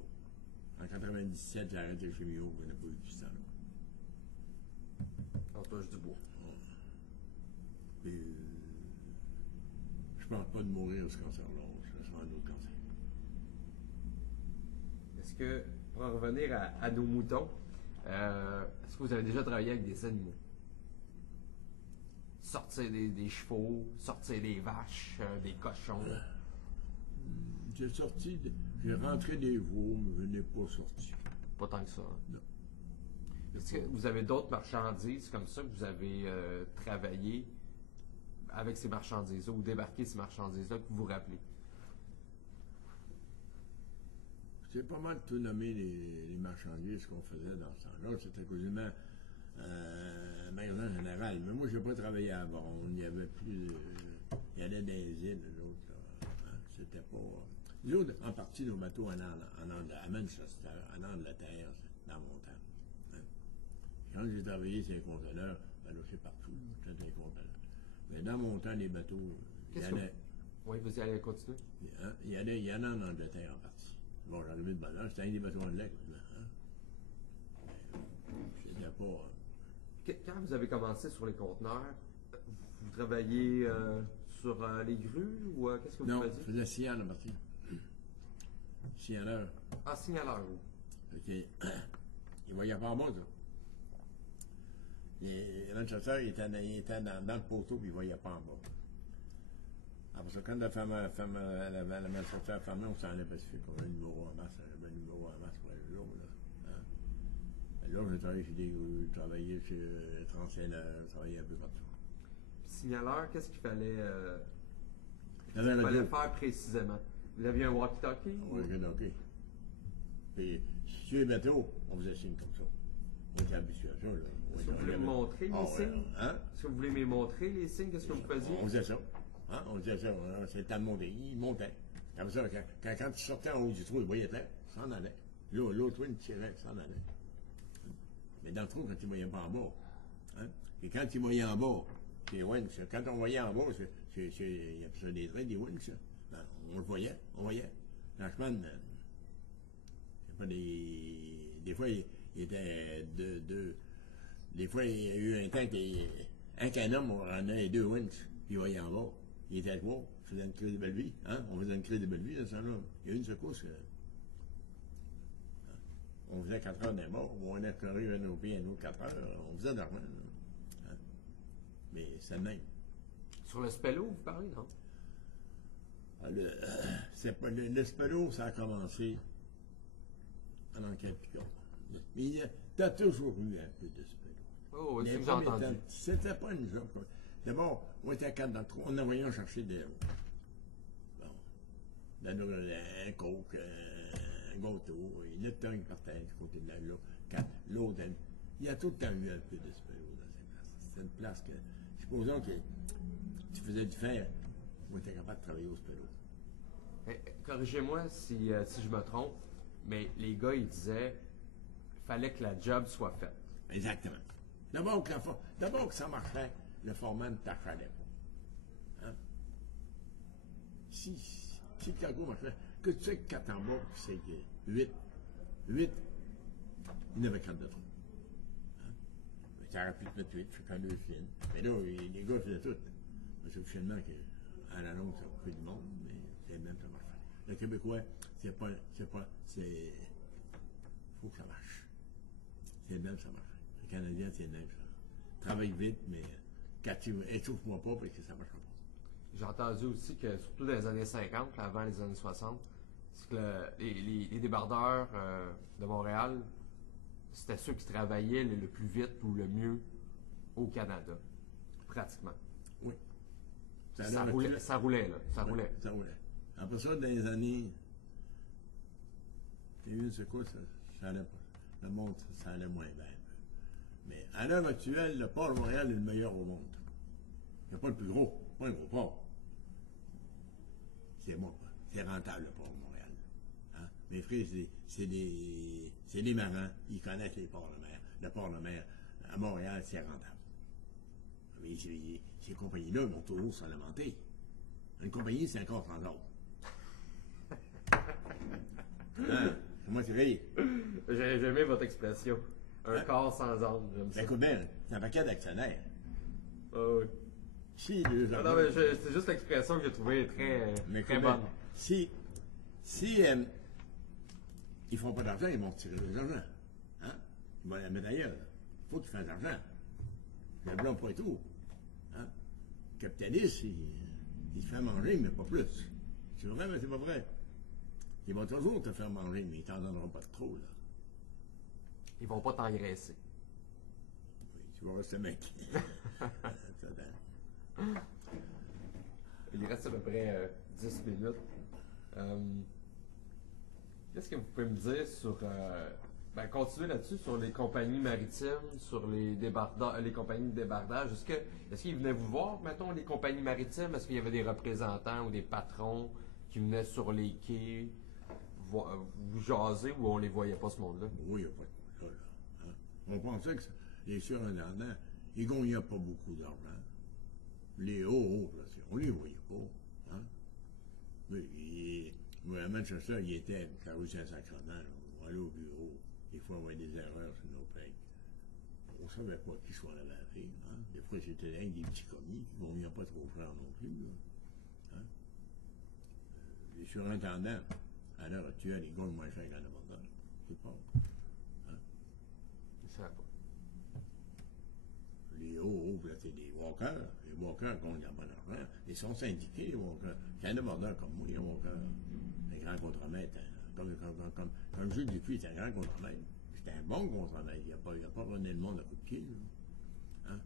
En 97, j'ai arrêté le chimio. Je n'ai pas eu du sang. On touche du bois. Puis, je je pense pas de mourir de ce cancer-là. Ce sera un autre cancer. Est-ce que, pour en revenir à nos moutons, est-ce que vous avez déjà travaillé avec des animaux? Sortir des chevaux, sortir des vaches, des cochons. J'ai rentré des veaux, mais je n'ai pas sorti. Pas tant que ça. Hein? Non. Est-ce que vous avez d'autres marchandises comme ça que vous avez travaillé avec ces marchandises-là ou débarqué ces marchandises-là que vous vous rappelez? C'est pas mal de tout nommer les marchandises qu'on faisait dans ce temps-là. C'était quasiment un magasin général. Mais moi, je n'ai pas travaillé à Bron. Il y avait plus. Il y avait des îles, les autres. Hein? C'était pas. Les autres, en partie, nos bateaux à Manchester, en Angleterre, dans la montagne. Hein? Quand j'ai travaillé sur les conteneurs, ben là, c'est partout. C'était des conteneurs. Mais dans mon temps, les bateaux. Oui, vous allez continuer. Hein? Il y en a en Angleterre en partie. Bon, j'arrivais de bonne heure, c'était un des bateaux anglais. Hein? C'était pas. Quand vous avez commencé sur les conteneurs, vous travailliez sur les grues ou qu'est-ce que vous Non, faisiez? je faisais signal en partie. Signaleur. Ah, signaleur, oui. OK. Il voyait pas en bas, ça. Le chasseur, il était dans le poteau, puis il voyait pas en bas. Après ça, quand la chasseur fermée, on s'en allait Pacifique. On avait un numéro en masse. J'avais un numéro en masse pour le jour, là. Hein? Là, j'ai travaillé chez des grues, j'ai travaillé chez Transaileur, j'ai travaillé un peu partout. Puis, signaleur, qu'est-ce qu'il fallait, Radio. faire précisément? Vous aviez un walkie-talkie? Oui, OK. Puis, sur les bateaux, on faisait signe comme ça. On était habitués à ça, là. Est-ce que vous voulez me montrer les signes? Hein? Est-ce que vous voulez me montrer les signes? Qu'est-ce que vous faisiez? On faisait ça. Hein? On faisait ça. C'était le temps de monter. Il montait. Comme ça, quand il sortait en haut du trou, il voyait terre, s'en allait. L'autre, il tirait, s'en allait. Mais dans le trou, quand il ne voyait pas en bas. Hein? Et quand il voyait en bas, c'est winch. Quand on voyait en bas, il y a ça des traits, des winch. Ben, on le voyait, on voyait. Franchement, c'est pas des. Des fois, il était deux. Des fois, il y a eu un temps qu'un homme, on en a deux winch, puis il voyait en bas. Il était trois, on faisait une crise de belle vie. Hein? On faisait une crise de belle vie, ça, là. Il y a eu une secousse. On faisait 4 heures d'un bord, on a corru un autre pied, un autre 4 heures. On faisait d'argent. Hein? Mais c'est le même. Sur le spello, vous parlez, non? Le spello, ça a commencé en enquête Picard. Mais il y a toujours eu un peu de spello. Oh, oui, c'est ce que j'ai entendu. C'était pas une job. D'abord, on était à 4 dans le trou, on envoyait chercher des héros. Bon. Un coke, un gâteau, il y a temps qui partait du côté de là, 4, l'autre. Il y a tout le temps eu un peu de spello dans ces places. C'était une place que, supposons que tu faisais du fer, on était capable de travailler au spello. Corrigez-moi si je me trompe, mais les gars, ils disaient fallait que la job soit faite. Exactement. D'abord que ça marchait, le foreman ne t'affalait pas. Hein? Si le cargo marchait, que tu sais que 4 en bas, puis c'est que 8, il y en avait 4 de trop. Hein? Ça aurait pu te mettre 8, chacun 2 fines. Mais là, les gars faisaient tout. C'est officiellement qu'à la longue, ça coupait du monde, mais c'est même ça marchait. Le Québécois, c'est faut que ça marche. C'est même ça marche. Le Canadien, c'est même ça. Travaille vite, mais quand tu étouffe-moi pas parce que ça marche pas. J'ai entendu aussi que, surtout dans les années 50, avant les années 60, c'est que les débardeurs de Montréal, c'était ceux qui travaillaient le plus vite ou le mieux au Canada. Pratiquement. Oui. Ça roulait, là. Ça roulait. Ça roulait. Après ça, dans les années. Il y a eu une secousse, ça allait pas. Le monde, ça allait moins bien. Mais à l'heure actuelle, le port de Montréal est le meilleur au monde. Il n'y a pas le plus gros, pas un gros port. C'est bon, c'est rentable le port de Montréal. Hein? Mes frères, c'est des marins, ils connaissent les ports de mer. Le port de mer à Montréal, c'est rentable. Mais ces compagnies-là vont toujours se lamenter. Une compagnie, c'est un corps sans ordre. Hein? Comment tu ris? J'ai aimé votre expression. Un corps sans ordre, j'aime ça. Ben, écoute bien, c'est un paquet d'actionnaires. Oui. Si les Non, mais c'est juste l'expression que j'ai trouvée très bonne. Si ils font pas d'argent, ils vont tirer les argent. Hein? Ils vont la mettre ailleurs. Il faut qu'ils fassent de l'argent. Le blanc pas tout. Hein? Le capitaliste, il se fait manger, mais pas plus. C'est vrai, mais c'est pas vrai. Ils vont toujours te faire manger, mais ils t'en donneront pas trop, là. Ils vont pas t'engraisser. Oui, tu vas rester mec. Il reste à peu près 10 minutes. Qu'est-ce que vous pouvez me dire sur... continuer là-dessus, sur les compagnies maritimes, sur les compagnies de débardage. Est-ce qu'ils venaient vous voir, mettons, les compagnies maritimes? Est-ce qu'il y avait des représentants ou des patrons qui venaient sur les quais vous jaser ou on les voyait pas, ce monde-là? Oui, il n'y a pas de ça, là. Hein? On pensait que les surintendants, ils gagnaient pas beaucoup d'argent. Les hauts, là, on les voyait pas. Hein? Mais à Manchester, il était à la rue Saint-Sacrement, on allait au bureau. Des fois, on voyait des erreurs sur nos payes. On ne savait pas qui soit la laver. Hein? Des fois, c'était avec des petits commis qui ne gagnaient pas trop cher non plus. Hein? Les surintendants, à l'heure actuelle, ils gagnent moins cher qu'un abordeur. C'est pas. Hein? Je ne savais pas. Les hauts, là, c'est des walkers. Les walkers gagnent pas d'argent. Ils sont syndiqués, les walkers. C'est un abordeur comme moi, les walkers. Un grand contremaître. Comme Jules Dupuis, c'est un grand contremaître. C'était un bon contremaître. Il n'a pas rené le monde à coup de pied. Hein?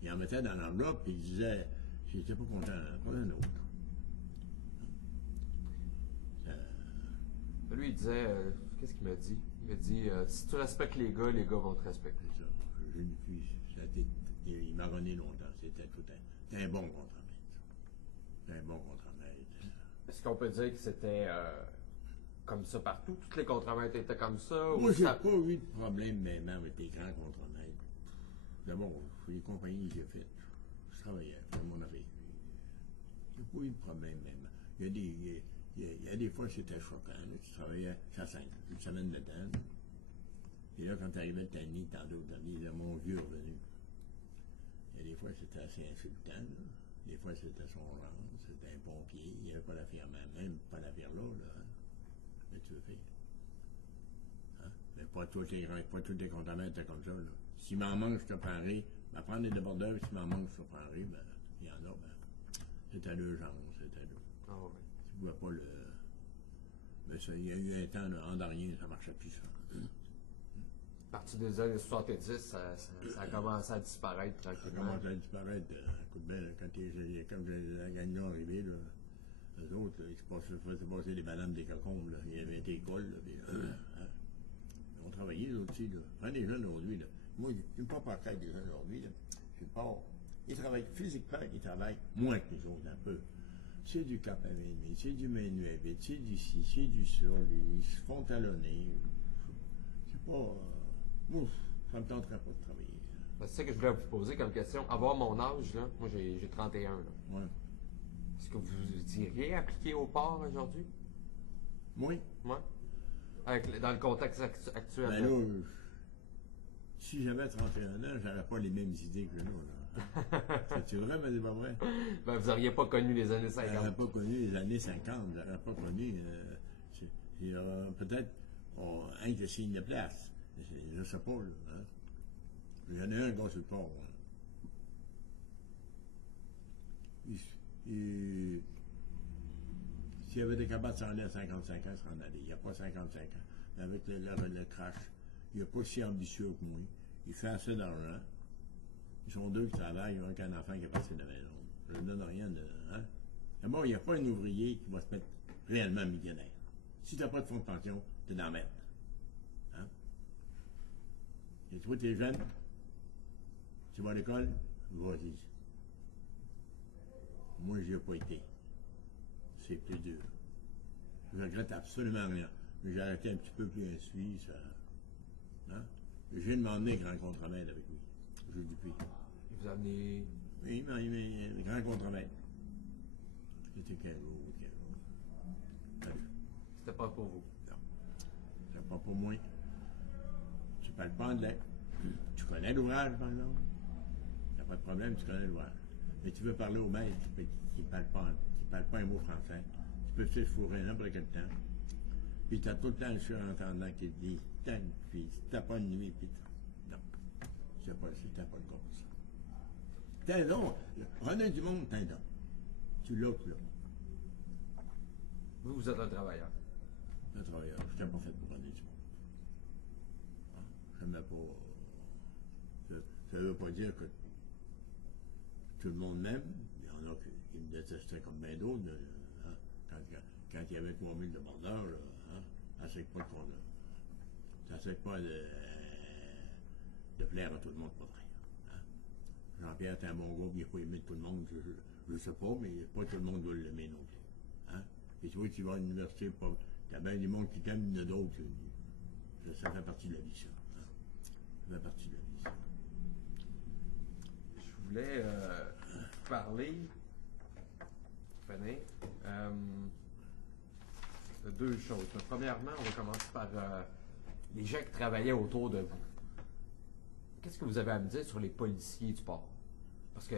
Il en mettait dans l'enveloppe et il disait j'étais pas content, pas un autre. Lui, il disait, qu'est-ce qu'il m'a dit? Il m'a dit, si tu respectes les gars vont te respecter. C'est ça. Jules Dupuis, il m'a rené longtemps. C'était un bon contremaître. C'était un bon contremaître. Est-ce qu'on peut dire que c'était comme ça partout? Toutes les contremaîtres étaient comme ça? Moi, j'ai pas eu de problème même avec les grands contremaîtres. D'abord, les compagnies que j'ai faites, je travaillais, je faisais mon affaire. J'ai pas eu de problème même. Il y a des fois, c'était choquant. Là. Tu travaillais une semaine de temps. Là. Et là, quand tu arrivais le tanné, tantôt, il disait mon vieux revenu. Il y a des fois, c'était assez insultant. Là. Des fois, c'était son genre. C'était un pompier. Il n'y avait pas l'affaire même pas l'affaire là. Hein. Mais tu veux faire. Hein? Mais pas tous les contremaîtres étaient comme ça. Là. S'il m'en manque, je te prendrai. Ben, prendre des débordeurs, s'il m'en manque, je te prendrai. Ben, il y en a. Ben, c'est à deux jambes. C'est à deux. Ah oui. Tu ne pouvais pas le. Mais ça, il y a eu un temps, là, en dernier, ça ne marchait plus, ça. À partir des années 70, ça a commencé à disparaître Ça a tranquillement. commencé à disparaître. Coup de belle, quand la gagne arrivée, là, eux autres, là, ils se faisaient passer les bananes des cocombes, là. Il y avait été école, là, puis, hein. On travaillait, les autres aussi, là. Prends des jeunes aujourd'hui, là. Moi, je ne peux pas parler des jeunes aujourd'hui, là. Je pars. Ils travaillent physiquement, ils travaillent moins que les autres, un peu. C'est du cap à main, c'est du manuel, c'est du ci, c'est du ça, ils se font talonner. C'est pas. Moi, ça me tenterait pas de travailler. C'est ça que je voulais vous poser comme question. Avoir mon âge, là, moi j'ai 31. Là. Ouais. Est-ce que vous iriez appliquer au port aujourd'hui? Oui. Oui. Dans le contexte actuel. Ben là, si j'avais 31 ans, j'aurais pas les mêmes idées que là. C'est vrai, mais c'est pas vrai. Ben, vous n'auriez pas connu les années 50. J'aurais pas connu les années 50. J'aurais pas connu. Peut-être un que signe de place. Je sais pas, là. Hein? J'en ai un gars sur le port. Hein? S'il y avait des capables de s'en aller à 55 ans, ça en allait. Il n'y a pas 55 ans. Mais avec le crash, il n'est pas si ambitieux que moi. Il fait assez d'argent. Ils sont deux qui travaillent, ils ont qu'un enfant qui est passé de la maison. Je ne donne rien de. Hein? D'abord, il n'y a pas un ouvrier qui va se mettre réellement millionnaire. Si tu n'as pas de fonds de pension, tu es dans la merde. Hein? Et toi, tu es jeune, tu vas à l'école, vas-y. Moi, je n'y ai pas été. C'est plus dur. Je regrette absolument rien. Mais j'ai arrêté un petit peu plus un Suisse. Hein? J'ai demandé grand contremaître avec lui. Jules Dupuis. Vous amenez. Oui, mais grand contremaître. C'était quel jour? C'était pas pour vous. Non. C'était pas pour moi. Tu parles pas anglais. Tu connais l'ouvrage, par exemple? Il n'y a pas de problème, tu connais l'ouvrage. Mais tu veux parler au maître qui ne parle pas un mot français. Tu peux te fourrer n'importe quel temps. Puis tu as tout le temps le surentendant qui te dit t'as une fille, si t'as pas une nuit, puis non. C'est pas si t'as pas le compte. T'as donc, René Dumont, t'as donc. Tu l'as, tu l'as. Vous êtes un travailleur. Un travailleur, je t'ai pas fait pour René Dumont. Hein? Je n'aimais pas. Ça ne veut pas dire que tout le monde m'aime. Il y en a qui me détestaient comme bien d'autres. Hein? Quand il y avait 3000 de bordeurs, hein? Ça ne sert pas de plaire à tout le monde, pas vrai. Hein? Jean-Pierre, t'es un bon gars, il n'est pas aimé de tout le monde, je ne sais pas, mais pas tout le monde doit l'aimer non plus. Hein? Et tu vois, tu vas à l'université, t'as bien du monde qui t'aime, il y en a d'autres. Ça fait partie de la vie, ça. Hein? Ça fait partie de la vie, ça. Je voulais parler, de deux choses. Premièrement, on va commencer par les gens qui travaillaient autour de vous. Qu'est-ce que vous avez à me dire sur les policiers du port? Parce que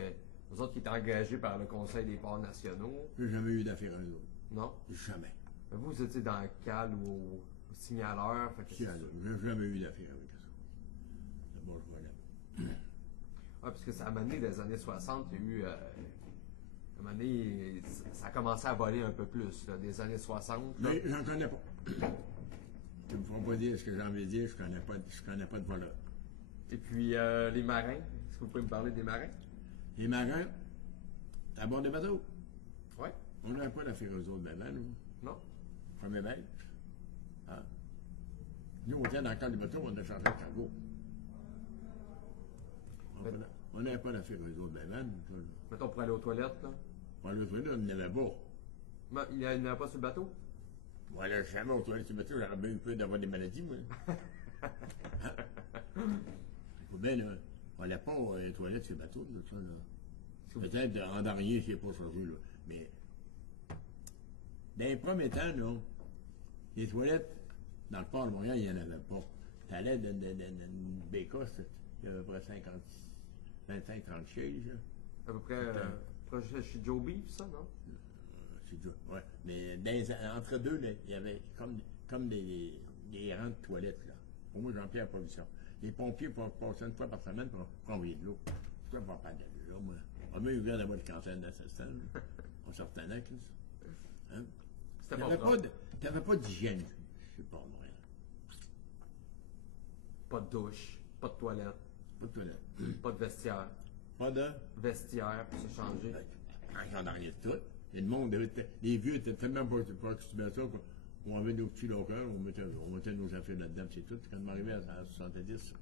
vous autres qui êtes engagés par le Conseil des ports nationaux. J'ai jamais eu d'affaire à eux autres. Non? Jamais. Vous étiez dans le CAL ou au signaleur. J'ai jamais eu d'affaire avec ça. D'abord, je vois là. Oui, parce que ça a mené des années 60, il y a eu. À un moment donné, ça a commencé à voler un peu plus, là, des années 60. Là. Mais j'en connais pas. Tu me feras pas dire ce que j'ai envie de dire, je connais pas de voleurs. Et puis, les marins. Est-ce que vous pouvez me parler des marins? Les marins, à bord des bateaux. Oui. On n'a pas d'affaire aux autres, ben, nous. Non? Premier maître. Hein? Nous, on était dans le cadre du bateau, on a changé de cargo. On n'avait pas d'affaire aux autres, ben, nous. Mettons pour aller aux toilettes, là. Pour aller aux toilettes, on n'avait pas. Mais il n'y en avait pas sur le bateau? Voilà, jamais aux toilettes sur le bateau, j'aurais bien peur d'avoir des maladies, moi. Hein? Faut bien, là. On n'allait pas aux toilettes sur le bateau, là, ça, là. Peut-être en dernier, je n'ai pas changé, là. Mais, dans les premiers temps, là, les toilettes, dans le port de Montréal, il n'y en avait pas. Tu allais d'une bécasse, il y avait à peu près 25-30 chaises, là. À peu près proche chez Joe Beef, ça, non? C'est tout, ouais. Mais entre deux, là, il y avait comme des rangs de toilettes, là. Pour moi, Jean-Pierre n'a pas vu ça. Les pompiers passaient une fois par semaine pour envoyer de l'eau. Pourquoi pas de l'eau, moi? On a eu bien d'avoir une quinzaine d'assistants. On sortait avec, là. Hein? C'était pas propre. T'avais pas d'hygiène, je sais pas, Montréal. Pas de douche, pas de toilette, Pas de toilette. pas de vestiaire. Pas de... Vestiaire pour se changer. En arrière de tout. Et le monde, les vieux étaient tellement pas accoutumés à ça qu'on avait nos petits lockers, on mettait nos affaires là-dedans, c'est tout. Quand on arrivait à 70,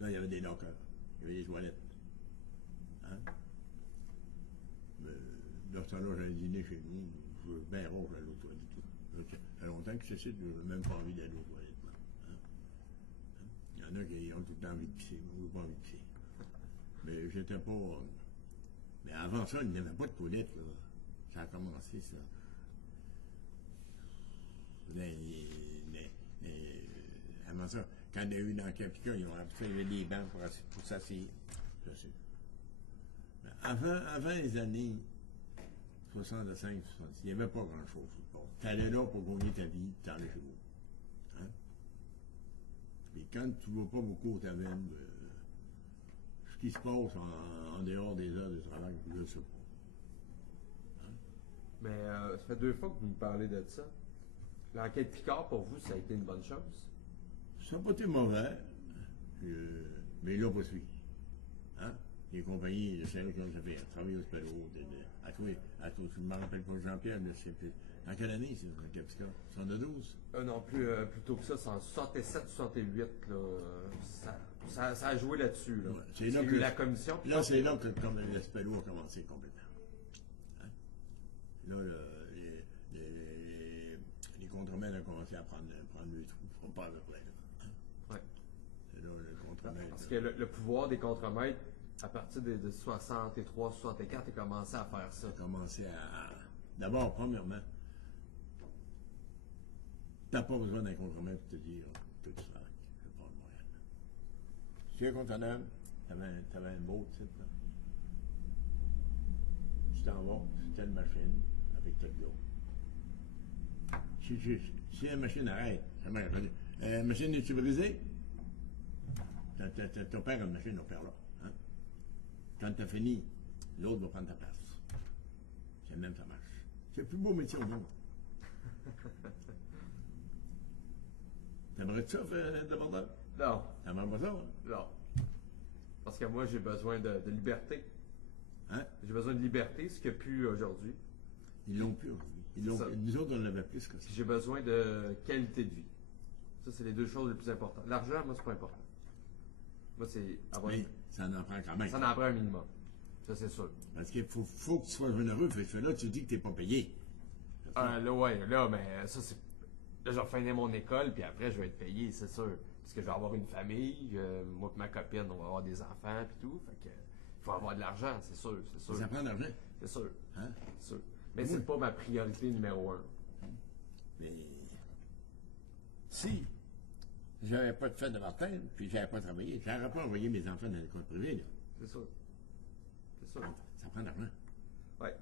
là, il y avait des lockers, il y avait des toilettes. Hein? Mais dans ce temps-là, j'allais dîner chez nous, je suis bien rare, j'allais aux toilettes. Ça fait longtemps que je sais, je n'ai même pas envie d'aller aux toilettes. Hein? Il y en a qui ont tout le temps envie de pisser, moi, je n'ai pas envie de pisser. Mais j'étais pas. Mais avant ça, il n'y avait pas de toilette, là. Ça a commencé, ça. Avant ça, quand il y a eu dans le Capitole, ils ont fait des bancs pour s'asseoir. Je sais. Mais avant les années 65, 66, il n'y avait pas grand-chose. Tu allais là pour gagner ta vie, tu allais chez vous. Hein? Et quand tu ne vas pas beaucoup au taverne, ce qui se passe en dehors des heures de travail, je ne sais pas. Hein? Mais ça fait 2 fois que vous me parlez de ça. L'enquête Picard, pour vous, ça a été une bonne chose? Ça n'a pas été mauvais, mais il l'a poursuivi. Hein? Les compagnies de Saint-Luc, ça fait travailler au Spero, je ne me rappelle pas Jean-Pierre, mais c'est en quelle année, c'est l'enquête Picard? 72? Non, plus tôt que ça, c'est en 67, 68, là. Ça a joué là-dessus, là. Ouais, c'est là que la commission. Là, c'est là que comme le Spero a commencé complètement. Hein? Là, les contremaîtres ont commencé à prendre le trou. Ils ne font pas à peu près, là. Hein? Ouais. C'est là le contremaître. Parce que le pouvoir des contremaîtres, à partir de 63, 64, il a commencé à faire ça. Il a commencé à... D'abord, premièrement, tu n'as pas besoin d'un contremaître pour te dire tout ça. Je parle de Montréal. Si tu es contenable, tu avais un beau titre, là. tu t'en vas sur telle machine avec tel gars. Si la machine arrête, la machine est-tu brisée? T'opères une machine, opère là. Hein? Quand t'as fini, l'autre va prendre ta place. C'est même ça marche. C'est le plus beau métier au monde. T'aimerais ça faire débardeur? Non. T'aimerais pas ça, hein? Non. Parce que moi, j'ai besoin de liberté. Hein? J'ai besoin de liberté, ce qu'il n'y a plus aujourd'hui. Ils l'ont plus aujourd'hui. Nous autres, on l'avait plus que ça. Puis j'ai besoin de qualité de vie. Ça, c'est les deux choses les plus importantes. L'argent, moi, c'est pas important. Moi, c'est avoir. Mais ça en prend quand même. Ça en prend un minimum. Ça, c'est sûr. Parce qu'il faut que tu sois généreux. Fait que là, tu dis que tu n'es pas payé. Là, ouais, là, mais ça, c'est. Là, je vais finir mon école, puis après, je vais être payé, c'est sûr. Parce que je vais avoir une famille, moi et ma copine, on va avoir des enfants, puis tout. Fait que, il faut avoir de l'argent, c'est sûr, c'est sûr. Ça prend de l'argent. C'est sûr. Hein? C'est sûr. Mais Oui. c'est pas ma priorité numéro un. Mais si j'avais pas de fait de Martin, puis j'avais pas travaillé, j'aurais pas envoyé mes enfants dans l'école privée, là. C'est sûr. C'est sûr. Ça prend de l'argent. Ouais.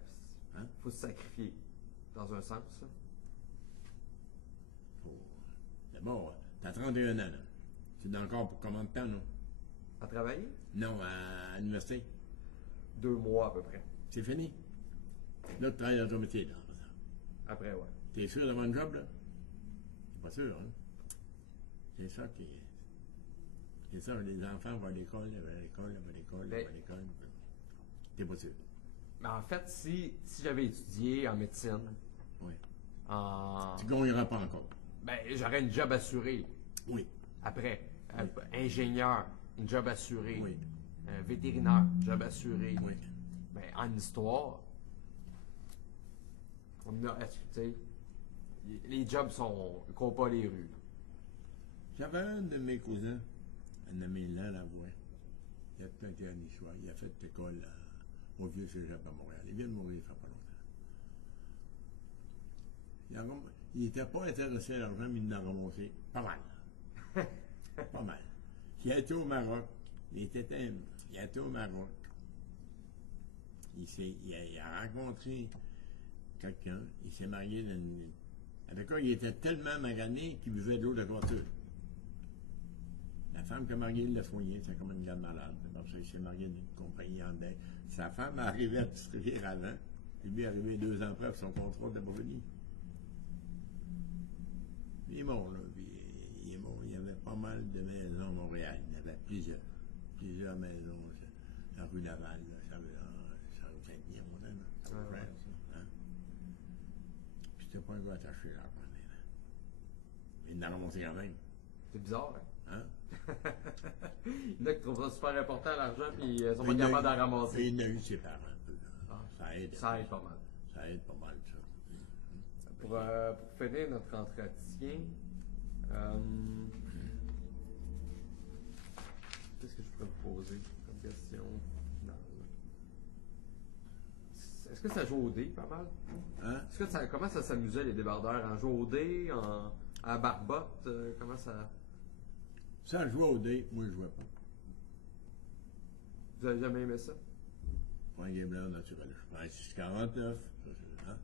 Hein? Faut se sacrifier. Dans un sens, ça. D'abord, t'as 31 ans, là. Tu es encore pour combien de temps, non? À travailler? Non, à l'université. 2 mois à peu près. C'est fini. Là, tu travailles dans ton métier, là. Après, ouais. T'es sûr d'avoir un job, là? T'es pas sûr, hein? C'est ça qui est. C'est ça, les enfants vont à l'école, ils vont à l'école, ils vont à l'école, ils vont à l'école. T'es pas sûr. Mais en fait, si j'avais étudié en médecine, Oui. en. Tu gagneras pas encore. Ben, j'aurais une job assurée. Oui. Après. Ingénieur, une job assurée. Oui. Vétérinaire, job assuré. Oui. Ben, en histoire, on a, tu sais, les jobs courent pas les rues. J'avais un de mes cousins, un nommé Lan Lavoie. Il a été à Niçois. Il a fait l'école au vieux cégep à Montréal. Il vient de mourir, ça fait pas longtemps. Il n'était pas intéressé à l'argent, mais il en a ramassé pas mal. Pas mal. Il a été au Maroc. Il a été au Maroc. Il a rencontré quelqu'un. Il s'est marié avec quoi il était tellement magané qu'il buvait de l'eau de voiture. La femme qui a marié, il l'a soigné, c'est comme une grande malade. Parce qu'il s'est marié d'une compagnie en dette. Sa femme est arrivée à distribuer avant. Et lui est arrivé 2 ans après, son contrat n'était pas fini. Il est mort, là. Puis, il est mort. Il y avait pas mal de maisons à Montréal. Il y avait plusieurs maisons. La rue Laval, là, ça rue Saint-Denis, on aime. Ça va faire, ça. Hein? Puis c'était pas un gars attaché, là, mais il en a remonté quand même. C'est bizarre, hein? Hein? Il y en a qui trouvent ça super important, l'argent, puis ils sont pas capables d'en ramasser. Il en a eu ses parents un peu. Ah, ça aide. Ça aide pas mal. Ça aide pas mal, ça. Pour finir notre entretien, qu'est-ce que je pourrais vous poser comme question finale? Est-ce que ça joue au dé pas mal? Hein? Comment ça s'amusait les débardeurs? En jouant au dé, à barbotte? Comment ça. Ça jouait au dé, moi je jouais pas. Vous avez jamais aimé ça? Pas un game blanc naturel. Je prends un 6,49. Hein?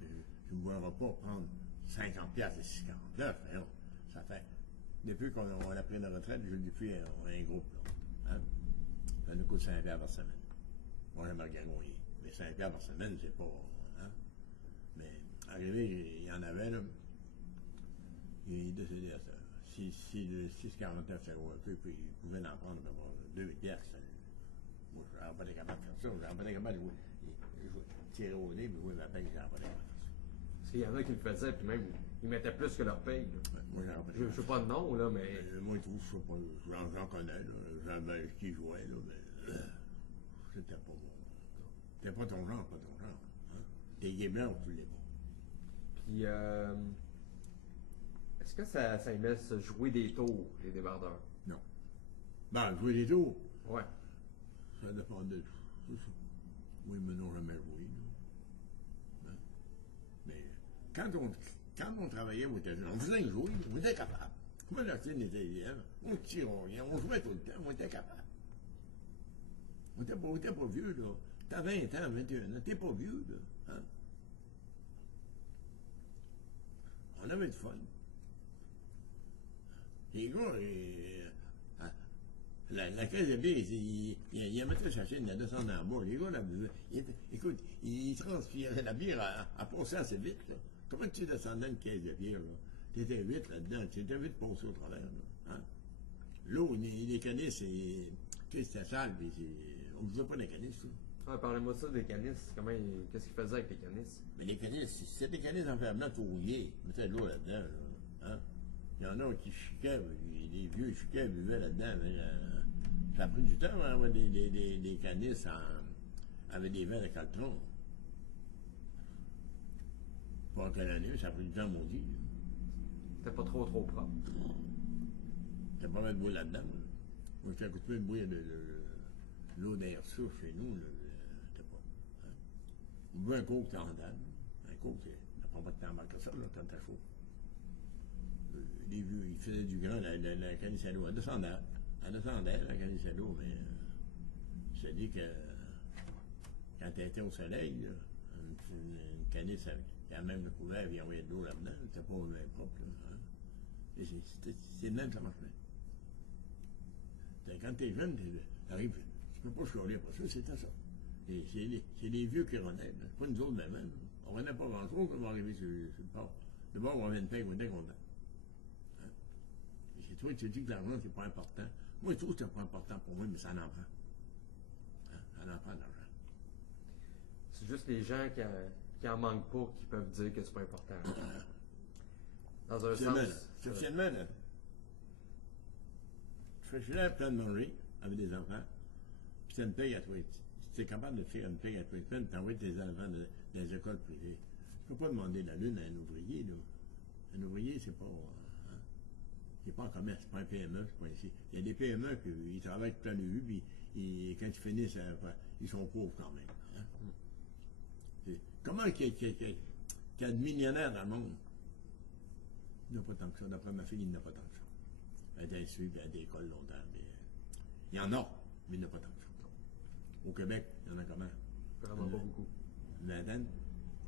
Je ne me vois pas prendre 50$ de 6,49. Non. Ça fait. Depuis qu'on a pris notre retraite, depuis on a un groupe. Là. Hein? Ça nous coûte 5$ par semaine. Moi j'aimerais bien gagner. Mais 5$ par semaine, c'est pas. Hein? Mais arrivé, il y en avait là. Il est décédé à ça. Si le 6,49 c'est gros un peu, puis il pouvait en prendre 2 piastres. Moi, je n'aurais pas été capable de faire ça. Je n'aurais pas été capable de jouer. Tirer au nez, mais jouer ma paye, je n'aurais pas été capable de faire ça. Parce qu'il y en a qui le faisaient, puis même, ils mettaient plus que leur paye. Ouais, moi, j'aurais pas été Je ne sais pas de nom, là, mais. Moi, je trouve, je sais pas, j'en connais, là. J'avais qui jouait, là, mais. C'était pas bon. C'était pas ton genre, pas ton genre. Hein? T'es gay blanc ou tu l'es pas. Puis, est-ce que ça aimait se jouer des tours, les débardeurs? Non. Ben, jouer des tours. Ouais. Ça dépendait de tout. Moi, ils me n'ont jamais joué, là. Hein? Mais quand on travaillait aux États-Unis, on faisait jouer, on était capable. Moi, la scène était hier, on tirait rien, on jouait tout le temps, on était capable. On était pas vieux, là. t'as 20 ans, 21 ans, t'es pas vieux, là. Hein? On avait du fun. Les gars, la caisse de bière, il mettait sa chaîne, il descendait en bas. Les gars, là, écoute, ils transpiraient. La bière a passé assez vite, là. Comment tu descendais une caisse de bière, là? T'étais vite là-dedans, t'étais vite passé au travers, là. Hein? L'eau, les canisses, c'était sale, puis on ne faisait pas des canisses, là. Ah, parlez-moi ça des canisses. Qu'est-ce qu'ils faisaient avec les canisses? Mais les canisses, si c'était des canisses en fer blanc, il faut rouiller. Mettez de l'eau là-dedans, là. Hein? Il y en a qui chiquaient, les vieux chiquaient, buvaient là-dedans. Mais, ça a pris du temps à avoir des canisses avec des verres de caltron. Pas quelle année, ça a pris du temps maudit. C'était pas trop propre. T'as pas mal de bois là-dedans. Moi, j'étais à côté de bouillir de l'eau d'air souffle chez nous. C'était pas. Hein? On boit un coke, t'es en dedans. Un coke, ça prend pas de temps que ça, là, quand t'as chaud. Les vieux, ils faisaient du grand, la canisse à l'eau. Elle descendait, la canisse à l'eau, mais je te dis que quand elle était au soleil, là, une canisse avec même le couvert, il y avait de l'eau là-dedans, c'était pas même propre. Là, hein? Et c'est de même que ça marchait. Quand t'es jeune, t'arrives, tu peux pas chialer après ça, c'était ça. Et c'est les vieux qui renaissent. C'est pas nous autres de même. On renaît pas grand-chose, on va arriver sur le port. D'abord, on avait une paix, on était content. Hein? Et c'est toi qui te dis que l'argent, c'est pas important. Moi, je trouve que c'est pas important pour moi, mais ça en prend. Hein? Ça en prend de l'argent. C'est juste les gens qui en manquent pas qui peuvent dire que c'est pas important. Dans un sens. Officiellement, là. Je suis là plein de manger avec des enfants, puis tu as une paye à toi. Si tu es capable de faire une paye à toi, tu t'envoies tes enfants dans les écoles privées. Tu ne peux pas demander la lune à un ouvrier, là. Un ouvrier, c'est pas. Hein? Il n'est pas en commerce, c'est pas un PME, c'est pas ici. Il y a des PME qui travaillent plein de vue, puis quand ils finissent, ils sont pauvres quand même. Hein? Comment qu'il y a de millionnaires dans le monde? Il n'y en a pas tant que ça. D'après ma fille, il n'y en a pas tant que ça. Elle a été suivie à des écoles longtemps, mais il y en a, mais il n'y en a pas tant que ça. Au Québec, il y en a comment? Vraiment pas beaucoup. Vingtaine?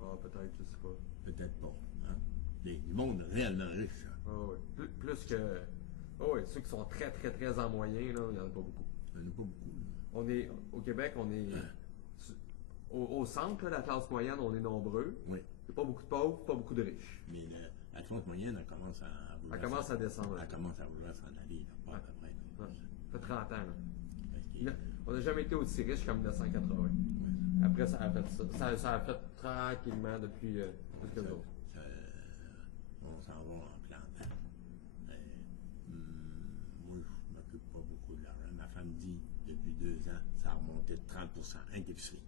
Ah, peut-être, je sais pas. Peut-être pas. Hein? Du monde réellement riche. Ah oui. Plus que. Ah oui, ceux qui sont très, très, très en moyen, là, il n'y en a pas beaucoup. Il n'y en a pas beaucoup. Là. On est, au Québec, on est. Au centre, là, la classe moyenne, on est nombreux. Oui. Il n'y a pas beaucoup de pauvres, pas beaucoup de riches. Mais la classe moyenne, elle commence à vouloir. Elle commence à descendre. Elle commence à vouloir s'en aller, là, pas après. Ça fait 30 ans, là. On n'a jamais été aussi riche qu'en 1980. Ouais. Après, ça a fait ça. Ça a fait tranquillement depuis quelques autres. On s'en va en plantant. Moi, je ne m'occupe pas beaucoup de l'argent. Ma femme dit, depuis 2 ans, ça a remonté de 30%, un d'épicerie.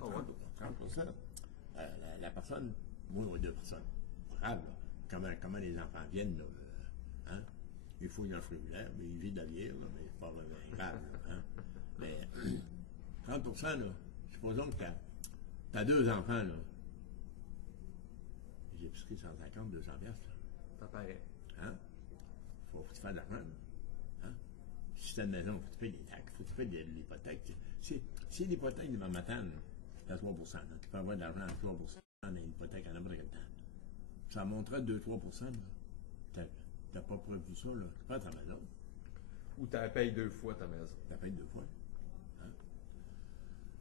30%. La personne, moi, ou 2 personnes. Grave, là. Comment les enfants viennent, là. Hein? Il fouillent dans le frigidaire, mais ils vivent de la bière, là, mais c'est pas vraiment grave. Là, hein? Mais 30%, là, supposons que tu as 2 enfants, là. J'ai pris 150, 200 piastres, là. Ça paraît. Hein? Faut que tu fasses de l'argent, là. Hein? Si tu as une maison, faut que tu payes des taxes, faut que tu payes de l'hypothèque. Si l'hypothèque de ma matane, c'est à 3%, là. Tu peux avoir de l'argent à 3% dans l'hypothèque à n'importe quel temps. Ça monterait 2-3%, là. T'as pas prévu ça, là. Tu prends ta maison. Ou tu payes 2 fois ta maison. Tu payes 2 fois. Hein?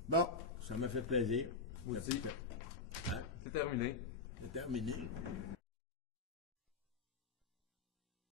Bon, ça m'a fait plaisir. Moi aussi. Hein? C'est terminé. C'est terminé.